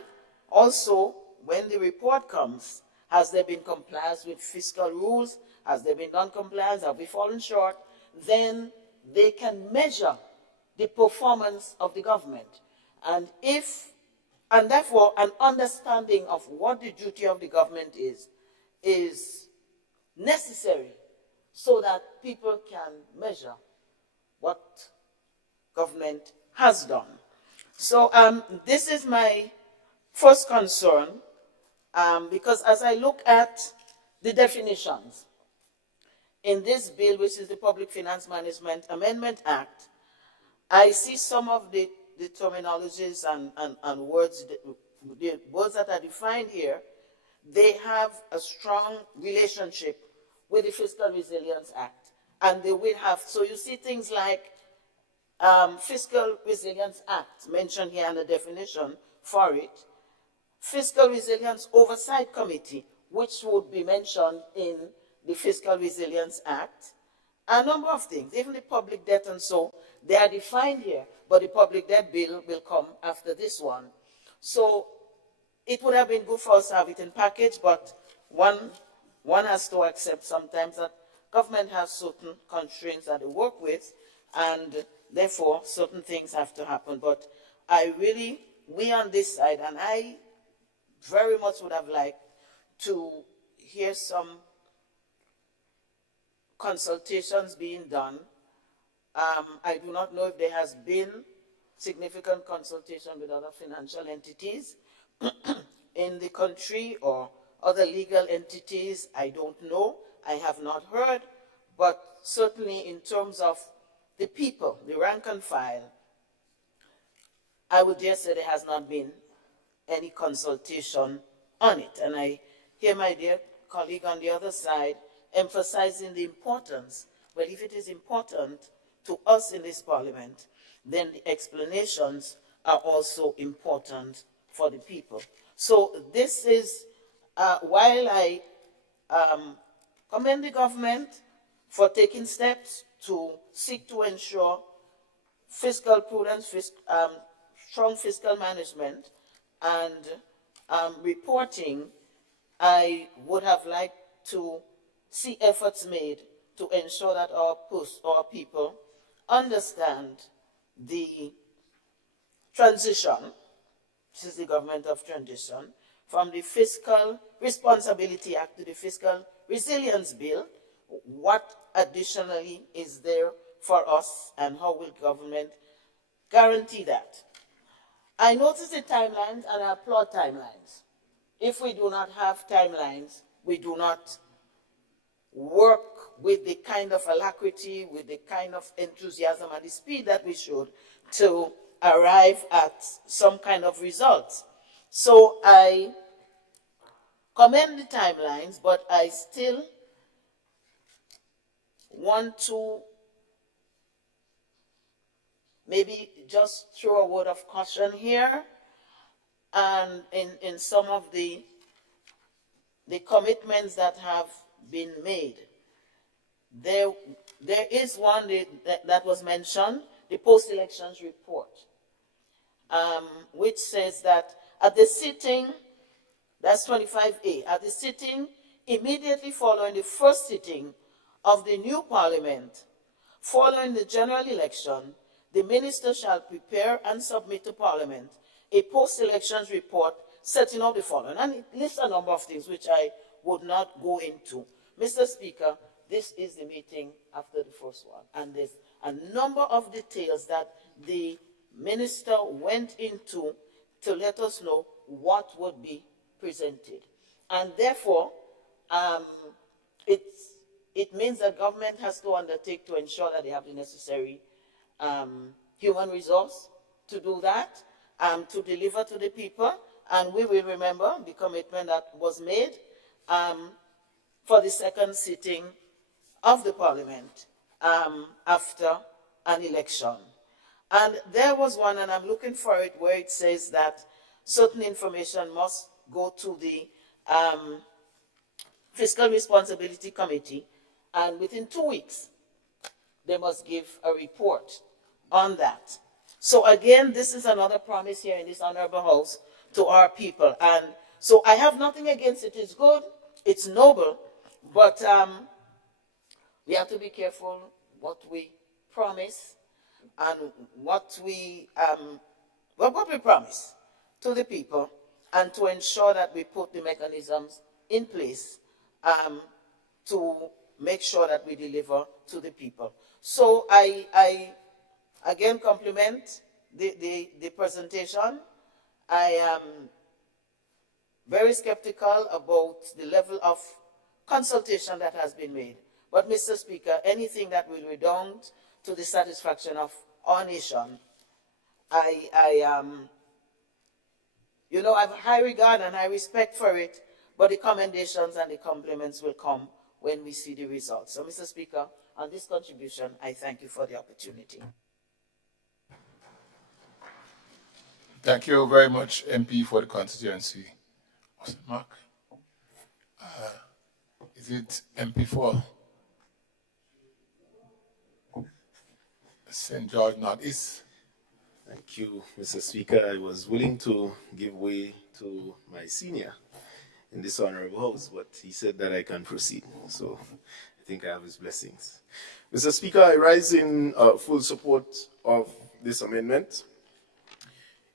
also, when the report comes, has there been compliance with fiscal rules? Has there been non-compliance? Have we fallen short? Then they can measure the performance of the government. And therefore, an understanding of what the duty of the government is necessary so that people can measure what government has done. So this is my first concern, because as I look at the definitions in this bill, which is the Public Finance Management Amendment Act, I see some of the terminologies and words, the words that are defined here, they have a strong relationship with the Fiscal Resilience Act. And they will have, so you see things like Fiscal Resilience Act mentioned here and the definition for it, Fiscal Resilience Oversight Committee, which would be mentioned in the Fiscal Resilience Act, a number of things, even the public debt and so, they are defined here, but the public debt bill will come after this one. So it would have been good for us to have it in package, but one has to accept sometimes that government has certain constraints that they work with, and therefore certain things have to happen. But we on this side, and I very much would have liked to hear some consultations being done. I do not know if there has been significant consultation with other financial entities in the country or other legal entities. I don't know. I have not heard. But certainly in terms of the people, the rank and file, I would dare say there has not been any consultation on it. And I hear my dear colleague on the other side emphasizing the importance. Well, if it is important to us in this Parliament, then the explanations are also important for the people. So this is, while I commend the government for taking steps to seek to ensure fiscal prudence, strong fiscal management and reporting, I would have liked to see efforts made to ensure that our people understand the transition, this is the government of transition, from the Fiscal Responsibility Act to the Fiscal Resilience Bill. What additionally is there for us and how will government guarantee that? I notice the timelines and I applaud timelines. If we do not have timelines, we do not work with the kind of alacrity, with the kind of enthusiasm and the speed that we should to arrive at some kind of results. So I commend the timelines, but I still want to maybe just throw a word of caution here and in some of the commitments that have been made. There is one that was mentioned, the post-elections report, which says that at the sitting, that's 25A, at the sitting immediately following the first sitting of the new parliament, following the general election, the minister shall prepare and submit to parliament a post-elections report setting out the following. And it lists a number of things which I would not go into. Mr. Speaker, this is the meeting after the first one. And there's a number of details that the minister went into to let us know what would be presented. And therefore, it means that government has to undertake to ensure that they have the necessary human resource to do that, to deliver to the people. And we will remember the commitment that was made for the second sitting of the parliament after an election. And there was one, and I'm looking for it, where it says that certain information must go to the Fiscal Responsibility Committee, and within 2 weeks, they must give a report on that. So again, this is another promise here in this honorable house to our people. And so I have nothing against it. It's good, it's noble, but we have to be careful what we promise and what we promise to the people, and to ensure that we put the mechanisms in place to make sure that we deliver to the people. So I again compliment the presentation. I am very skeptical about the level of consultation that has been made. But Mr. Speaker, anything that will redound to the satisfaction of our nation, I have high regard and high respect for it, but the commendations and the compliments will come when we see the results. So, Mr. Speaker, on this contribution, I thank you for the opportunity. Thank you very much, MP, for the constituency. What's it, Mark? Is it MP for St. George Northeast? Thank you, Mr. Speaker. I was willing to give way to my senior in this honorable house, but he said that I can proceed. So I think I have his blessings. Mr. Speaker, I rise in full support of this amendment.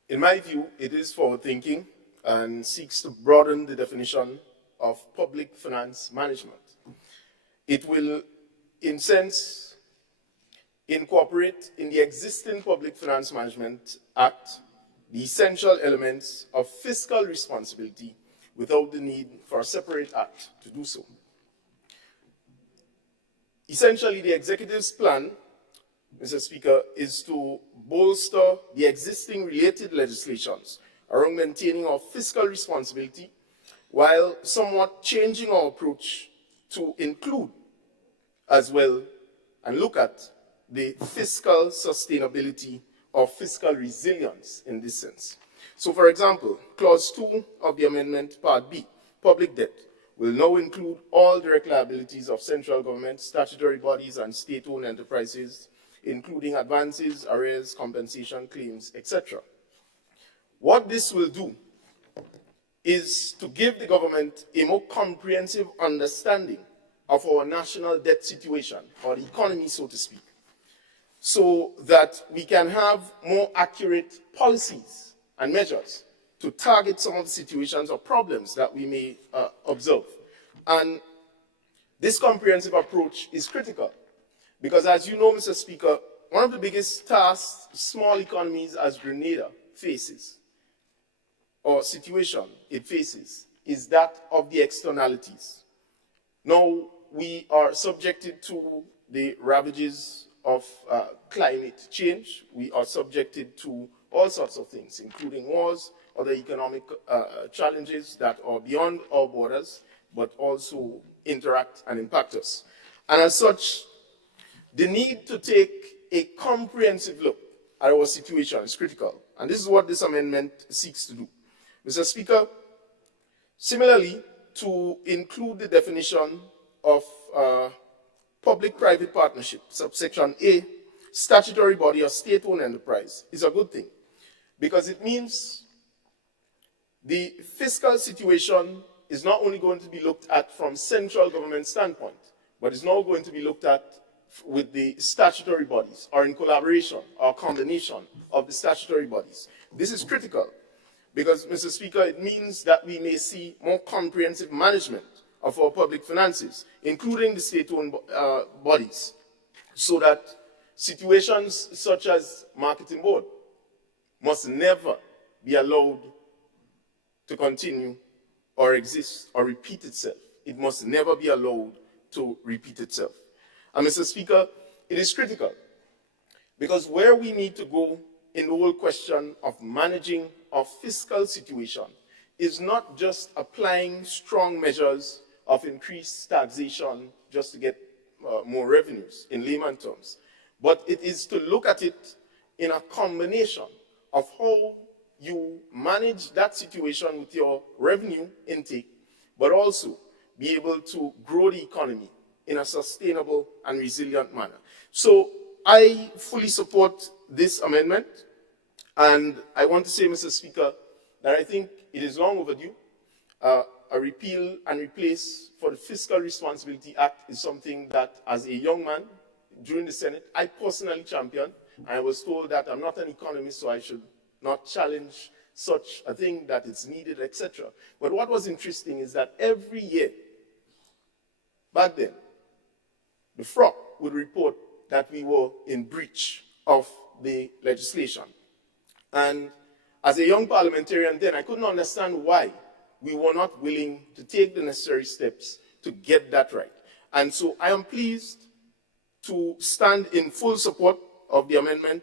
In my view, it is forward-thinking and seeks to broaden the definition of public finance management. It will, in sense, incorporate in the existing Public Finance Management Act the essential elements of fiscal responsibility without the need for a separate act to do so. Essentially, the executive's plan, Mr. Speaker, is to bolster the existing related legislations around maintaining our fiscal responsibility while somewhat changing our approach to include as well and look at the fiscal sustainability or fiscal resilience in this sense. So, for example, Clause 2 of the amendment, Part B, public debt, will now include all direct liabilities of central government, statutory bodies, and state-owned enterprises, including advances, arrears, compensation claims, etc. What this will do is to give the government a more comprehensive understanding of our national debt situation, or the economy, so to speak, so that we can have more accurate policies and measures to target some of the situations or problems that we may observe. And this comprehensive approach is critical because, as you know, Mr. Speaker, one of the biggest tasks small economies as Grenada faces, or situation it faces, is that of the externalities. Now, we are subjected to the ravages of climate change. We are subjected to all sorts of things, including wars, other economic challenges that are beyond our borders, but also interact and impact us. And as such, the need to take a comprehensive look at our situation is critical. And this is what this amendment seeks to do. Mr. Speaker, similarly, to include the definition of public-private partnership, subsection A, statutory body or state-owned enterprise, is a good thing because it means the fiscal situation is not only going to be looked at from central government standpoint, but is now going to be looked at with the statutory bodies or in collaboration or combination of the statutory bodies. This is critical because, Mr. Speaker, it means that we may see more comprehensive management of our public finances, including the state-owned bodies, so that situations such as marketing board must never be allowed to continue or exist or repeat itself. It must never be allowed to repeat itself. And Mr. Speaker, it is critical because where we need to go in the whole question of managing our fiscal situation is not just applying strong measures of increased taxation just to get more revenues in layman terms, but it is to look at it in a combination of how you manage that situation with your revenue intake, but also be able to grow the economy in a sustainable and resilient manner. So I fully support this amendment, and I want to say, Mr. Speaker, that I think it is long overdue. A repeal and replace for the Fiscal Responsibility Act is something that, as a young man during the Senate, I personally championed. I was told that I'm not an economist, so I should not challenge such a thing, that it's needed, etc. But what was interesting is that every year, back then, the FROC would report that we were in breach of the legislation. And as a young parliamentarian then, I couldn't understand why we were not willing to take the necessary steps to get that right. And so I am pleased to stand in full support of the amendment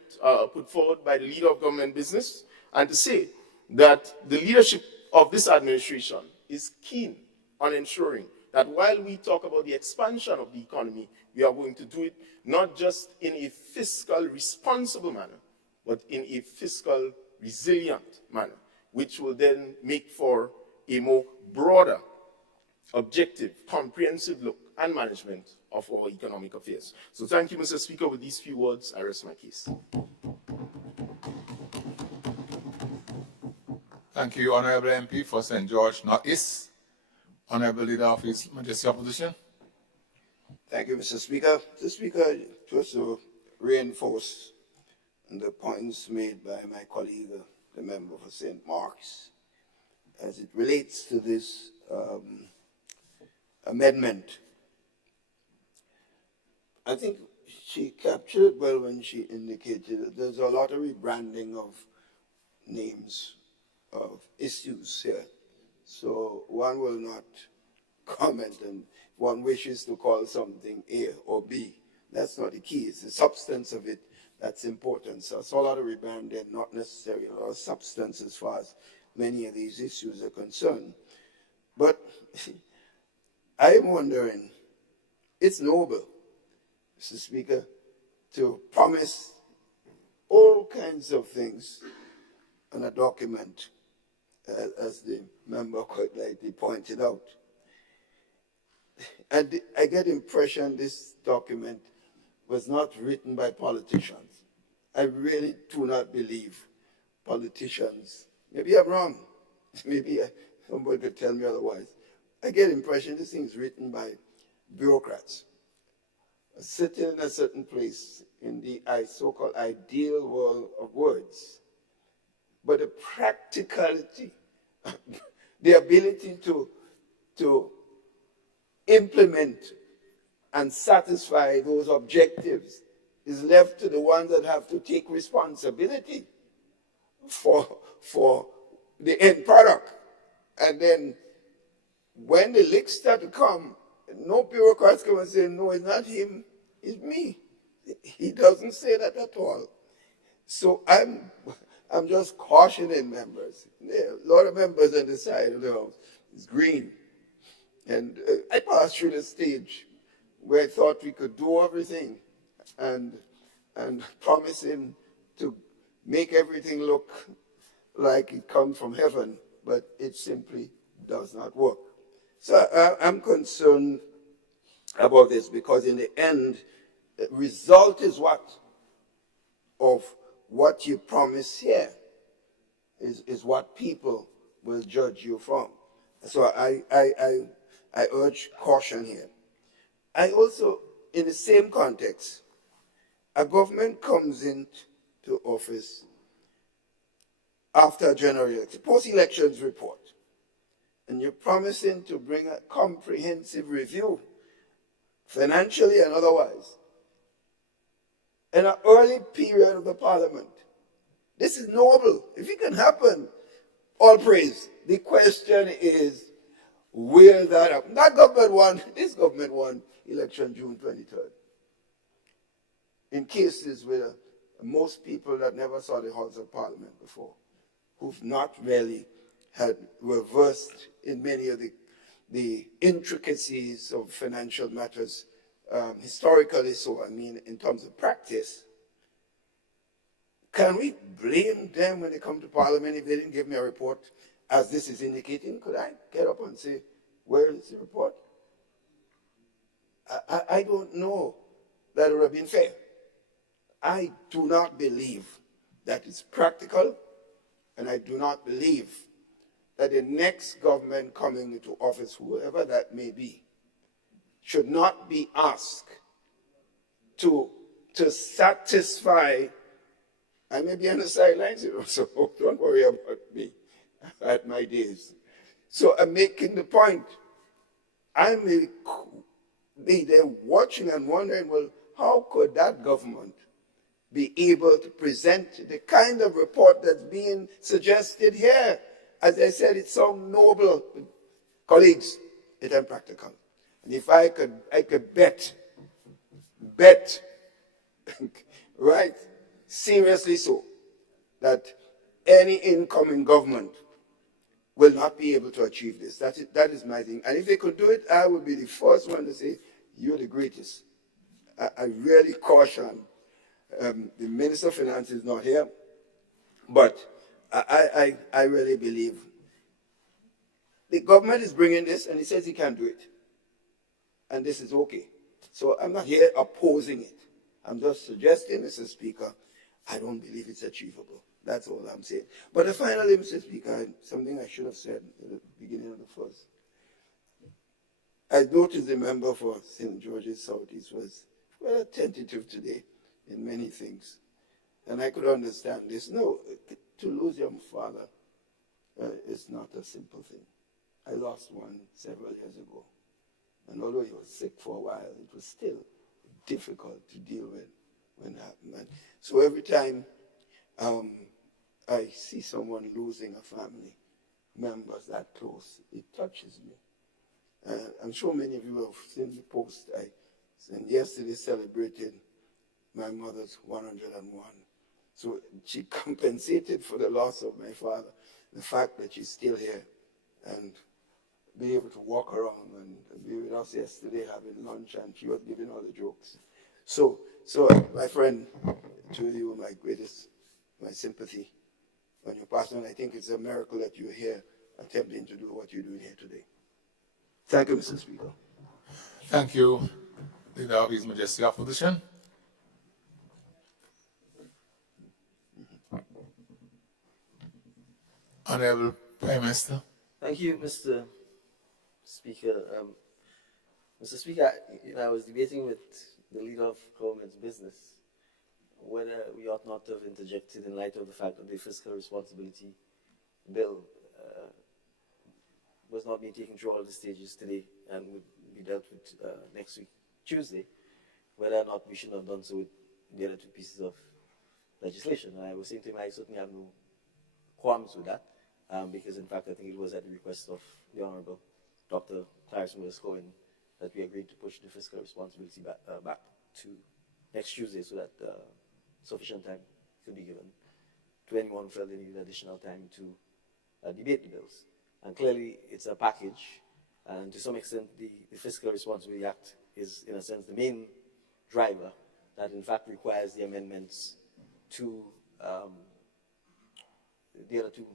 put forward by the leader of government business, and to say that the leadership of this administration is keen on ensuring that while we talk about the expansion of the economy, we are going to do it not just in a fiscal responsible manner, but in a fiscal resilient manner, which will then make for a more broader, objective, comprehensive look and management of our economic affairs. So thank you, Mr. Speaker. With these few words, I rest my case. Thank you, Honorable MP for St. George Northeast. Honorable Leader of His Majesty Opposition. Thank you, Mr. Speaker. Mr. Speaker, just to reinforce the points made by my colleague, the member for St. Mark's, as it relates to this amendment. I think she captured it well when she indicated that there's a lot of rebranding of names of issues here. So one will not comment, and one wishes to call something A or B. That's not the key. It's the substance of it that's important. So it's a lot of rebranding, not necessarily a lot of substance as far as many of these issues are concerned. But I'm wondering, it's noble, Mr. Speaker, to promise all kinds of things in a document, as the member quite rightly pointed out. And I get the impression this document was not written by politicians. I really do not believe politicians Maybe I'm wrong. Maybe somebody could tell me otherwise. I get the impression this thing is written by bureaucrats sitting in a certain place in the so-called ideal world of words. But the practicality, the ability to implement and satisfy those objectives is left to the ones that have to take responsibility for the end product. And then when the licks start to come, no bureaucrats come and say, no, it's not him, it's me. He doesn't say that at all. So I'm just cautioning members. There are a lot of members on the side of the house. It's green. And I passed through the stage where I thought we could do everything and promising to make everything look like it comes from heaven, but it simply does not work. So I'm concerned about this because in the end, the result is what? Of what you promise here is what people will judge you from. So I urge caution here. I also, in the same context, a government comes into office after a general election, post-elections report, and you're promising to bring a comprehensive review, financially and otherwise, in an early period of the parliament. This is noble. If it can happen, all praise. The question is, will that happen? That government won, this government won election June 23rd. In cases where most people that never saw the House of Parliament before, who've not really were versed in many of the intricacies of financial matters, historically so, I mean, in terms of practice. Can we blame them when they come to Parliament if they didn't give me a report, as this is indicating? Could I get up and say, where is the report? I don't know that it would have been fair. I do not believe that it's practical, and I do not believe that the next government coming into office, whoever that may be, should not be asked to satisfy. I may be on the sidelines, so don't worry about me at my days. So I'm making the point. I may be there watching and wondering, well, how could that government be able to present the kind of report that's being suggested here? As I said, it sounds noble. Colleagues, it's impractical. And if I could bet, right, seriously so, that any incoming government will not be able to achieve this. That is my thing. And if they could do it, I would be the first one to say, you're the greatest. I really caution. The Minister of Finance is not here, but I really believe the government is bringing this, and he says he can't do it. And this is okay. So I'm not here opposing it. I'm just suggesting, Mr. Speaker, I don't believe it's achievable. That's all I'm saying. But finally, Mr. Speaker, something I should have said at the beginning of the first. I noticed the member for St. George's Southeast was well tentative today in many things. And I could understand this. No, to lose your father is not a simple thing. I lost one several years ago. And although he was sick for a while, it was still difficult to deal with when it happened. And so every time I see someone losing a family member that close, it touches me. I'm sure many of you have seen the post I sent yesterday celebrated my mother's 101. So she compensated for the loss of my father, the fact that she's still here and be able to walk around and be with us yesterday having lunch, and she was giving all the jokes. So my friend, to you, my sympathy on your passing. I think it's a miracle that you're here attempting to do what you're doing here today. Thank you, Mr. Speaker. Thank you, Leader of His Majesty Opposition. Honorable Prime Minister. Thank you, Mr. Speaker. Mr. Speaker, I was debating with the leader of government's business whether we ought not to have interjected in light of the fact that the fiscal responsibility bill was not being taken through all the stages today and would be dealt with next week, Tuesday, whether or not we should have done so with the other two pieces of legislation. And I was saying to him, I certainly have no qualms with that, because in fact I think it was at the request of the Honorable Dr. Clarence Willis-Cohen that we agreed to push the fiscal responsibility back to next Tuesday so that sufficient time could be given to anyone who felt they needed additional time to debate the bills. And clearly it's a package, and to some extent the Fiscal Responsibility Act is in a sense the main driver that in fact requires the amendments to the other two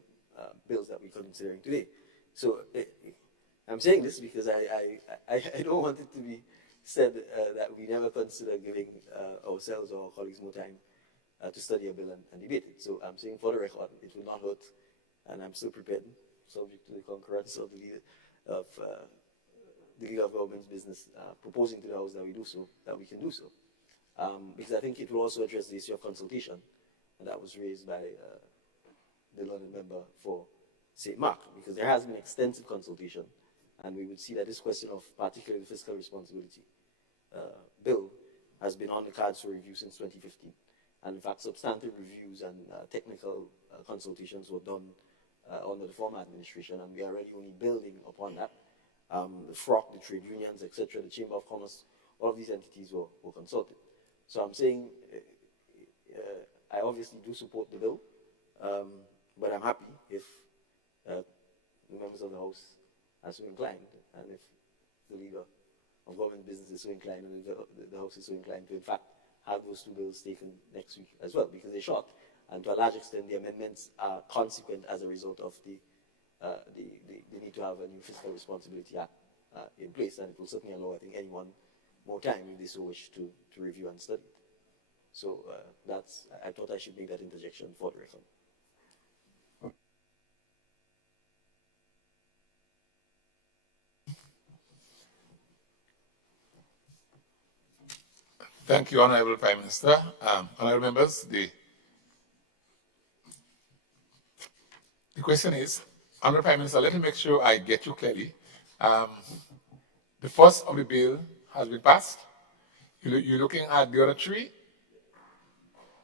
bills that we're considering today. So I'm saying this because I don't want it to be said that we never consider giving ourselves or our colleagues more time to study a bill and debate it. So I'm saying for the record, it will not hurt, and I'm still prepared, subject to the concurrence of the leader of government's business proposing to the House that we do so, that we can do so. Because I think it will also address the issue of consultation, and that was raised by the London member for St. Mark, because there has been extensive consultation, and we would see that this question of particularly the fiscal responsibility bill has been on the cards for review since 2015. And in fact, substantive reviews and technical consultations were done under the former administration, and we are already only building upon that. The FROC, the trade unions, etc., the Chamber of Commerce, all of these entities were consulted. So I'm saying I obviously do support the bill, but I'm happy if the members of the House are so inclined, and if the leader of government business is so inclined, and if the House is so inclined to, in fact, have those two bills taken next week as well, because they're short. And to a large extent, the amendments are consequent as a result of the need to have a new Fiscal Responsibility Act in place, and it will certainly allow, I think, anyone more time if they so wish to review and study it. So I thought I should make that interjection for the record. Thank you, Honorable Prime Minister. Honorable members, the question is, Honorable Prime Minister, let me make sure I get you clearly. The first of the bill has been passed. You're looking at the other three?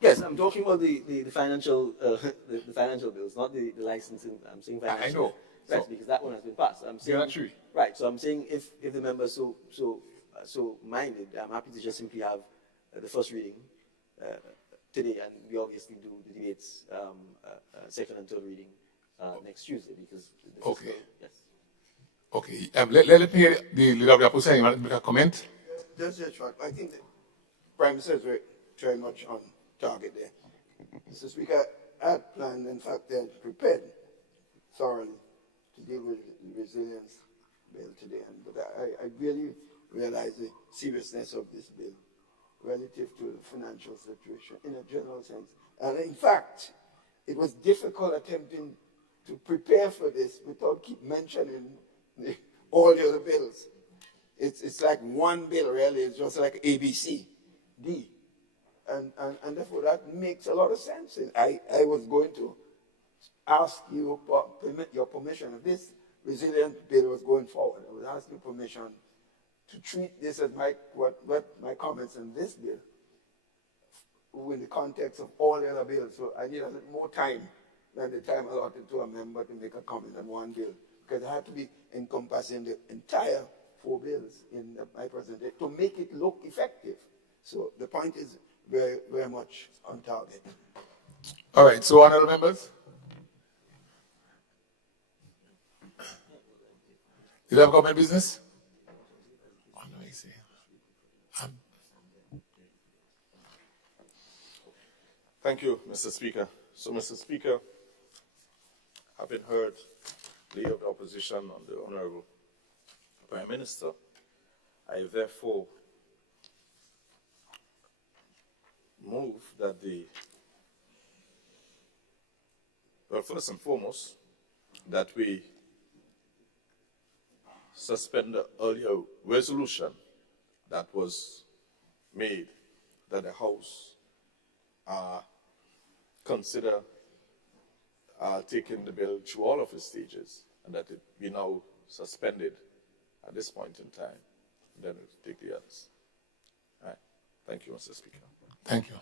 Yes, I'm talking about the financial the financial bills, not the licensing. I'm saying financial. I know. Right, So, because that one has been passed. I'm saying the other three. Right. So I'm saying if the members so minded, I'm happy to just simply have the first reading today, and we obviously do the debates second and third reading next Tuesday, because the Okay. Yes. Okay. Let me hear the leader of the opposition. You want to make a comment? Just a short. I think the Prime Minister is very much on target there. Mr. Speaker, I had planned, in fact, and prepared thoroughly to deal with the resilience bill today. But I really realize the seriousness of this bill relative to the financial situation in a general sense. And in fact, it was difficult attempting to prepare for this without keep mentioning all the other bills. It's like one bill, really. It's just like ABC, D. And therefore that makes a lot of sense. I was going to ask you your permission. If this resilient bill was going forward, I would ask you permission to treat this as my comments on this bill in the context of all the other bills. So I need a little more time than the time allotted to a member to make a comment on one bill, because I had to be encompassing the entire 4 bills in my presentation to make it look effective. So the point is very, very much on target. All right. So, honorable members, leader of government business. Thank you, Mr. Speaker. So, Mr. Speaker, having heard the Leader of the Opposition on the Honourable Prime Minister, I therefore move that well, first and foremost, that we suspend the earlier resolution that was made, that the House consider taking the bill through all of its stages, and that it be now suspended at this point in time. Then we'll take the others. All right. Thank you, Mr. Speaker. Thank you.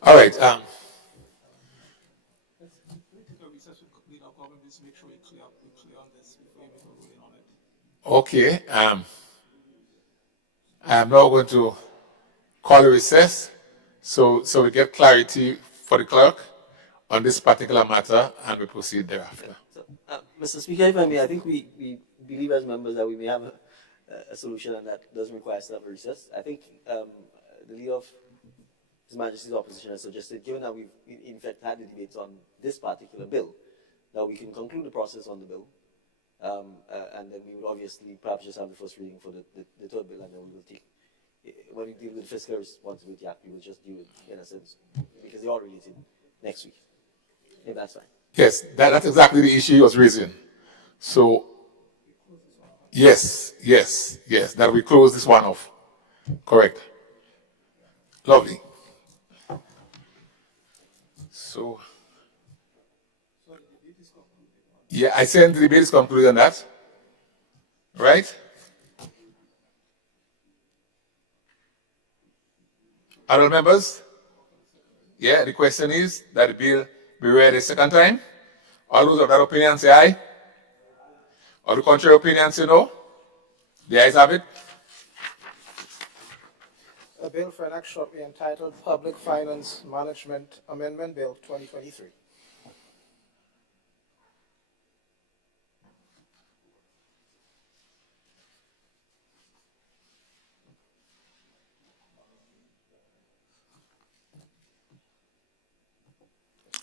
All right. Okay. I am now going to call a recess so we get clarity for the clerk on this particular matter, and we proceed thereafter. So, Mr. Speaker, if I may, I think we believe as members that we may have a solution, and that doesn't require us to have a recess. I think the leader of His Majesty's opposition has suggested, given that we've in fact had the debates on this particular bill, that we can conclude the process on the bill, and then we would obviously perhaps just have the first reading for the third bill, and then we will take, when we deal with the Fiscal Responsibility Act, we will just deal with, in a sense, because they're all related, next week, if that's fine. Yes, that's exactly the issue he was raising. So, yes, that we close this one off. Correct. Lovely. So, yeah, I said the debate is concluded on that. Right? Other members? Yeah, the question is that the bill be read a second time. All those of that opinion say aye. All the contrary opinion say no. The ayes have it. A bill for an act shortly entitled Public Finance Management Amendment Bill 2023.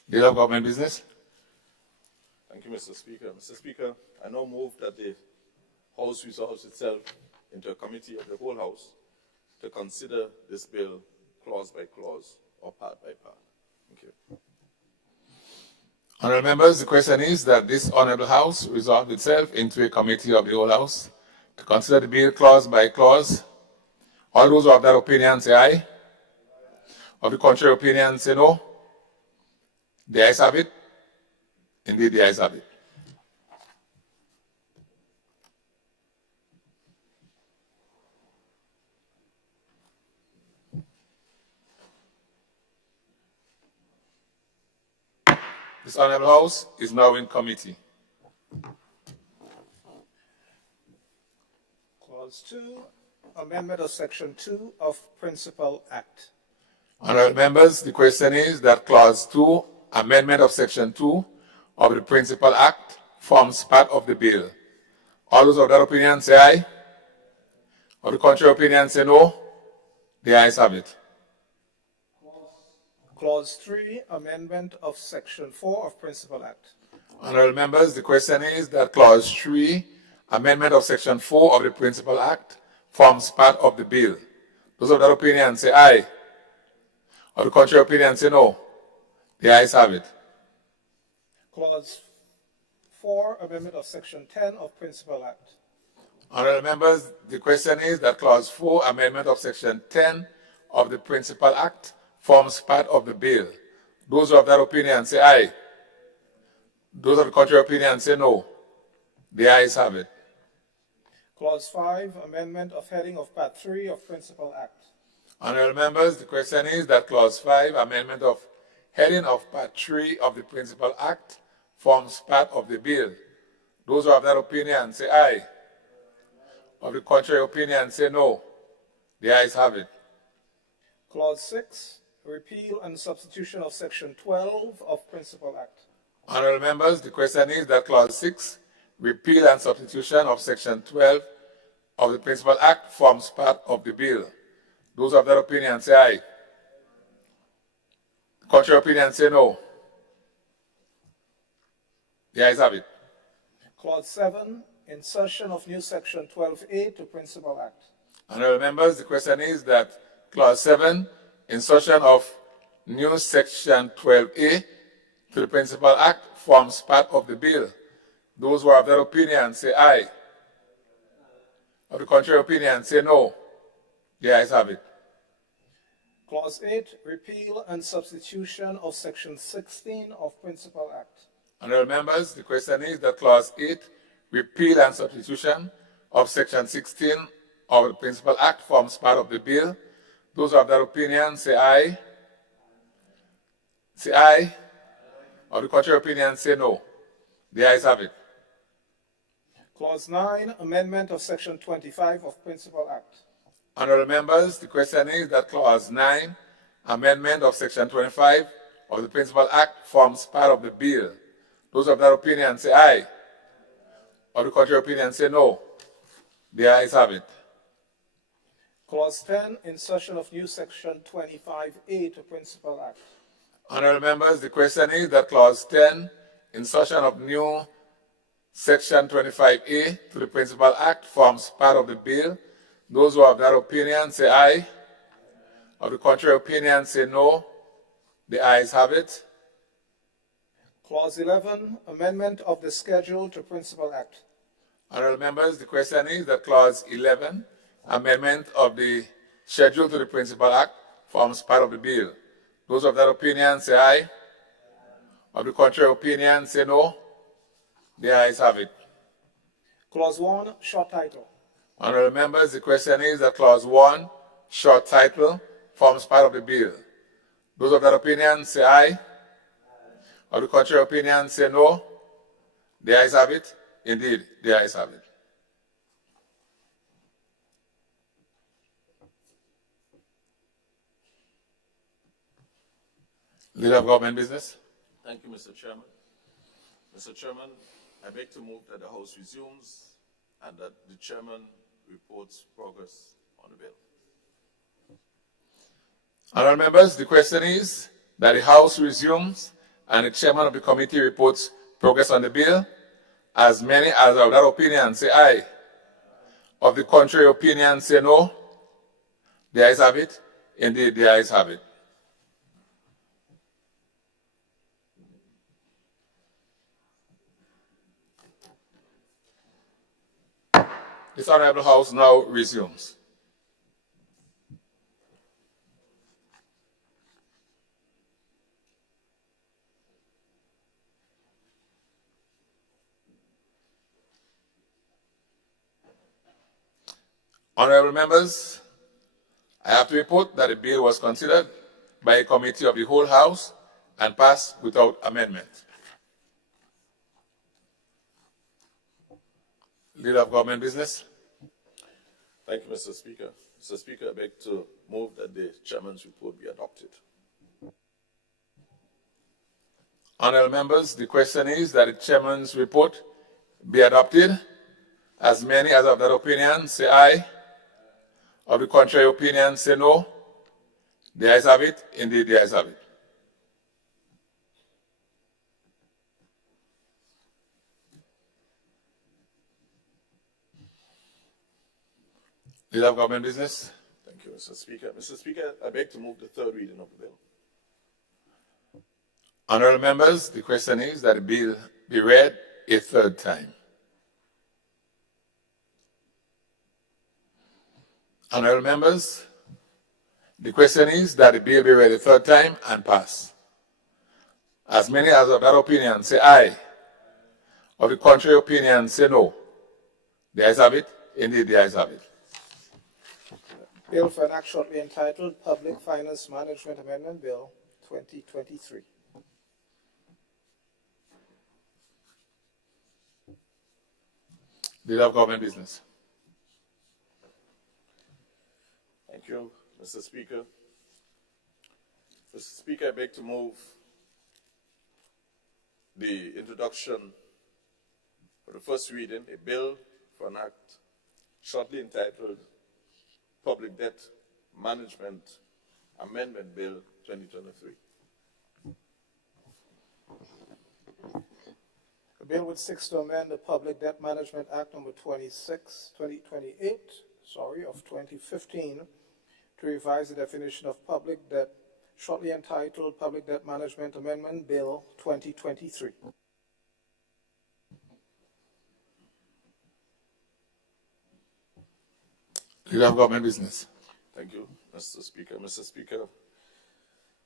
Deal of government business. Thank you, Mr. Speaker. Mr. Speaker, I now move that the House resolves itself into a committee of the whole House to consider this bill clause by clause or part by part. Thank you. Honourable members, the question is that this Honourable House resolve itself into a committee of the whole House to consider the bill clause by clause. All those who have that opinion say aye. Of the contrary opinion say no. The ayes have it. Indeed, the ayes have it. This Honourable House is now in committee. Clause 2, amendment of Section 2 of Principal Act. Honourable members, the question is that Clause 2, amendment of Section 2 of the Principal Act forms part of the bill. All those of that opinion say aye. Of the contrary opinion say no. The ayes have it. Clause 3, amendment of Section 4 of Principal Act. Honourable members, the question is that Clause 3, amendment of Section 4 of the Principal Act forms part of the bill. Those of that opinion say aye. Of the contrary opinion say no. The ayes have it. Clause 4, amendment of Section 10 of Principal Act. Honorable members, the question is that Clause 4, amendment of Section 10 of the Principal Act forms part of the bill. Those of that opinion say aye. Those of the contrary opinion say no. The ayes have it. Clause 5, amendment of heading of Part 3 of Principal Act. Honorable members, the question is that Clause 5, amendment of heading of Part 3 of the Principal Act forms part of the bill. Those who have that opinion say aye. Of the contrary opinion say no. The ayes have it. Clause 6, repeal and substitution of Section 12 of Principal Act. Honorable members, the question is that Clause 6, repeal and substitution of Section 12 of the Principal Act forms part of the bill. Those of that opinion say aye. Contrary opinion say no. The ayes have it. Clause 7, insertion of new Section 12A to Principal Act. Honorable members, the question is that Clause 7, insertion of new Section 12A to the Principal Act forms part of the bill. Those who have that opinion say aye. Of the contrary opinion say no. The ayes have it. Clause 8, repeal and substitution of Section 16 of Principal Act. Honorable members, the question is that Clause 8, repeal and substitution of Section 16 of the Principal Act forms part of the bill. Those who have that opinion say aye. Say aye. Of the contrary opinion say no. The ayes have it. Clause 9, amendment of Section 25 of Principal Act. Honorable members, the question is that Clause 9, amendment of Section 25 of the Principal Act forms part of the bill. Those of that opinion say aye. Of the contrary opinion say no. The ayes have it. Clause 10, insertion of new Section 25A to Principal Act. Honorable members, the question is that Clause 10, insertion of new Section 25A to the Principal Act forms part of the bill. Those who have that opinion say aye. Of the contrary opinion say no. The ayes have it. Clause 11, amendment of the schedule to Principal Act. Honorable members, the question is that Clause 11, amendment of the schedule to the Principal Act, forms part of the bill. Those of that opinion say aye. Of the contrary opinion say no. The ayes have it. Clause 1, short title. Honorable members, the question is that Clause 1, short title, forms part of the bill. Those of that opinion say aye. Of the contrary opinion say no. The ayes have it. Indeed, the ayes have it. Leader of Government Business. Thank you, Mr. Chairman. Mr. Chairman, I beg to move that the House resumes and that the Chairman reports progress on the bill. Honourable members, the question is that the House resumes and the Chairman of the committee reports progress on the bill. As many as of that opinion say aye. Of the contrary opinion say no. The ayes have it. Indeed, the ayes have it. This Honourable House now resumes. Honourable members, I have to report that the bill was considered by a committee of the whole House and passed without amendment. Leader of Government Business. Thank you, Mr. Speaker. Mr. Speaker, I beg to move that the Chairman's report be adopted. Honourable members, the question is that the Chairman's report be adopted. As many as of that opinion say aye. Of the contrary opinion say no. The ayes have it. Indeed, the ayes have it. Leader of Government Business. Thank you, Mr. Speaker. Mr. Speaker, I beg to move the third reading of the bill. Honorable members, the question is that the bill be read a third time. Honorable members, the question is that the bill be read a third time and pass. As many as of that opinion say aye. Of the contrary opinion say no. The ayes have it. Indeed, the ayes have it. Bill for an act shortly entitled Public Finance Management Amendment Bill 2023. Leader of Government Business. Thank you, Mr. Speaker. Mr. Speaker, I beg to move the introduction for the first reading, a bill for an act shortly entitled Public Debt Management Amendment Bill 2023. A bill which seeks to amend the Public Debt Management Act number 2028 of 2015 to revise the definition of public debt, shortly entitled Public Debt Management Amendment Bill 2023. Leader of Government Business. Thank you, Mr. Speaker. Mr. Speaker,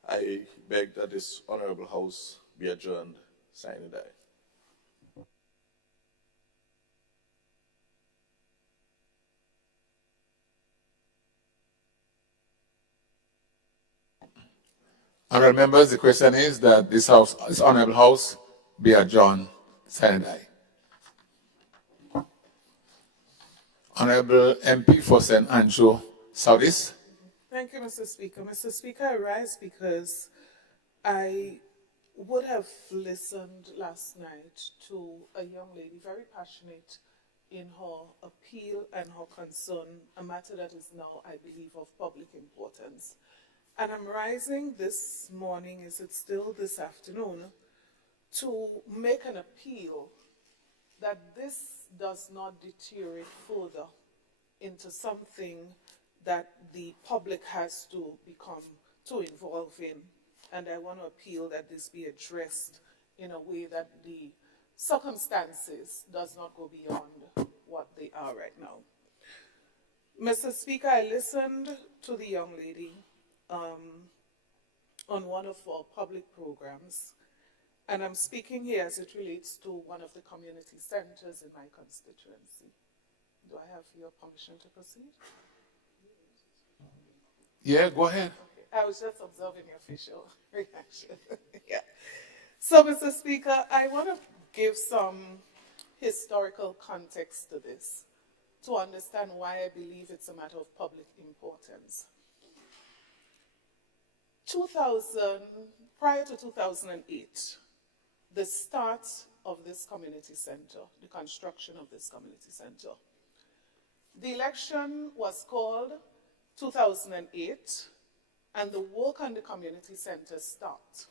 I beg that this honorable House be adjourned, sine die. Honorable members, the question is that this honorable House be adjourned, sine die. Honorable MP for St. Andrew Southeast. Thank you, Mr. Speaker. Mr. Speaker, I rise because I would have listened last night to a young lady, very passionate in her appeal and her concern, a matter that is now, I believe, of public importance. And I'm rising this morning, is it still this afternoon, to make an appeal that this does not deteriorate further into something that the public has to become too involved in. And I want to appeal that this be addressed in a way that the circumstances does not go beyond what they are right now. Mr. Speaker, I listened to the young lady on one of our public programs, and I'm speaking here as it relates to one of the community centers in my constituency. Do I have your permission to proceed? Yeah, go ahead. Okay. I was just observing your facial reaction. Yeah. So, Mr. Speaker, I want to give some historical context to this to understand why I believe it's a matter of public importance. Prior to 2008, the start of this community center, the construction of this community center, the election was called 2008, and the work on the community center started.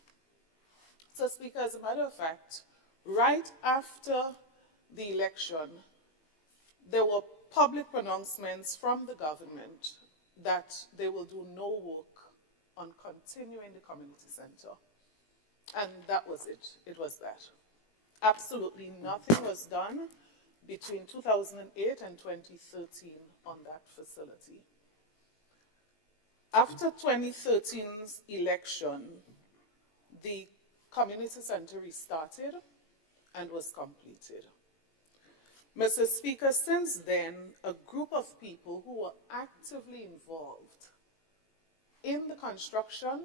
So, Speaker, as a matter of fact, right after the election, there were public pronouncements from the government that they will do no work on continuing the community center. And that was it. It was that. Absolutely nothing was done between 2008 and 2013 on that facility. After 2013's election, the community center restarted and was completed. Mr. Speaker, since then, a group of people who were actively involved in the construction,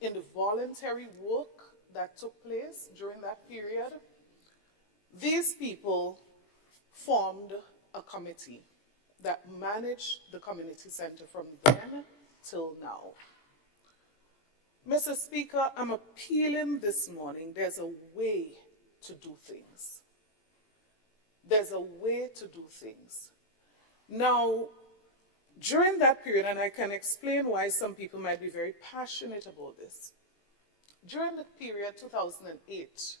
in the voluntary work that took place during that period, these people formed a committee that managed the community center from then till now. Mr. Speaker, I'm appealing this morning, there's a way to do things. There's a way to do things. Now, during that period, and I can explain why some people might be very passionate about this, during the period 2008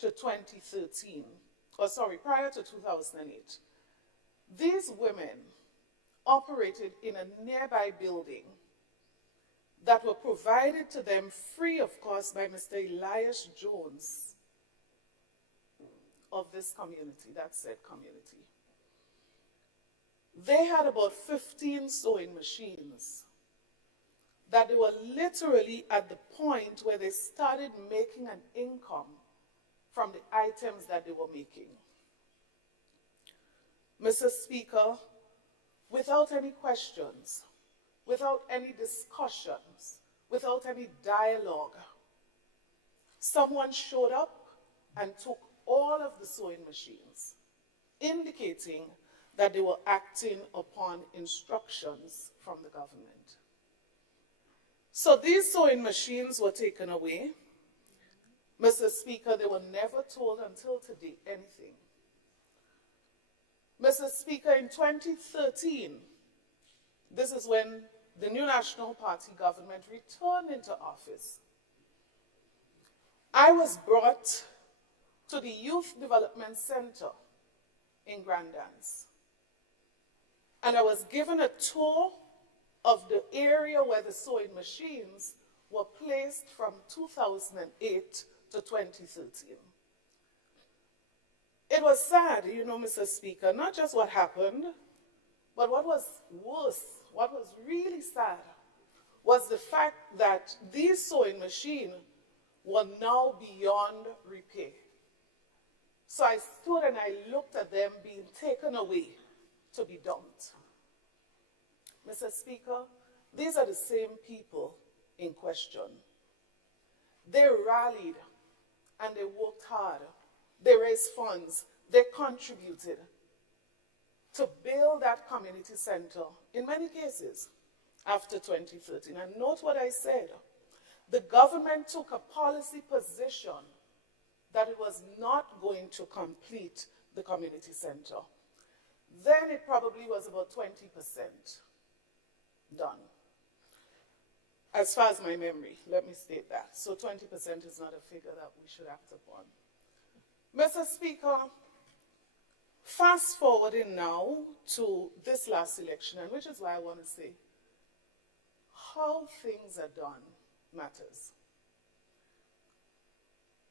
to 2013, prior to 2008, these women operated in a nearby building that were provided to them free of cost by Mr. Elias Jones of this community, that said community. They had about 15 sewing machines that they were literally at the point where they started making an income from the items that they were making. Mr. Speaker, without any questions, without any discussions, without any dialogue, someone showed up and took all of the sewing machines, indicating that they were acting upon instructions from the government. So these sewing machines were taken away. Mr. Speaker, they were never told until today anything. Mr. Speaker, in 2013, this is when the new National Party government returned into office. I was brought to the Youth Development Center in Grandance, and I was given a tour of the area where the sewing machines were placed from 2008 to 2013. It was sad, you know, Mr. Speaker, not just what happened, but what was worse, what was really sad, was the fact that these sewing machines were now beyond repair. So I stood and I looked at them being taken away to be dumped. Mr. Speaker, these are the same people in question. They rallied and they worked hard. They raised funds. They contributed to build that community center, in many cases, after 2013. And note what I said. The government took a policy position that it was not going to complete the community center. Then it probably was about 20% done. As far as my memory, let me state that. So 20% is not a figure that we should act upon. Mr. Speaker, fast forwarding now to this last election, and which is why I want to say, how things are done matters.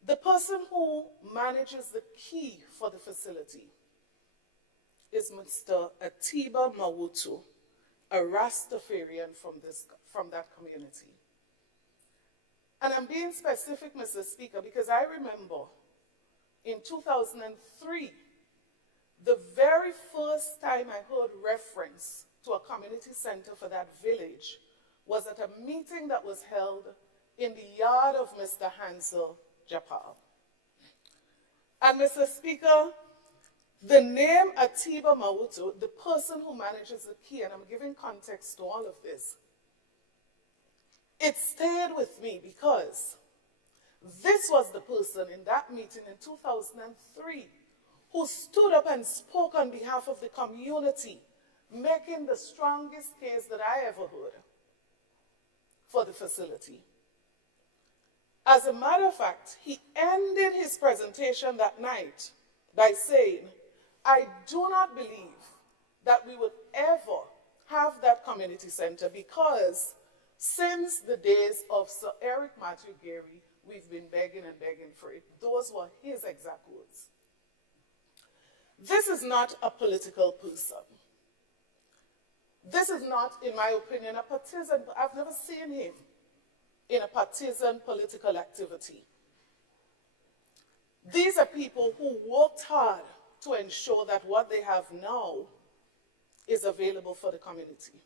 The person who manages the key for the facility is Mr. Atiba Mawutu, a Rastafarian from that community. And I'm being specific, Mr. Speaker, because I remember in 2003, the very first time I heard reference to a community center for that village was at a meeting that was held in the yard of Mr. Hansel Japal. And Mr. Speaker, the name Atiba Mawutu, the person who manages the key, and I'm giving context to all of this, it stayed with me because this was the person in that meeting in 2003 who stood up and spoke on behalf of the community, making the strongest case that I ever heard for the facility. As a matter of fact, he ended his presentation that night by saying, I do not believe that we would ever have that community center because since the days of Sir Eric Matthew Gary, we've been begging and begging for it. Those were his exact words. This is not a political person. This is not, in my opinion, a partisan. I've never seen him in a partisan political activity. These are people who worked hard to ensure that what they have now is available for the community.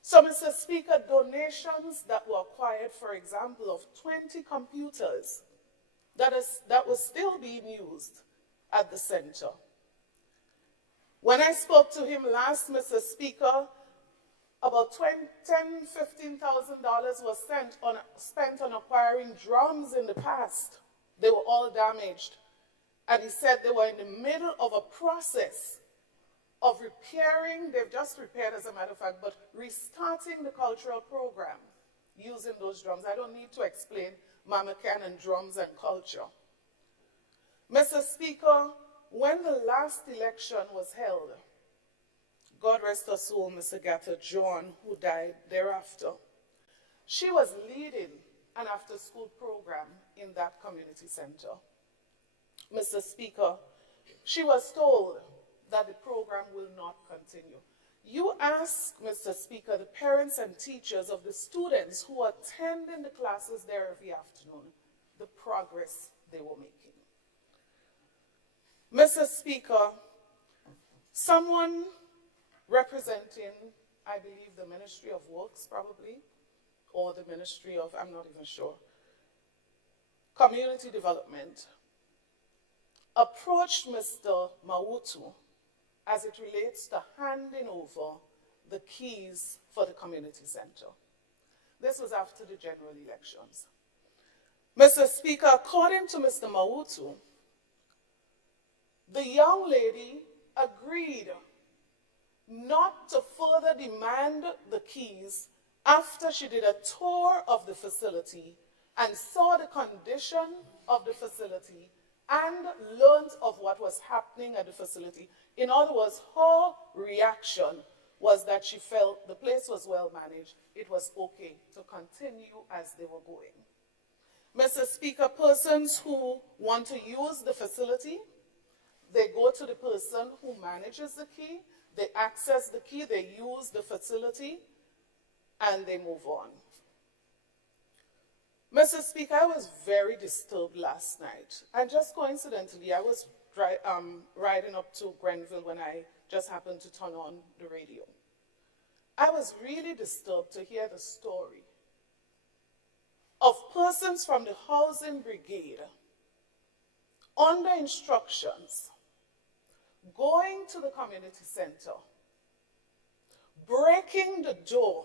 So, Mr. Speaker, donations that were acquired, for example, of 20 computers that was still being used at the center. When I spoke to him last, Mr. Speaker, about $10,000, $15,000 was spent on acquiring drums in the past. They were all damaged. And he said they were in the middle of a process of repairing, they've just repaired as a matter of fact, but restarting the cultural program using those drums. I don't need to explain Mama Can and drums and culture. Mr. Speaker, when the last election was held, God rest her soul, Miss Agatha John, who died thereafter. She was leading an after-school program in that community center. Mr. Speaker, she was told that the program will not continue. You ask, Mr. Speaker, the parents and teachers of the students who attended the classes there every afternoon, the progress they were making. Mr. Speaker, someone representing, I believe, the Ministry of Works probably, or the Ministry of, I'm not even sure, Community Development, approached Mr. Mawutu as it relates to handing over the keys for the community center. This was after the general elections. Mr. Speaker, according to Mr. Mawutu, the young lady agreed not to further demand the keys after she did a tour of the facility and saw the condition of the facility and learned of what was happening at the facility. In other words, her reaction was that she felt the place was well managed. It was okay to continue as they were going. Mr. Speaker, persons who want to use the facility, they go to the person who manages the key, they access the key, they use the facility, and they move on. Mr. Speaker, I was very disturbed last night. And just coincidentally, I was riding up to Grenville when I just happened to turn on the radio. I was really disturbed to hear the story of persons from the housing brigade under instructions going to the community center, breaking the door,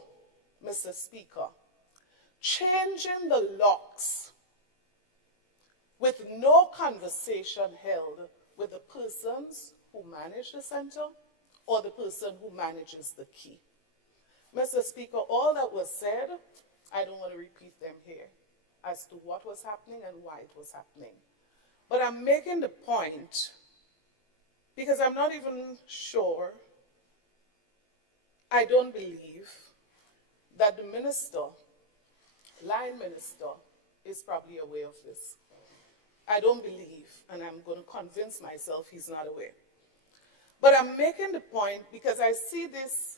Mr. Speaker, changing the locks with no conversation held with the persons who manage the center or the person who manages the key. Mr. Speaker, all that was said, I don't want to repeat them here as to what was happening and why it was happening. But I'm making the point because I'm not even sure, I don't believe that the minister, line minister, is probably aware of this. I don't believe, and I'm going to convince myself he's not aware. But I'm making the point because I see this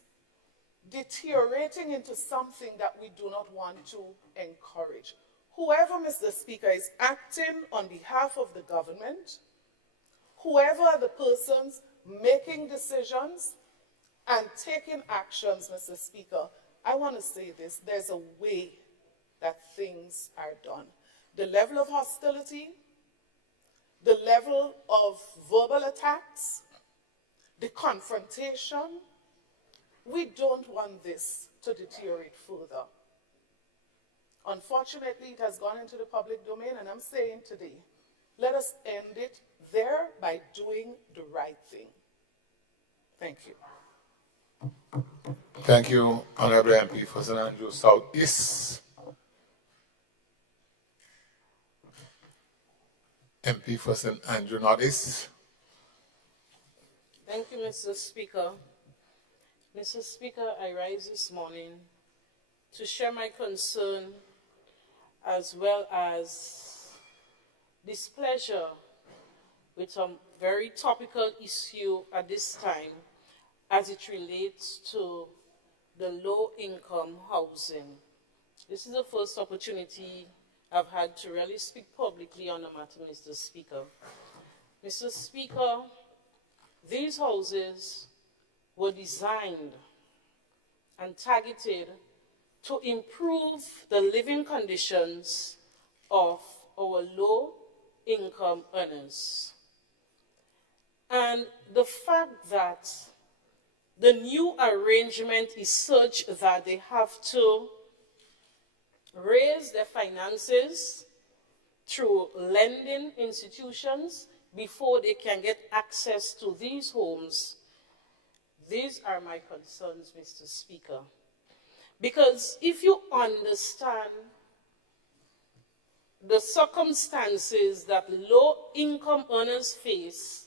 deteriorating into something that we do not want to encourage. Whoever, Mr. Speaker, is acting on behalf of the government, whoever are the persons making decisions and taking actions, Mr. Speaker, I want to say this, there's a way that things are done. The level of hostility, the level of verbal attacks, the confrontation, we don't want this to deteriorate further. Unfortunately, it has gone into the public domain, and I'm saying today, let us end it there by doing the right thing. Thank you. Thank you, Honorable MP for St. Andrew Southeast. MP for St. Andrew Northeast. Thank you, Mr. Speaker. Mr. Speaker, I rise this morning to share my concern as well as displeasure with a very topical issue at this time as it relates to the low-income housing. This is the first opportunity I've had to really speak publicly on the matter, Mr. Speaker. Mr. Speaker, these houses were designed and targeted to improve the living conditions of our low-income earners. And the fact that the new arrangement is such that they have to raise their finances through lending institutions before they can get access to these homes. These are my concerns, Mr. Speaker. Because if you understand the circumstances that low-income earners face,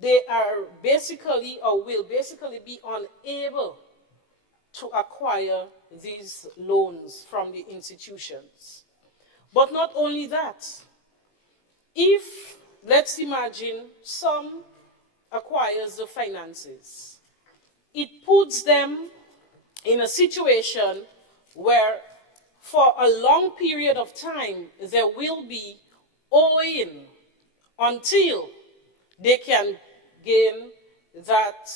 they are basically or will basically be unable to acquire these loans from the institutions. But not only that, if, let's imagine, some acquires the finances, it puts them in a situation where for a long period of time there will be owing until they can gain that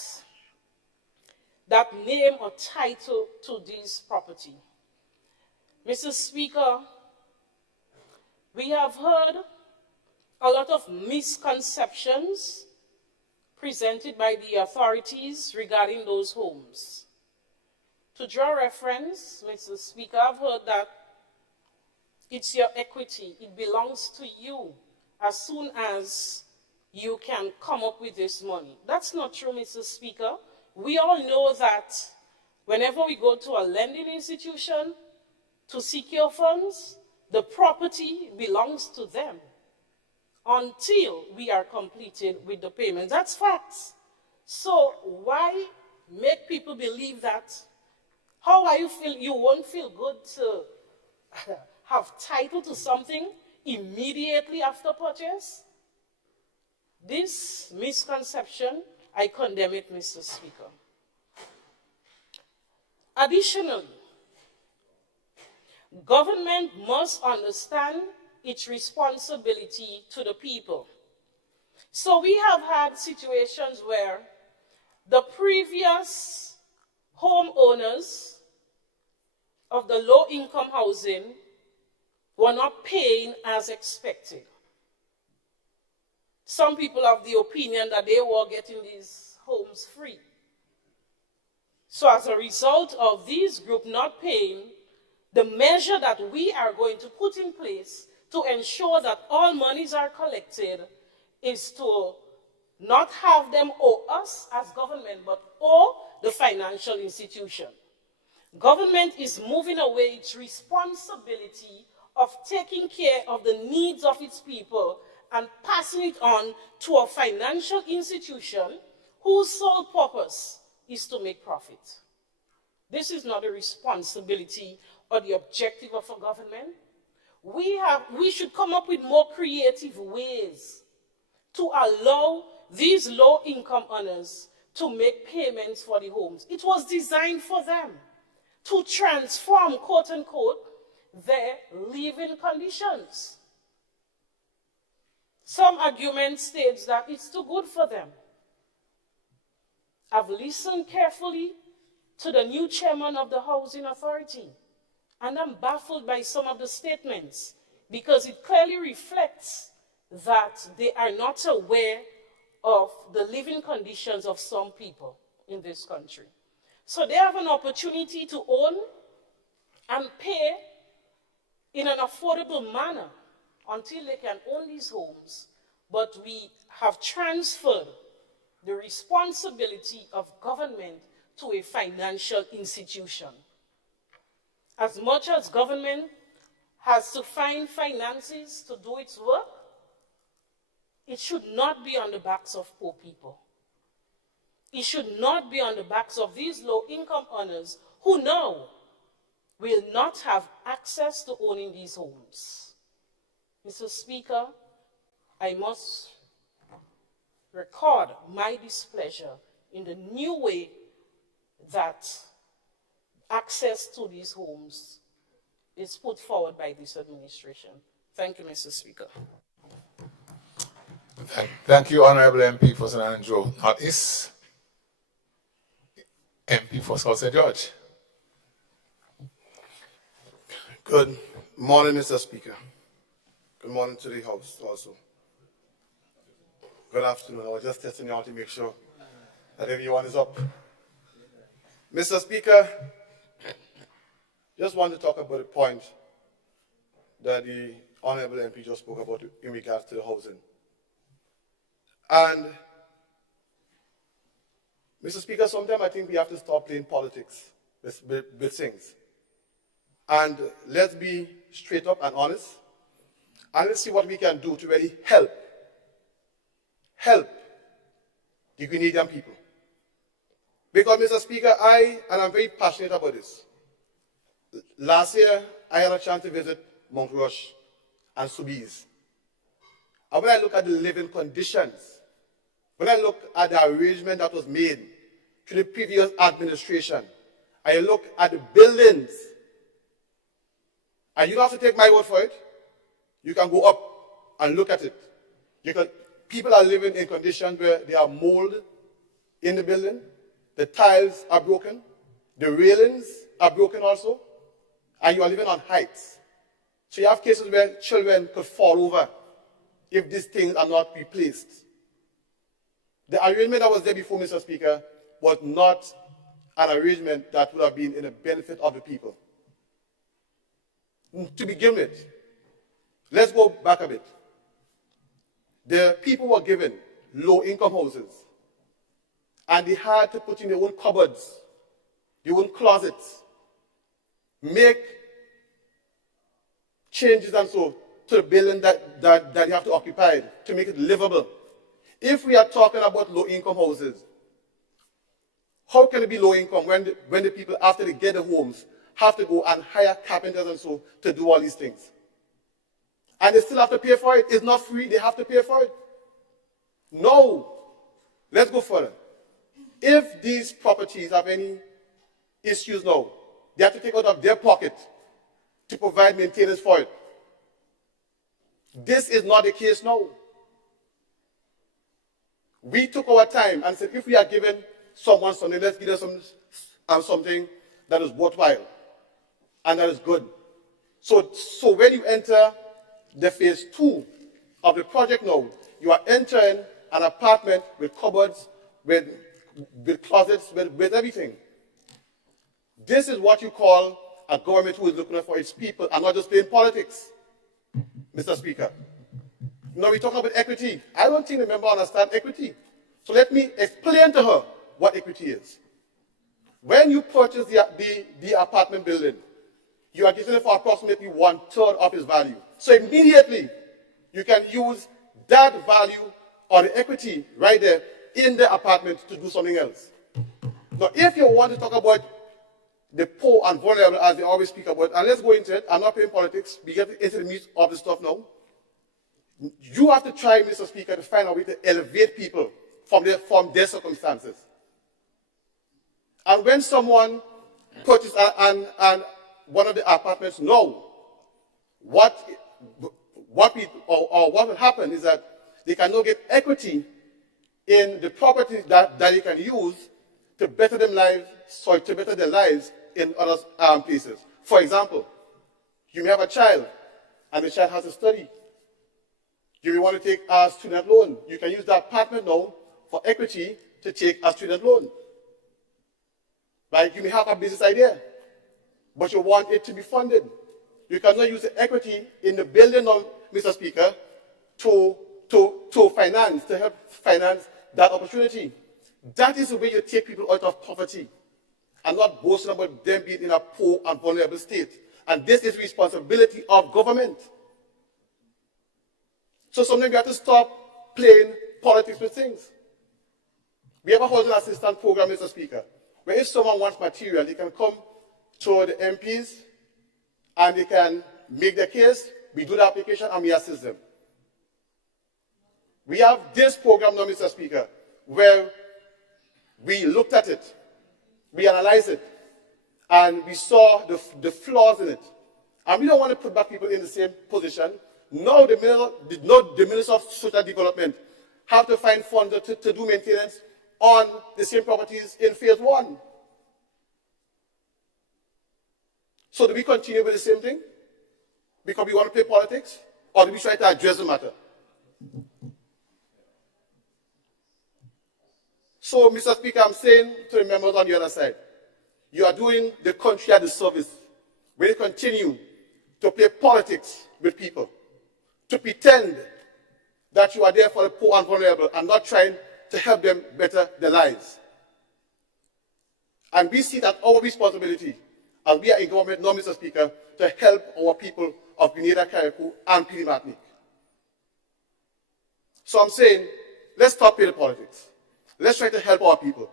name or title to this property. Mr. Speaker, we have heard a lot of misconceptions presented by the authorities regarding those homes. To draw reference, Mr. Speaker, I've heard that it's your equity, it belongs to you as soon as you can come up with this money. That's not true, Mr. Speaker. We all know that whenever we go to a lending institution to secure funds, the property belongs to them until we are completed with the payment. That's facts. So why make people believe that? How are you feel? You won't feel good to have title to something immediately after purchase? This misconception, I condemn it, Mr. Speaker. Additionally, government must understand its responsibility to the people. So we have had situations where the previous homeowners of the low-income housing were not paying as expected. Some people have the opinion that they were getting these homes free. So as a result of this group not paying, the measure that we are going to put in place to ensure that all monies are collected is to not have them owe us as government, but owe the financial institution. Government is moving away its responsibility of taking care of the needs of its people and passing it on to a financial institution whose sole purpose is to make profit. This is not a responsibility or the objective of a government. We should come up with more creative ways to allow these low-income earners to make payments for the homes. It was designed for them to transform, quote unquote, their living conditions. Some argument states that it's too good for them. I've listened carefully to the new chairman of the Housing Authority, and I'm baffled by some of the statements because it clearly reflects that they are not aware of the living conditions of some people in this country. So they have an opportunity to own and pay in an affordable manner until they can own these homes. But we have transferred the responsibility of government to a financial institution. As much as government has to find finances to do its work, it should not be on the backs of poor people. It should not be on the backs of these low-income earners who now will not have access to owning these homes. Mr. Speaker, I must record my displeasure in the new way that access to these homes is put forward by this administration. Thank you, Mr. Speaker. Thank you, Honorable MP for St. Andrew Northeast. MP for South St. George. Good morning, Mr. Speaker. Good morning to the House also. Good afternoon. I was just testing you out to make sure that everyone is up. Mr. Speaker, just want to talk about a point that the Honorable MP just spoke about in regards to the housing. And, Mr. Speaker, sometimes I think we have to stop playing politics with things. And let's be straight up and honest, and let's see what we can do to really help the Grenadian people. Because, Mr. Speaker, I'm very passionate about this. Last year, I had a chance to visit Mount Rush and Sobeys. And when I look at the living conditions, when I look at the arrangement that was made to the previous administration, I look at the buildings, and you don't have to take my word for it. You can go up and look at it. People are living in conditions where there are mold in the building, the tiles are broken, the railings are broken also, and you are living on heights. So you have cases where children could fall over if these things are not replaced. The arrangement that was there before, Mr. Speaker, was not an arrangement that would have been in the benefit of the people. To begin with, let's go back a bit. The people were given low-income houses, and they had to put in their own cupboards, their own closets, make changes and so to the building that they have to occupy to make it livable. If we are talking about low-income houses, how can it be low-income when the people, after they get the homes, have to go and hire carpenters and so to do all these things? And they still have to pay for it. It's not free. They have to pay for it. No. Let's go further. If these properties have any issues now, they have to take out of their pocket to provide maintenance for it. This is not the case now. We took our time and said, if we are giving someone something, let's give them something that is worthwhile and that is good. So when you enter the phase 2 of the project now, you are entering an apartment with cupboards, with closets, with everything. This is what you call a government who is looking out for its people and not just playing politics, Mr. Speaker. Now we're talking about equity. I don't think the member understands equity. So let me explain to her what equity is. When you purchase the apartment building, you are getting it for approximately 1/3 of its value. So immediately, you can use that value or the equity right there in the apartment to do something else. Now, if you want to talk about the poor and vulnerable, as they always speak about, and let's go into it, I'm not playing politics, we get into the meat of the stuff now. You have to try, Mr. Speaker, to find a way to elevate people from their circumstances. And when someone purchases one of the apartments now, what will happen is that they can now get equity in the property that they can use to better their lives in other places. For example, you may have a child, and the child has to study. You may want to take a student loan. You can use that apartment now for equity to take a student loan. Right? You may have a business idea, but you want it to be funded. You cannot use the equity in the building now, Mr. Speaker, to help finance that opportunity. That is the way you take people out of poverty and not boasting about them being in a poor and vulnerable state. And this is responsibility of government. So sometimes we have to stop playing politics with things. We have a housing assistance program, Mr. Speaker, where if someone wants material, they can come to the MPs and they can make their case, we do the application, and we assist them. We have this program now, Mr. Speaker, where we looked at it, we analyzed it, and we saw the flaws in it. And we don't want to put back people in the same position. Now the Minister of Social Development have to find funds to do maintenance on the same properties in phase 1. So do we continue with the same thing because we want to play politics, or do we try to address the matter? So, Mr. Speaker, I'm saying to the members on the other side, you are doing the country a disservice when you continue to play politics with people, to pretend that you are there for the poor and vulnerable and not trying to help them better their lives. And we see that our responsibility, as we are in government now, Mr. Speaker, to help our people of Grenada, Carriacou, and Petite Martinique. So I'm saying, let's stop playing politics. Let's try to help our people.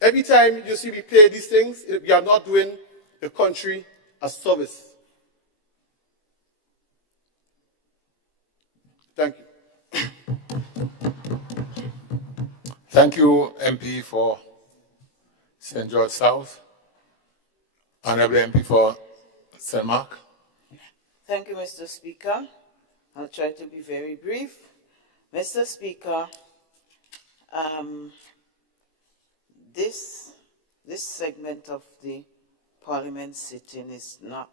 Every time you see we play these things, we are not doing the country a service. Thank you. Thank you, MP for St. George South. Honorable MP for St. Mark. Thank you, Mr. Speaker. I'll try to be very brief. Mr. Speaker, this segment of the Parliament sitting is not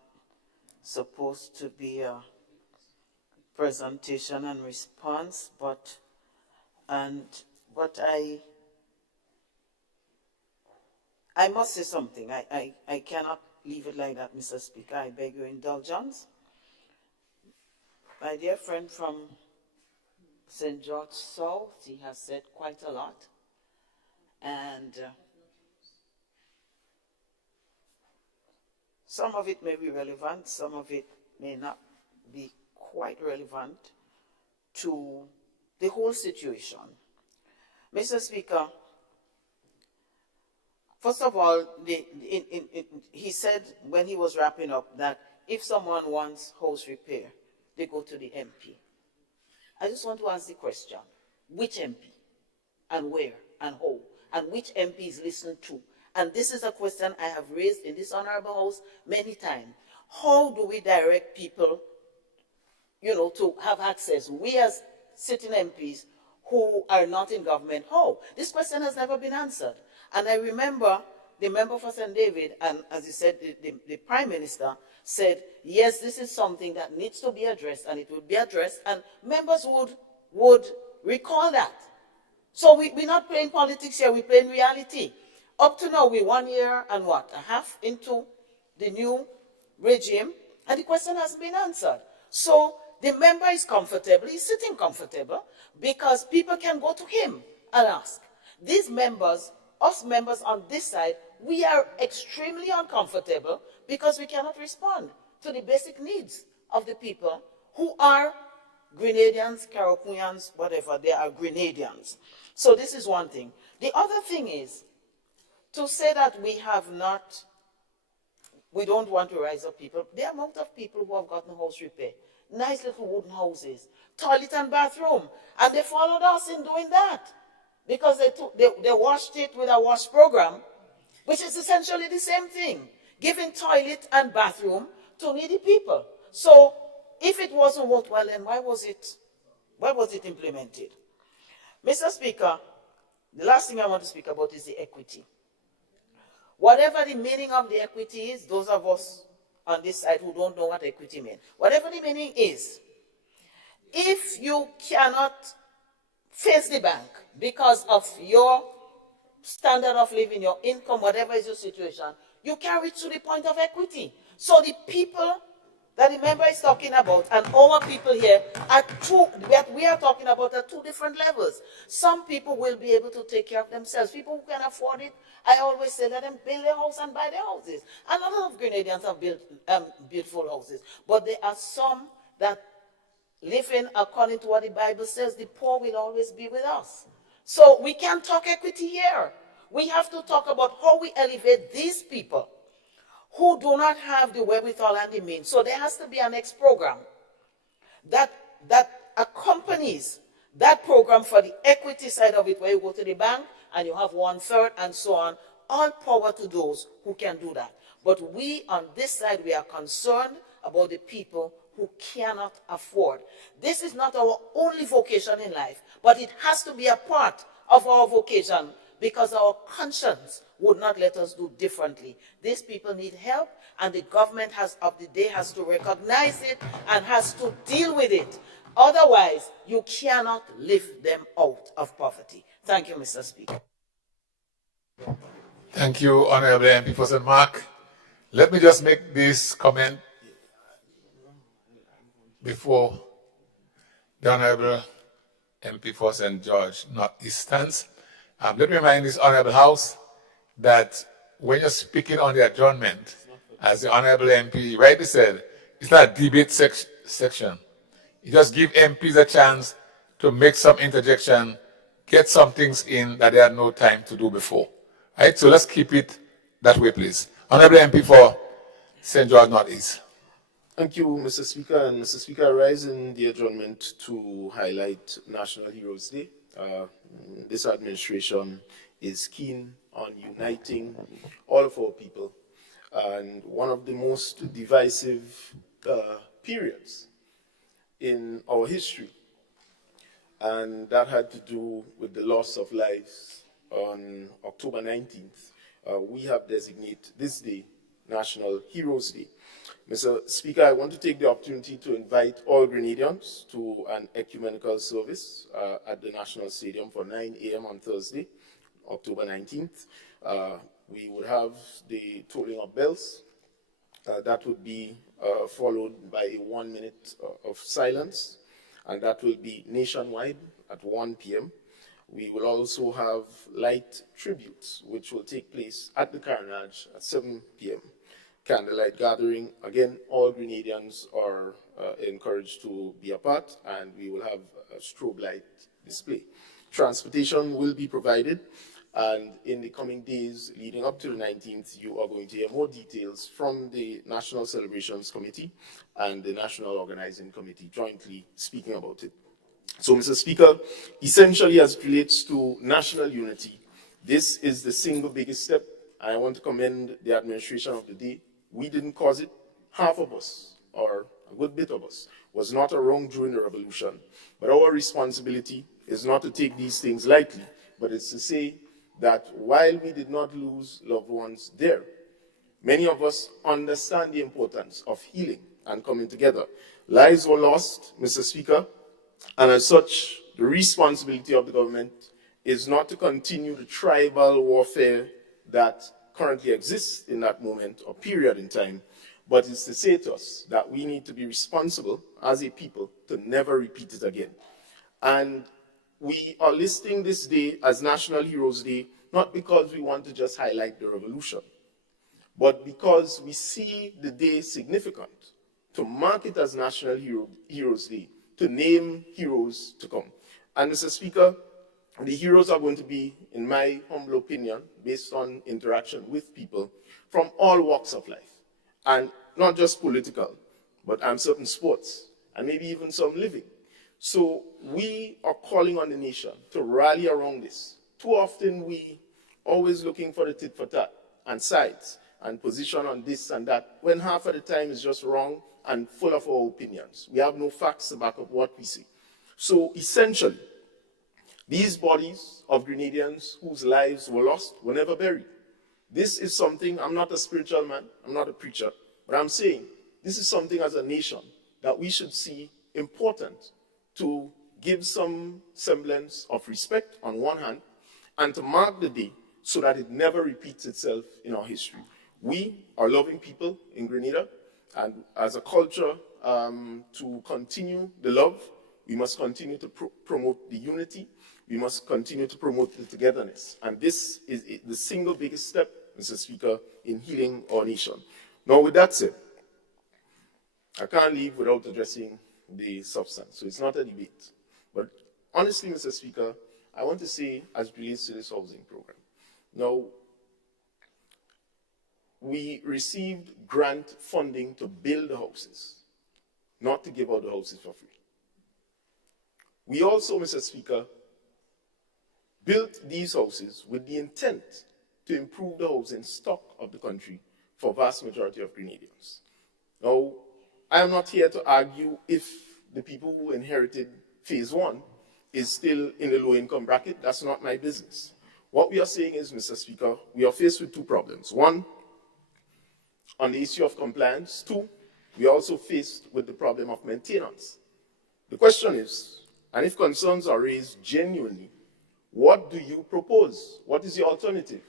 supposed to be a presentation and response, but I must say something. I cannot leave it like that, Mr. Speaker. I beg your indulgence. My dear friend from St. George South, he has said quite a lot. And some of it may be relevant, some of it may not be quite relevant to the whole situation. Mr. Speaker, first of all, he said when he was wrapping up that if someone wants house repair, they go to the MP. I just want to ask the question, which MP and where and how and which MP is listened to? And this is a question I have raised in this honorable house many times. How do we direct people, to have access? We as sitting MPs who are not in government, how? This question has never been answered. And I remember the member for St. David, and as he said, the Prime Minister said, yes, this is something that needs to be addressed, and it will be addressed, and members would recall that. So we're not playing politics here, we're playing reality. Up to now, we're 1 year and a half into the new regime, and the question hasn't been answered. So the member is comfortable, he's sitting comfortable, because people can go to him and ask. These members, us members on this side, we are extremely uncomfortable because we cannot respond to the basic needs of the people who are Grenadians, Caracuians, whatever, they are Grenadians. So this is one thing. The other thing is to say that we don't want to rise up people. The amount of people who have gotten house repair, nice little wooden houses, toilet and bathroom, and they followed us in doing that because they washed it with a wash program, which is essentially the same thing, giving toilet and bathroom to needy people. So if it wasn't worthwhile, then why was it implemented? Mr. Speaker, the last thing I want to speak about is the equity. Whatever the meaning of the equity is, those of us on this side who don't know what equity means, whatever the meaning is, if you cannot face the bank because of your standard of living, your income, whatever is your situation, you carry it to the point of equity. So the people that the member is talking about and our people here are that we are talking about at two different levels. Some people will be able to take care of themselves. People who can afford it, I always say, let them build their house and buy their houses. And a lot of Grenadians have built beautiful houses. But there are some that living according to what the Bible says, the poor will always be with us. So we can't talk equity here. We have to talk about how we elevate these people who do not have the wherewithal and the means. So there has to be an next program that accompanies that program for the equity side of it, where you go to the bank and you have 1/3 and so on. All power to those who can do that. But we on this side, we are concerned about the people who cannot afford. This is not our only vocation in life, but it has to be a part of our vocation because our conscience would not let us do differently. These people need help, and the government of the day has to recognize it and has to deal with it. Otherwise, you cannot lift them out of poverty. Thank you, Mr. Speaker. Thank you, Honorable MP for St. Mark. Let me just make this comment before the Honorable MP for St. George Northeast stands. Let me remind this Honorable House that when you're speaking on the adjournment, as the Honorable MP rightly said, it's not a debate section. You just give MPs a chance to make some interjection, get some things in that they had no time to do before. Right? So let's keep it that way, please. Honorable MP for St. George Northeast. Thank you, Mr. Speaker. And Mr. Speaker, I rise in the adjournment to highlight National Heroes Day. This administration is keen on uniting all of our people. And one of the most divisive periods in our history, and that had to do with the loss of lives on October 19th. We have designated this day National Heroes Day. Mr. Speaker, I want to take the opportunity to invite all Grenadians to an ecumenical service at the National Stadium for 9 a.m. on Thursday, October 19th. We would have the tolling of bells. That would be followed by 1 minute of silence, and that will be nationwide at 1 p.m. We will also have light tributes, which will take place at the Carnage at 7 p.m. Candlelight gathering. Again, all Grenadians are encouraged to be a part, and we will have a strobe light display. Transportation will be provided, and in the coming days leading up to the 19th, you are going to hear more details from the National Celebrations Committee and the National Organizing Committee jointly speaking about it. So, Mr. Speaker, essentially as it relates to national unity, this is the single biggest step. I want to commend the administration of the day. We didn't cause it. Half of us, or a good bit of us, was not around during the revolution. But our responsibility is not to take these things lightly, but it's to say that while we did not lose loved ones there, many of us understand the importance of healing and coming together. Lives were lost, Mr. Speaker, and as such, the responsibility of the government is not to continue the tribal warfare that currently exists in that moment or period in time, but is to say to us that we need to be responsible as a people to never repeat it again. And we are listing this day as National Heroes Day, not because we want to just highlight the revolution, but because we see the day significant to mark it as National Heroes Day, to name heroes to come. And Mr. Speaker, the heroes are going to be, in my humble opinion, based on interaction with people from all walks of life, and not just political, but certain sports, and maybe even some living. So we are calling on the nation to rally around this. Too often we always looking for the tit for tat and sides and position on this and that, when half of the time is just wrong and full of our opinions. We have no facts to back up what we say. So essentially, these bodies of Grenadians whose lives were lost were never buried. This is something, I'm not a spiritual man, I'm not a preacher, but I'm saying this is something as a nation that we should see important to give some semblance of respect on one hand, and to mark the day so that it never repeats itself in our history. We are loving people in Grenada, and as a culture, to continue the love, we must continue to promote the unity. We must continue to promote the togetherness. And this is the single biggest step, Mr. Speaker, in healing our nation. Now, with that said, I can't leave without addressing the substance. So it's not a debate. But honestly, Mr. Speaker, I want to say, as it relates to this housing program, now, we received grant funding to build the houses, not to give out the houses for free. We also, Mr. Speaker, built these houses with the intent to improve the housing stock of the country for vast majority of Grenadians. Now, I am not here to argue if the people who inherited phase one is still in the low-income bracket. That's not my business. What we are saying is, Mr. Speaker, we are faced with two problems. One, on the issue of compliance. Two, we are also faced with the problem of maintenance. The question is, and if concerns are raised genuinely, what do you propose? What is your alternative?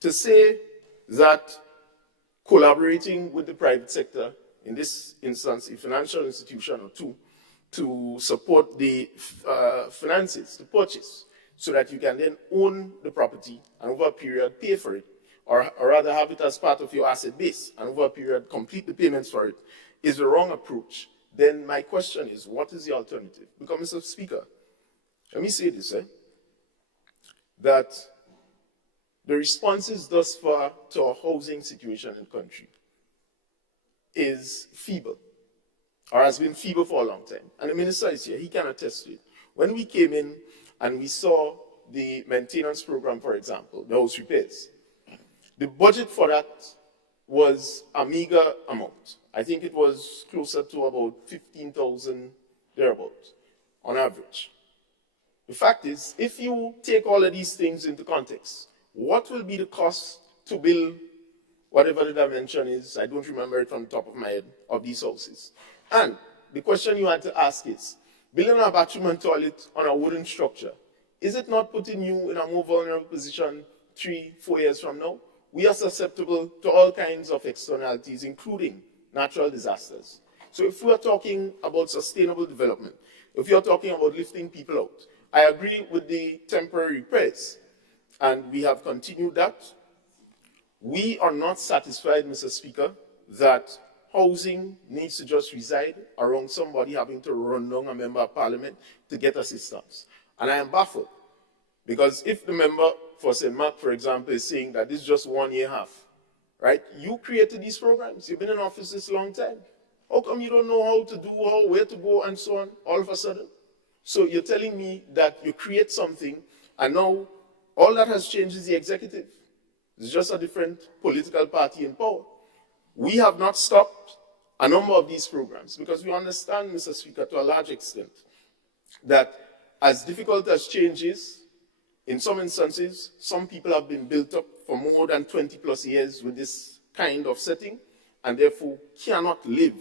To say that collaborating with the private sector, in this instance, a financial institution or two, to support the finances, to purchase, so that you can then own the property and over a period pay for it, or rather have it as part of your asset base and over a period complete the payments for it, is the wrong approach. Then my question is, what is the alternative? Because, Mr. Speaker, Let me say this, that the responses thus far to our housing situation in the country is feeble, or has been feeble for a long time. And the minister is here, he can attest to it. When we came in and we saw the maintenance program, for example, the house repairs, the budget for that was a meager amount. I think it was closer to about 15,000 thereabouts on average. The fact is, if you take all of these things into context, what will be the cost to build whatever the dimension is, I don't remember it from the top of my head, of these houses? And the question you had to ask is, building a bathroom and toilet on a wooden structure, is it not putting you in a more vulnerable position 3-4 years from now? We are susceptible to all kinds of externalities, including natural disasters. So if we are talking about sustainable development, if you are talking about lifting people out, I agree with the temporary repairs, and we have continued that. We are not satisfied, Mr. Speaker, that housing needs to just reside around somebody having to run down a member of parliament to get assistance. And I am baffled, because if the member for St. Mark, for example, is saying that this is just 1 year half, right? You created these programs. You've been in office this long time. How come you don't know how to do, where to go, and so on, all of a sudden? So you're telling me that you create something, and now all that has changed is the executive. It's just a different political party in power. We have not stopped a number of these programs because we understand, Mr. Speaker, to a large extent, that as difficult as change is, in some instances, some people have been built up for more than 20 plus years with this kind of setting and therefore cannot live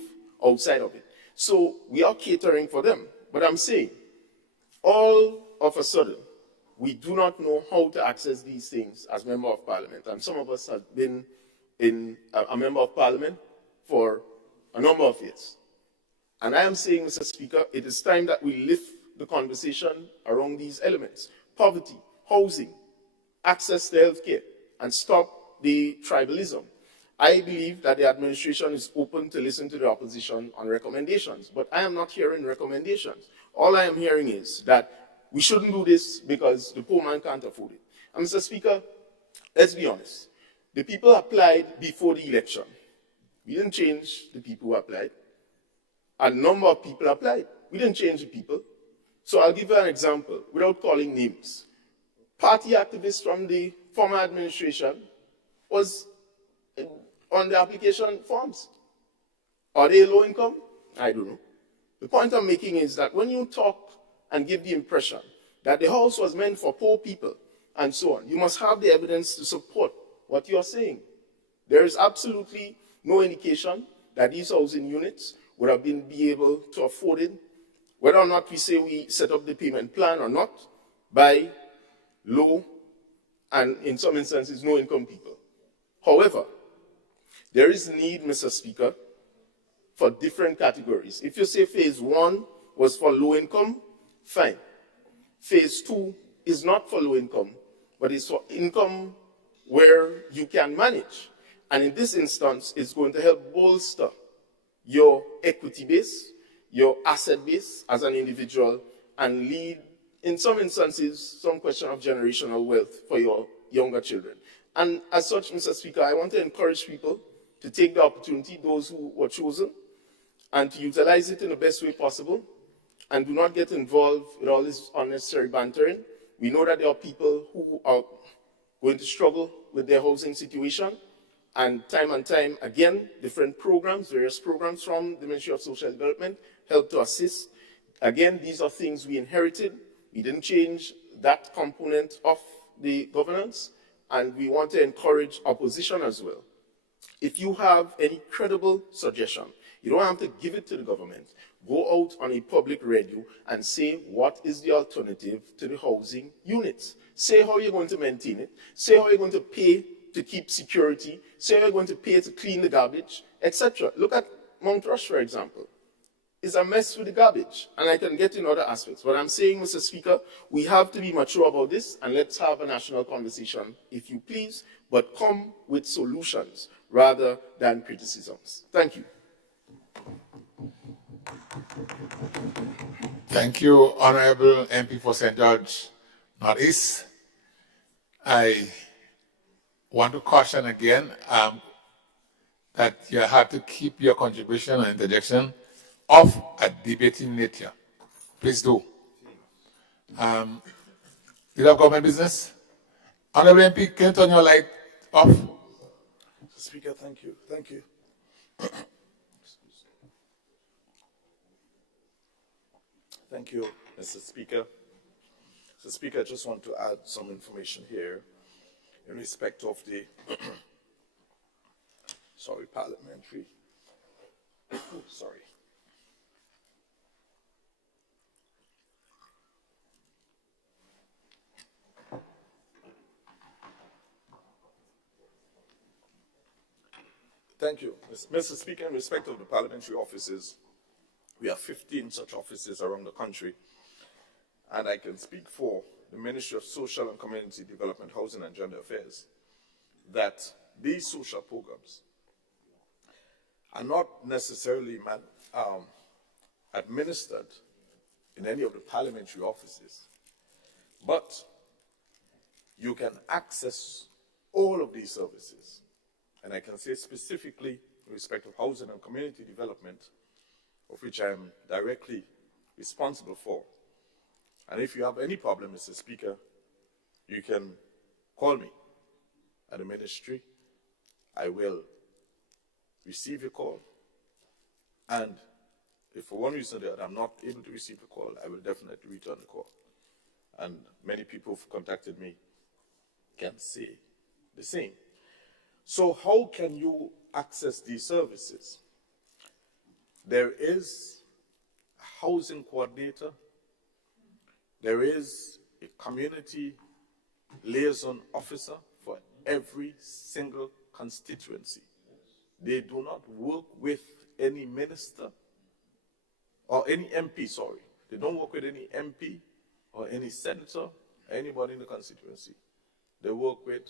outside of it. So we are catering for them. But I'm saying, all of a sudden, we do not know how to access these things as member of parliament. And some of us have been a member of parliament for a number of years. And I am saying, Mr. Speaker, it is time that we lift the conversation around these elements: poverty, housing, access to healthcare, and stop the tribalism. I believe that the administration is open to listen to the opposition on recommendations, but I am not hearing recommendations. All I am hearing is that we shouldn't do this because the poor man can't afford it. And Mr. Speaker, let's be honest. The people applied before the election. We didn't change the people who applied. A number of people applied. We didn't change the people. So I'll give you an example without calling names. Party activists from the former administration was on the application forms. Are they low income? I don't know. The point I'm making is that when you talk and give the impression that the house was meant for poor people and so on, you must have the evidence to support what you're saying. There is absolutely no indication that these housing units would have been able to afford it, whether or not we say we set up the payment plan or not, by low and in some instances no income people. However, there is need, Mr. Speaker, for different categories. If you say phase 1 was for low income, fine. Phase 2 is not for low income, but it's for income where you can manage. And in this instance, it's going to help bolster your equity base, your asset base as an individual, and lead, in some instances, some question of generational wealth for your younger children. And as such, Mr. Speaker, I want to encourage people to take the opportunity, those who were chosen, and to utilize it in the best way possible, and do not get involved with all this unnecessary bantering. We know that there are people who are going to struggle with their housing situation, and time again, different programs, various programs from the Ministry of Social Development help to assist. Again, these are things we inherited. We didn't change that component of the governance, and we want to encourage opposition as well. If you have any credible suggestion, you don't have to give it to the government. Go out on a public radio and say what is the alternative to the housing units. Say how you're going to maintain it. Say how you're going to pay to keep security. Say how you're going to pay to clean the garbage, etc. Look at Mount Rush, for example. It's a mess with the garbage, and I can get in other aspects. But I'm saying, Mr. Speaker, we have to be mature about this, and let's have a national conversation, if you please, but come with solutions rather than criticisms. Thank you. Thank you, Honorable MP for St. George Northeast. I want to caution again that you have to keep your contribution and interjection of a debating nature. Please do. You have government business? Honorable MP, can you turn your light off? Mr. Speaker, thank you. Thank you. Thank you, Mr. Speaker. Mr. Speaker, I just want to add some information here in respect of the parliamentary. Sorry. Thank you. Mr. Speaker, in respect of the parliamentary offices, we have 15 such offices around the country, and I can speak for the Ministry of Social and Community Development, Housing and Gender Affairs, that these social programs are not necessarily administered in any of the parliamentary offices, but you can access all of these services. And I can say specifically in respect of housing and community development, of which I am directly responsible for. And if you have any problem, Mr. Speaker, you can call me at the ministry. I will receive your call. And if for one reason or the other I'm not able to receive the call, I will definitely return the call. And many people who've contacted me can say the same. So how can you access these services? There is a housing coordinator. There is a community liaison officer for every single constituency. They do not work with any minister or any MP, sorry. They don't work with any MP or any senator, or anybody in the constituency. They work with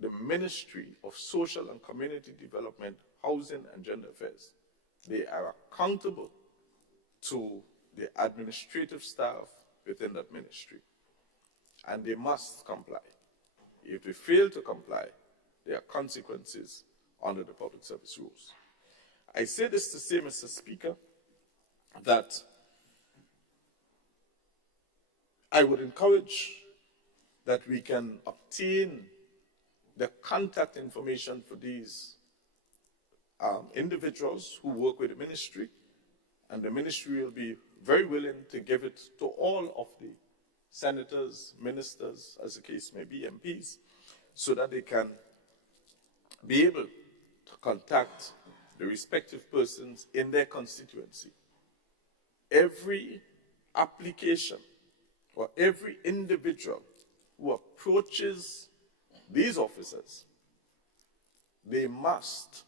the Ministry of Social and Community Development, Housing and Gender Affairs. They are accountable to the administrative staff within that ministry, and they must comply. If they fail to comply, there are consequences under the public service rules. I say this to say, Mr. Speaker, that I would encourage that we can obtain the contact information for these individuals who work with the ministry, and the ministry will be very willing to give it to all of the senators, ministers, as the case may be, MPs, so that they can be able to contact the respective persons in their constituency. Every application or every individual who approaches these officers, they must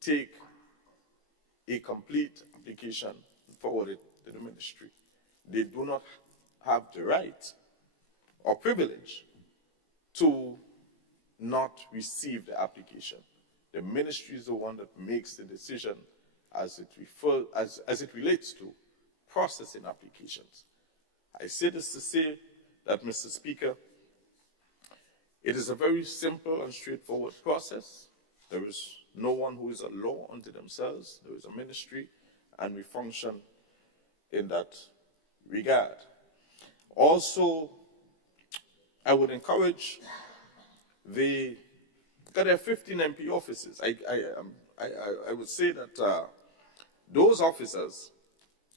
take a complete application and forward it to the ministry. They do not have the right or privilege to not receive the application. The ministry is the one that makes the decision as it relates to processing applications. I say this to say that, Mr. Speaker, it is a very simple and straightforward process. There is no one who is a law unto themselves. There is a ministry, and we function in that regard. Also, I would encourage because there are 15 MP offices. I would say that those officers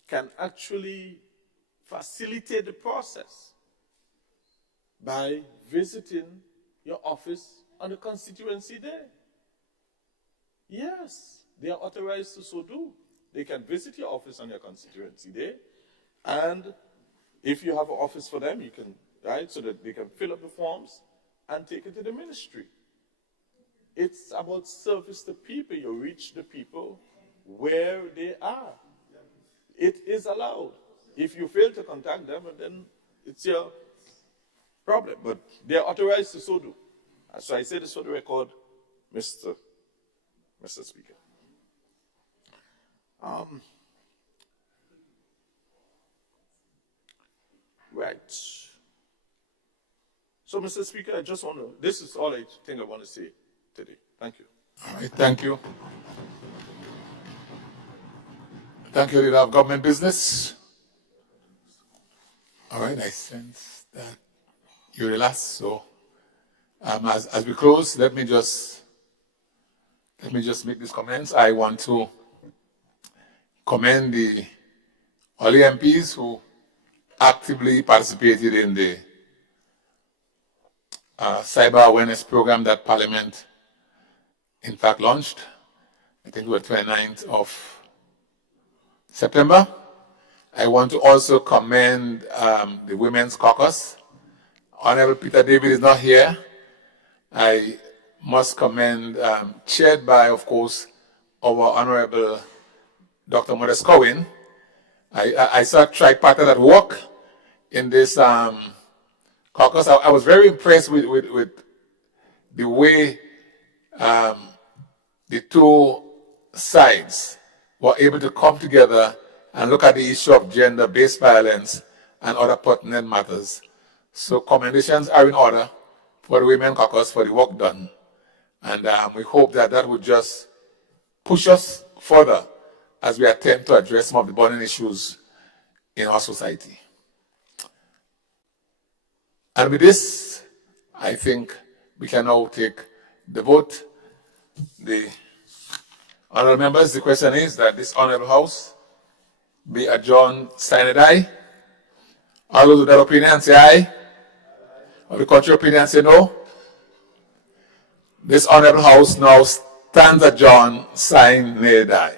can actually facilitate the process by visiting your office on the constituency day. Yes, they are authorized to so do. They can visit your office on your constituency day, and if you have an office for them, you can, right, so that they can fill up the forms and take it to the ministry. It's about service to people. You reach the people where they are. It is allowed. If you fail to contact them, then it's your problem. But they are authorized to so do. So I say this for the record, Mr. Speaker. Right. So, Mr. Speaker, I just want to, this is all I think I want to say today. Thank you. All right, thank you. Thank you, leader of government business. All right, I sense that you're the last. So, as we close, let me just make these comments. I want to commend all the MPs who actively participated in the cyber awareness program that Parliament, in fact, launched. I think it was 29th of September. I want to also commend the Women's Caucus. Honorable Peter David is not here. I must commend, chaired by, of course, our Honorable Dr. Modest Cohen. I saw tripartite at work in this caucus. I was very impressed with the way the two sides were able to come together and look at the issue of gender-based violence and other pertinent matters. So commendations are in order for the Women Caucus for the work done. And we hope that that would just push us further as we attempt to address some of the burning issues in our society. And with this, I think we can now take the vote. The honorable members, the question is that this honorable House be adjourned, signed aye. All those with that opinion say aye. Or the contrary opinion say no. This honorable House now stands adjourned, signed, nay, aye.